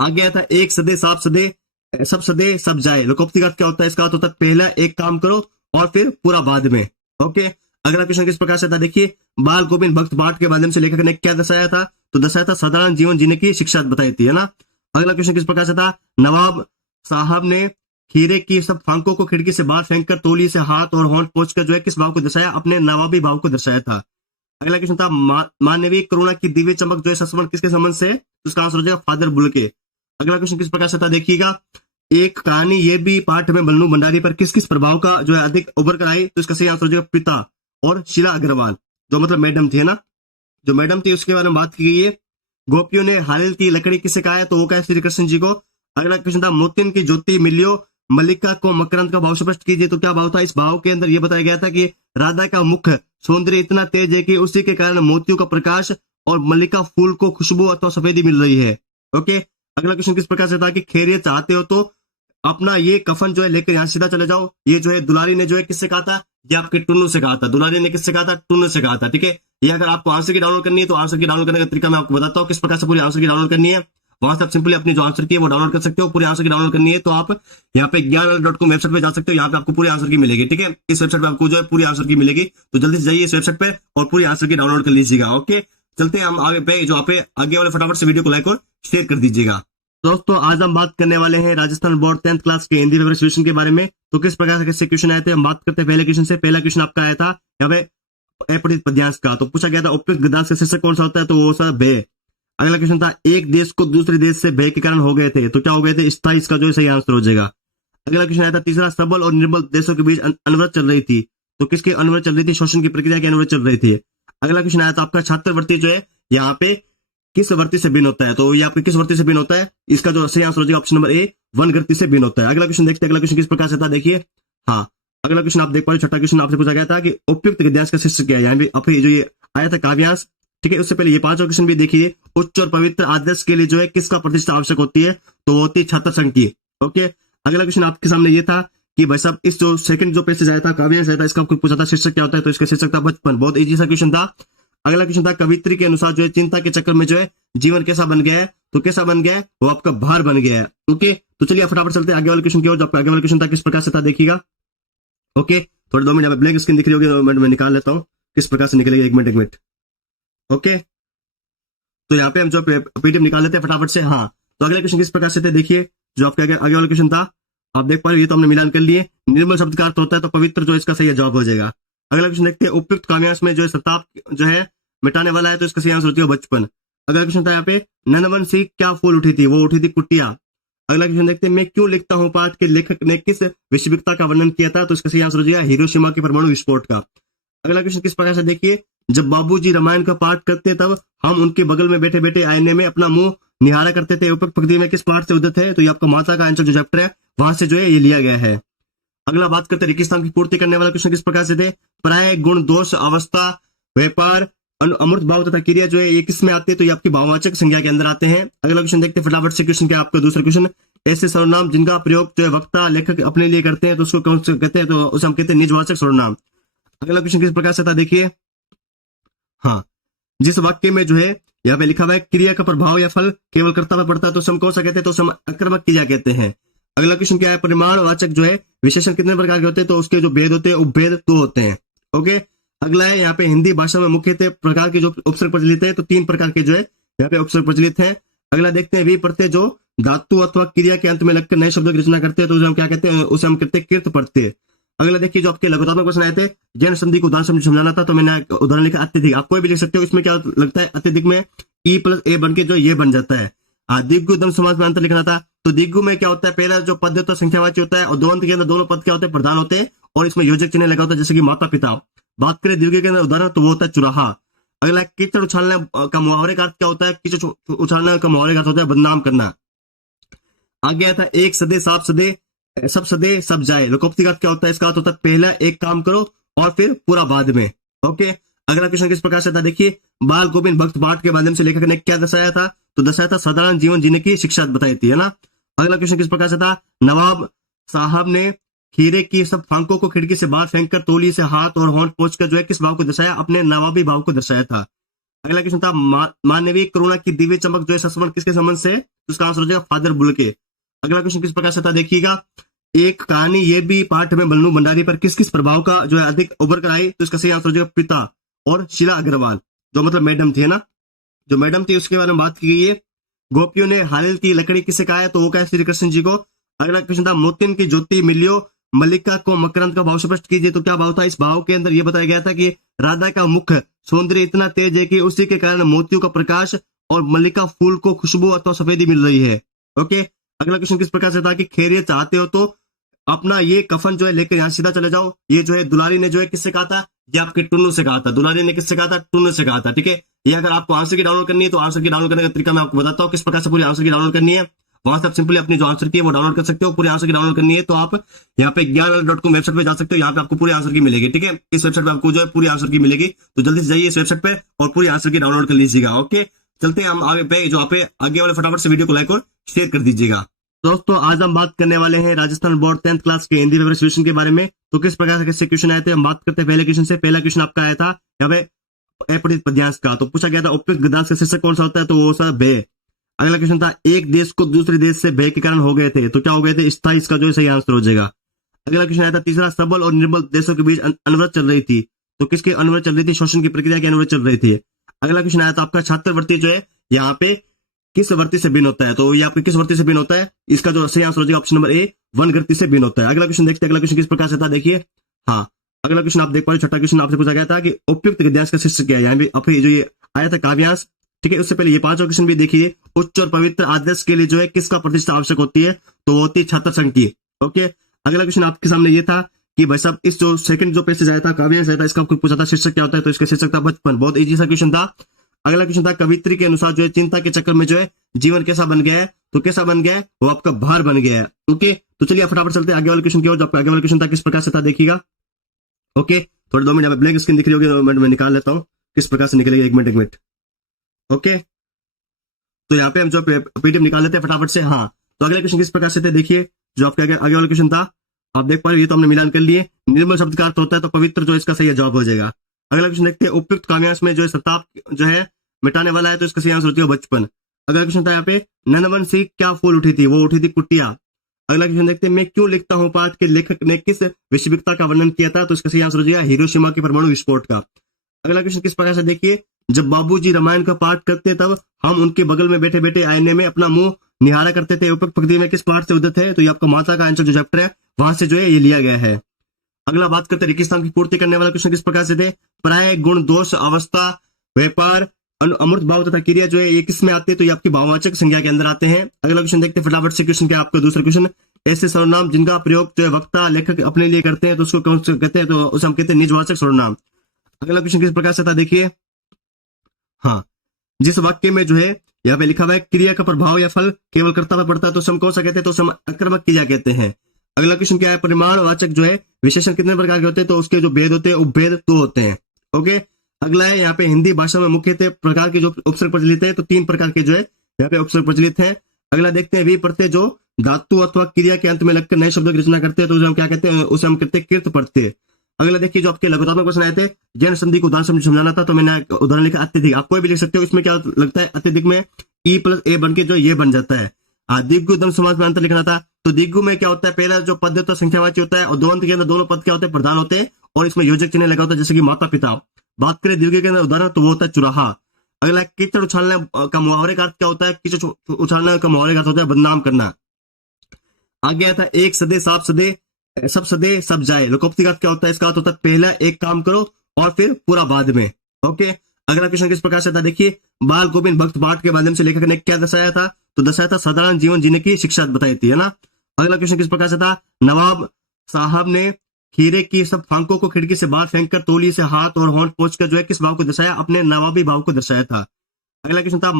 आगे आता है एक सदे साफ सदे सब सदे सब जाए, लोकोक्ति का अर्थ क्या होता है, इसका अर्थ होता है पहला एक काम करो और फिर पूरा बाद में। ओके, अगला क्वेश्चन किस प्रकार से था देखिए, बाल गोविंद भक्त पाठ के माध्यम से लेखक ने क्या दर्शाया था, तो दर्शाया था साधारण जीवन जीने की शिक्षा बताई थी, है ना। अगला क्वेश्चन किस प्रकार से था, नवाब साहब ने खीरे की सब फांकों को खिड़की से बाहर फेंककर तोली से हाथ और होंठ पोंछकर जो है किस भाव को दर्शाया, अपने नवाबी भाव को दर्शाया था। अगला क्वेश्चन था मानवीय करुणा की दिव्य चमक जो है संस्मरण किसके संबंध से, तो उसका आंसर हो जाएगा फादर बुल के। अगला क्वेश्चन किस प्रकार से था देखिएगा, एक कहानी ये भी पाठ में बल्लू भंडारी पर किस किस प्रभाव का जो है अधिक उभर कर आई, तो इसका सही आंसर हो जाएगा पिता और शीला अग्रवाल, जो मतलब मैडम थी, है ना, जो मैडम थी उसके बारे में बात की गई है। गोपियों ने हालिल की लकड़ी किसे कहा है, तो वो कहा श्री कृष्ण जी को। अगला क्वेश्चन था मोतिन की ज्योति मिलियो मल्लिका को मकरंद का भाव स्पष्ट कीजिए, तो क्या भाव था, इस भाव के अंदर यह बताया गया था कि राधा का मुख सौंदर्य इतना तेज है कि उसी के कारण मोतियों का प्रकाश और मल्लिका फूल को खुशबू अथवा सफेदी मिल रही है। ओके, अगला क्वेश्चन किस प्रकार से था कि खैरियत चाहते हो तो अपना ये कफन जो है लेकर यहाँ सीधा चले जाओ। ये जो है दुलारी ने जो है किससे कहा था, ये आपके टुन्नू से कहा था, दुलारी ने किससे कहा था, टुन्नू से कहा था। ठीक है, ये अगर आपको आंसर की डाउनलोड करनी है, तो आंसर की डाउनलोड करने का तरीका मैं आपको बताता हूँ किस प्रकार से पूरी आंसर की डाउनलोड करनी है। वहां से आप सिंपली अपनी जो आंसर की है वो डाउनलोड कर सकते हो। पूरी आंसर की डाउनलोड करनी है तो आप यहाँ पे ज्ञान.com वेबसाइट पे जा सकते हो, यहाँ पे आपको पूरी आंसर की मिलेगी। ठीक है, इस वेबसाइट पे आपको जो है पूरी आंसर की मिलेगी, तो जल्दी से जाइए इस वेबसाइट पे और पूरी आंसर की डाउनलोड कर लीजिएगा। ओके, चलते हैं हम आगे पे, जो आप आगे वाले फटाफट से वीडियो को लाइक और शेयर कर दीजिएगा। दोस्तों आज हम बात करने वाले हैं राजस्थान बोर्ड 10th क्लास के हिंदी पेपर सोल्यूशन के बारे में। तो किस प्रकार से कैसे क्वेश्चन आए थे हम बात करते हैं पहले क्वेश्चन से। पहला क्वेश्चन आपका आया था यहाँ पे अपठित पद्यांश का, तो पूछा गया था उपयुक्त गद्यांश का शीर्षक कौन सा होता है, तो वो सा भय। अगला क्वेश्चन था एक देश को दूसरे देश से भय के कारण हो गए थे, तो क्या हो गए थे? स्थायी, इसका जो है सही आंसर हो जाएगा। अगला क्वेश्चन आया था तीसरा, सबल और निर्बल देशों के बीच अनवरत चल रही थी, तो किसकी अनवरत चल रही थी? शोषण की प्रक्रिया की अनवरत चल रही थी। अगला क्वेश्चन आया था आपका छात्रवृत्ति जो है यहाँ पे किस वर्ती से भिन्न होता है, तो ये आपके किस वर्ती से भिन्न होता है? इसका जो सही आंसर हो जाएगा ऑप्शन नंबर ए, वनगति से भिन्न होता है। अगला क्वेश्चन देखते हैं, अगला क्वेश्चन किस प्रकार से था, देखिए। हाँ, अगला क्वेश्चन आप देख पा रहे, छठा क्वेश्चन आपसे पूछा गया था कि उपयुक्त गद्यांश का शीर्षक क्या है। यहाँ पे आपके जो ये आया था काव्यांश, ठीक है। उससे पहले ये पांचवा क्वेश्चन भी देखिए, उच्च और पवित्र आदर्श के लिए जो है किसका प्रतिष्ठा आवश्यक होती है, तो वो होती है छात्र संघ की। ओके, अगला क्वेश्चन आपके सामने ये था कि भाई साहब इस जो सेकंड जो पैसेज आया था काव्यांश आया था, इसका आपको पूछा था शीर्षक क्या होता है, तो इसका शीर्षक था बचपन। बहुत इजी सा क्वेश्चन था। अगला क्वेश्चन था कवित्री के अनुसार जो है चिंता के चक्कर में जो है जीवन कैसा बन गया है, तो कैसा बन गया है? वो आपका भार बन गया है। ओके, तो चलिए फटाफट चलते हैं आगे वाले क्वेश्चन की ओर। जो आपका आगे वाला क्वेश्चन था किस प्रकार से था, देखिएगा। ओके, थोड़े 2 मिनट यहाँ पे ब्लैंक स्क्रीन दिख रही होगी, 2 मिनट में निकाल लेता हूँ किस प्रकार से निकलेगी। 1 मिनट। ओके, तो यहाँ पे हम जो पीडीएफ निकाल लेते हैं फटाफट से। हाँ, तो अगला क्वेश्चन किस प्रकार से थे, देखिए। जो आपके आगे वाला क्वेश्चन था आप देख पा रहे हो, ये तो हमने मिलान कर लिए। निर्मल शब्द का अर्थ होता है, तो पवित्र जो इसका सही जवाब हो जाएगा। अगला क्वेश्चन देखते हैं, उपयुक्त काव्यांश में जो है संताप जो है मिटाने वाला है, तो इसका सही आंसर होती है बचपन। अगला क्वेश्चन था यहाँ पे नंदवन से क्या फूल उठी थी, वो उठी थी कुटिया। अगला क्वेश्चन देखते हैं, मैं क्यों लिखता हूँ पाठ के लेखक ने किस वैश्विकता का वर्णन किया था, तो इसका सही आंसर हो जाएगा हिरोशिमा के परमाणु विस्फोट का। अगला क्वेश्चन किस प्रकार से, देखिए। जब बाबूजी रामायण का पाठ करते तब हम उनके बगल में बैठे बैठे आईने में अपना मुंह निहारा करते थे, उपयुक्त पंक्ति में किस पाठ से उद्धत है, तो ये आपका माता का अंचल जो चैप्टर है वहां से जो है ये लिया गया है। अगला बात करते हैं रेगिस्तान की पूर्ति करने वाला क्वेश्चन किस प्रकार से थे। प्राय गुण दोष अवस्था व्यापार अमूर्त भाव तथा क्रिया जो है ये किस में आते हैं, तो ये आपकी भाववाचक संज्ञा के अंदर आते हैं। अगला क्वेश्चन देखते हैं फटाफट से। क्वेश्चन क्या आपका दूसरा क्वेश्चन, ऐसे सर्वनाम जिनका प्रयोग जो है वक्ता लेखक अपने लिए करते हैं, तो उसको कौन से कहते हैं, तो उसे हम कहते हैं निजवाचक सर्वनाम। अगला क्वेश्चन किस प्रकार से था, देखिए। हाँ, जिस वाक्य में जो है यहाँ पे लिखा हुआ है क्रिया का प्रभाव या फल केवल कर्ता पर पड़ता है, तो उसे हम कौन सा कहते हैं, तो उसे हम आक्रामक क्रिया कहते हैं। अगला क्वेश्चन क्या है, परिमाणवाचक जो है विशेषण कितने प्रकार के होते हैं, तो उसके जो भेद होते हैं उपभेद 2 होते हैं। ओके, अगला है यहाँ पे हिंदी भाषा में मुख्यतः प्रकार के जो उपसर्ग प्रचलित है, तो 3 प्रकार के जो है यहाँ पे उपसर्ग प्रचलित है। अगला देखते हैं वी प्रत्यय जो धातु अथवा क्रिया के अंत में लगकर नए शब्दों की रचना करते हैं, तो उसे हम क्या कहते हैं, उसे हम कहते हैं कृत प्रत्यय। अगला देखिए जो आपके लघुतात्मक प्रश्न आए थे, जैन संधि को उदाहरण समझाना था, तो मैंने उदाहरण लिखा अत्यधिक। आप कोई भी लिख सकते हो, इसमें क्या लगता है अत्यधिक में ई प्लस ए बन के जो ये बन जाता है। दिग्गु दम समास में अंतर लिखना था, तो दिग्गु में क्या होता है, पहला जो पद होता है संख्यावाची होता है, और दोनों के अंदर दोनों पद क्या होते हैं, प्रधान होते हैं, और इसमें योजक चिन्ह लगा होता है, जैसे कि माता पिता। बात करें दीर्घ के अंदर उदाहरण, तो वो होता है चुराहा। अगला कीचड़ उछालने का मुहावरे का अर्थ क्या होता है, कीचड़ उछालने का मुहावरे का अर्थ होता है बदनाम करना। आगे आता है एक सदे साफ सदे सब सदे सब जाए, लोकोक्ति का अर्थ क्या होता है, इसका अर्थ होता है पहला एक काम करो और फिर पूरा बाद में। ओके, अगला क्वेश्चन किस प्रकार से था, देखिए। बाल गोविंद भक्त पाठ के माध्यम से लेखक ने क्या दर्शाया था, तो दर्शाया था साधारण जीवन जीने की शिक्षा बताई थी, है ना। अगला क्वेश्चन किस प्रकार से था, नवाब साहब ने खीरे की सब फांकों को खिड़की से बाहर फेंककर तौलिए से हाथ और होंठ पोंछकर जो है किस भाव को दर्शाया, अपने नवाबी भाव को दर्शाया था। अगला क्वेश्चन था मानवीय करुणा की दिव्य चमक जो है संबंध किसके संबंध से, तो उसका आंसर हो जाएगा फादर बुल के। अगला क्वेश्चन किस प्रकार से था, देखिएगा। एक कहानी ये भी पाठ में बल्लू भंडारी पर किस किस प्रभाव का जो है अधिक उभर कर आई, तो इसका सही आंसर हो जाएगा पिता और शीला अग्रवाल, जो मतलब मैडम थी, है ना। जो मैडम थी उसके बारे में बात की गई है। गोपियों ने हालिल की लकड़ी किसे कहा है, तो वो कहा श्री कृष्ण जी को। अगला क्वेश्चन था मोतिन की ज्योति मिलियो मल्लिका को मकरंद का भाव स्पष्ट कीजिए, तो क्या भाव था। इस भाव के अंदर यह बताया गया था कि राधा का मुख सौंदर्य इतना तेज है कि उसी के कारण मोतियों का प्रकाश और मल्लिका फूल को खुशबू अथवा सफेदी मिल रही है। ओके, अगला क्वेश्चन किस प्रकार से था कि खैरियत चाहते हो तो अपना ये कफन जो है लेकर यहाँ सीधा चले जाओ। ये जो है दुलारी ने जो है किससे कहा था, ये आपके टुन्नू से कहा था। दुलारी ने किससे कहा था, टुन्नू से कहा था, ठीक है। ये अगर आपको आंसर की डाउनलोड करनी है, तो आंसर की डाउनलोड करने का तरीका मैं आपको बताता हूँ किस प्रकार से पूरी आंसर की डाउनलोड करनी है। वहां से आप सिंपली अपनी जो आंसर की है वो डाउनलोड कर सकते हो। पूरे आंसर की डाउनलोड करनी है तो आप यहाँ पे ज्ञान.com वेबसाइट पे जा सकते हो, यहाँ पे आपको पूरी आंसर की मिलेगी, ठीक है। इस वेबसाइट पे आपको जो है पूरी आंसर की मिलेगी, तो जल्दी से जाइए इस वेबसाइट पे और पूरी आंसर की डाउनलोड कर लीजिएगा। ओके, चलते हैं हम आगे पे, जो आप आगे वाले फटाफट से वीडियो को लाइक और शेयर कर दीजिएगा। दोस्तों आज हम बात करने वाले हैं राजस्थान बोर्ड 10th क्लास के हिंदी पेपर सोल्यूशन के बारे में। तो किस प्रकार से कैसे क्वेश्चन आए थे, हम बात करते हैं पहले क्वेश्चन से। पहला क्वेश्चन आपका आया था यहाँ पे अपठित पद्यांश का, तो पूछा गया था उपयुक्त गद्यांश का शीर्षक कौन सा होता है, तो वो सा भय। अगला क्वेश्चन था एक देश को दूसरे देश से भय के कारण हो गए थे, तो क्या हो गए थे, स्थायी, इसका जो है सही आंसर हो जाएगा। अगला क्वेश्चन आया था तीसरा, सबल और निर्बल देशों के बीच अनवरत चल रही थी, तो किसकी अनवरत चल रही थी, शोषण की प्रक्रिया की अनवरत चल रही थी। अगला क्वेश्चन आया था आपका छात्रवृत्ति जो है यहाँ पे किस वर्ती से भिन्न होता है, तो ये आपके किस वर्ती से भिन्न होता है, इसका जो सही आंसर हो जाएगा ऑप्शन नंबर ए, वनगति से भिन्न होता है। अगला क्वेश्चन देखते हैं, अगला क्वेश्चन किस प्रकार से था, देखिए। हाँ, अगला क्वेश्चन आप देख पा रहे, छठा क्वेश्चन आपसे पूछा गया था कि उपयुक्त गद्यांश का शीर्षक क्या है। यहाँ पे आपके जो ये आया था काव्यांश, ठीक है। उससे पहले ये 5वां क्वेश्चन भी देखिए, उच्च और पवित्र आदर्श के लिए जो है किसका प्रतिष्ठा आवश्यक होती है, तो वो होती है छात्र संघ की। ओके, अगला क्वेश्चन आपके सामने ये था कि भाई साहब इस जो सेकंड जो पैसेज आया था काव्यांश आया था, इसका आपको पूछा था शीर्षक क्या होता है, तो इसका शीर्षक था बचपन। बहुत इजी सा क्वेश्चन था। अगला क्वेश्चन था कवित्री के अनुसार जो है चिंता के चक्कर में जो है जीवन कैसा बन गया है, तो कैसा बन गया है, वो आपका भार बन गया है। ओके, तो चलिए फटाफट चलते हैं आगे वाले क्वेश्चन की ओर। जो आपका आगे वाला क्वेश्चन था किस प्रकार से था देखिएगा। ओके, थोड़े 2 मिनट यहाँ पे ब्लैंक स्क्रीन दिख रही होगी, 2 मिनट में निकाल लेता हूँ किस प्रकार से निकलेगी। 1 मिनट। ओके, तो यहाँ पे हम जो पीडीएफ निकाल लेते हैं फटाफट से। हाँ, तो अगला क्वेश्चन किस प्रकार से थे देखिए। जो आपके आगे वाला क्वेश्चन था आप देख पा रहे हो, ये तो हमने मिलान कर लिए। निर्मल शब्द का अर्थ होता है तो पवित्र जो इसका सही जवाब हो जाएगा। अगला क्वेश्चन देखते हैं, उपयुक्त काव्यांश में जो है सताप जो है मिटाने वाला है, तो इसका सही आंसर होती है बचपन। अगला क्वेश्चन था यहाँ पे, नंदवन से क्या फूल उठी थी, वो उठी थी कुटिया। अगला क्वेश्चन देखते हैं, मैं क्यों लिखता हूँ पाठ के लेखक ने किस विषविकता का वर्णन किया था, तो इसका सही आंसर हो जाएगा हिरोशिमा के परमाणु विस्फोट का। अगला क्वेश्चन किस प्रकार से देखिए, जब बाबूजी रामायण का पाठ करते तब हम उनके बगल में बैठे बैठे आईने में अपना मुंह निहारा करते थे, उपयुक्त पंक्ति में किस पाठ से उद्धत है, तो ये आपका माता का आंचल जो चैप्टर है वहां से जो है ये लिया गया है। अगला बात करते हैं रेगिस्तान की पूर्ति करने वाला क्वेश्चन किस प्रकार से थे, प्राय गुण दोष अवस्था व्यापार अमूर्त भाव तथा क्रिया जो है ये किस में आते हैं, तो ये आपकी भाववाचक संज्ञा के अंदर आते हैं। अगला क्वेश्चन देखते हैं फटाफट से। क्वेश्चन क्या आपका दूसरा क्वेश्चन, ऐसे सर्वनाम जिनका प्रयोग जो है वक्ता लेखक अपने लिए करते हैं तो उसको कौन से कहते हैं, तो उसे हम कहते हैं निजवाचक सर्वनाम। अगला क्वेश्चन किस प्रकार से था देखिए। हाँ, जिस वाक्य में जो है यहाँ पे लिखा हुआ है क्रिया का प्रभाव या फल केवल कर्ता पर पड़ता है तो उसे हम कौन सा कहते हैं, तो उसे हम आक्रामक क्रिया कहते हैं। अगला क्वेश्चन क्या है, परिमाणवाचक जो है विशेषण कितने प्रकार के होते हैं, तो उसके जो भेद होते हैं उपभेद 2 होते हैं। ओके, अगला है यहाँ पे हिंदी भाषा में मुख्यतः प्रकार के जो उपसर्ग प्रचलित है, तो 3 प्रकार के जो है यहाँ पे उपसर्ग प्रचलित है। अगला देखते हैं, वी प्रत्यय जो धातु अथवा क्रिया के अंत में लगकर नए शब्दों की रचना करते हैं तो उसे हम क्या कहते हैं, उसे हम कहते हैं कृत प्रत्यय। अगला देखिए, जो आपके लघुतात्मक प्रश्न आए थे जैन संधि को उदाहरण समझाना था, तो मैंने उदाहरण लिखा अत्यधिक। आप कोई भी लिख सकते हो, इसमें क्या लगता है अत्यधिक में ई प्लस ए बन के जो ये बन जाता है। दिग्गु द्वंद्व समास में अंतर लिखना था, तो दिग्गु में क्या होता है, पहला जो पद होता है संख्यावाची होता है और द्वंद्व के अंदर दोनों पद क्या होते हैं, प्रधान होते हैं और इसमें योजक चिन्ह लगा होता है, जैसे कि माता पिता। बात करें दीर्घ के अंदर उदाहरण, तो वो होता है चुराहा। अगला कीचड़ उछालने का मुहावरे का अर्थ क्या होता है, कीचड़ उछालने का मुहावरे का अर्थ होता है बदनाम करना। आगे आता है एक सदे साफ सदे सब सदे सब जाए, लोकोक्ति का अर्थ क्या होता है, इसका अर्थ होता है पहला एक काम करो और फिर पूरा बाद में। ओके, अगला क्वेश्चन किस प्रकार से था देखिए, बाल गोविंद भक्त पाठ के माध्यम से लेखक ने क्या दर्शाया था, तो दर्शाया था साधारण जीवन जीने की शिक्षा बताई थी, है ना। अगला क्वेश्चन किस प्रकार से था, नवाब साहब ने खीरे की सब फांकों को खिड़की से बाहर फेंककर तौलिए से हाथ और होंठ पोंछकर जो है किस भाव को दर्शाया, अपने नवाबी भाव को दर्शाया था। अगला क्वेश्चन था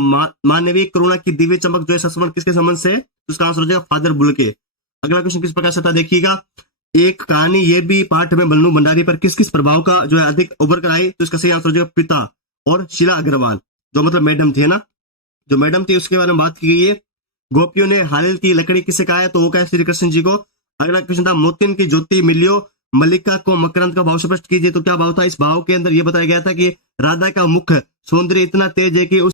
मानवीय करुणा की दिव्य चमक जो है संस्मरण किसके संबंध से, तो उसका आंसर हो जाएगा फादर बुल के। अगला क्वेश्चन किस प्रकार से था देखिएगा, एक कहानी ये भी पाठ में बन्नू भंडारी पर किस किस प्रभाव का जो है अधिक उभर कर आई, तो इसका सही आंसर हो जाएगा पिता और शीला अग्रवाल, जो मतलब मैडम थी, है ना, जो मैडम थी उसके बारे में बात की गई है। गोपियों ने हालिल की लकड़ी किसे कहा है, तो वो कहा श्री कृष्ण जी को। अगला क्वेश्चन था मोतिन की ज्योति मिलियो मल्लिका को मकरंद का भाव स्पष्ट कीजिए, तो क्या भाव था, इस भाव के अंदर ये बताया गया था कि राधा का मुख सौंदर्य इतना तेज है कि उस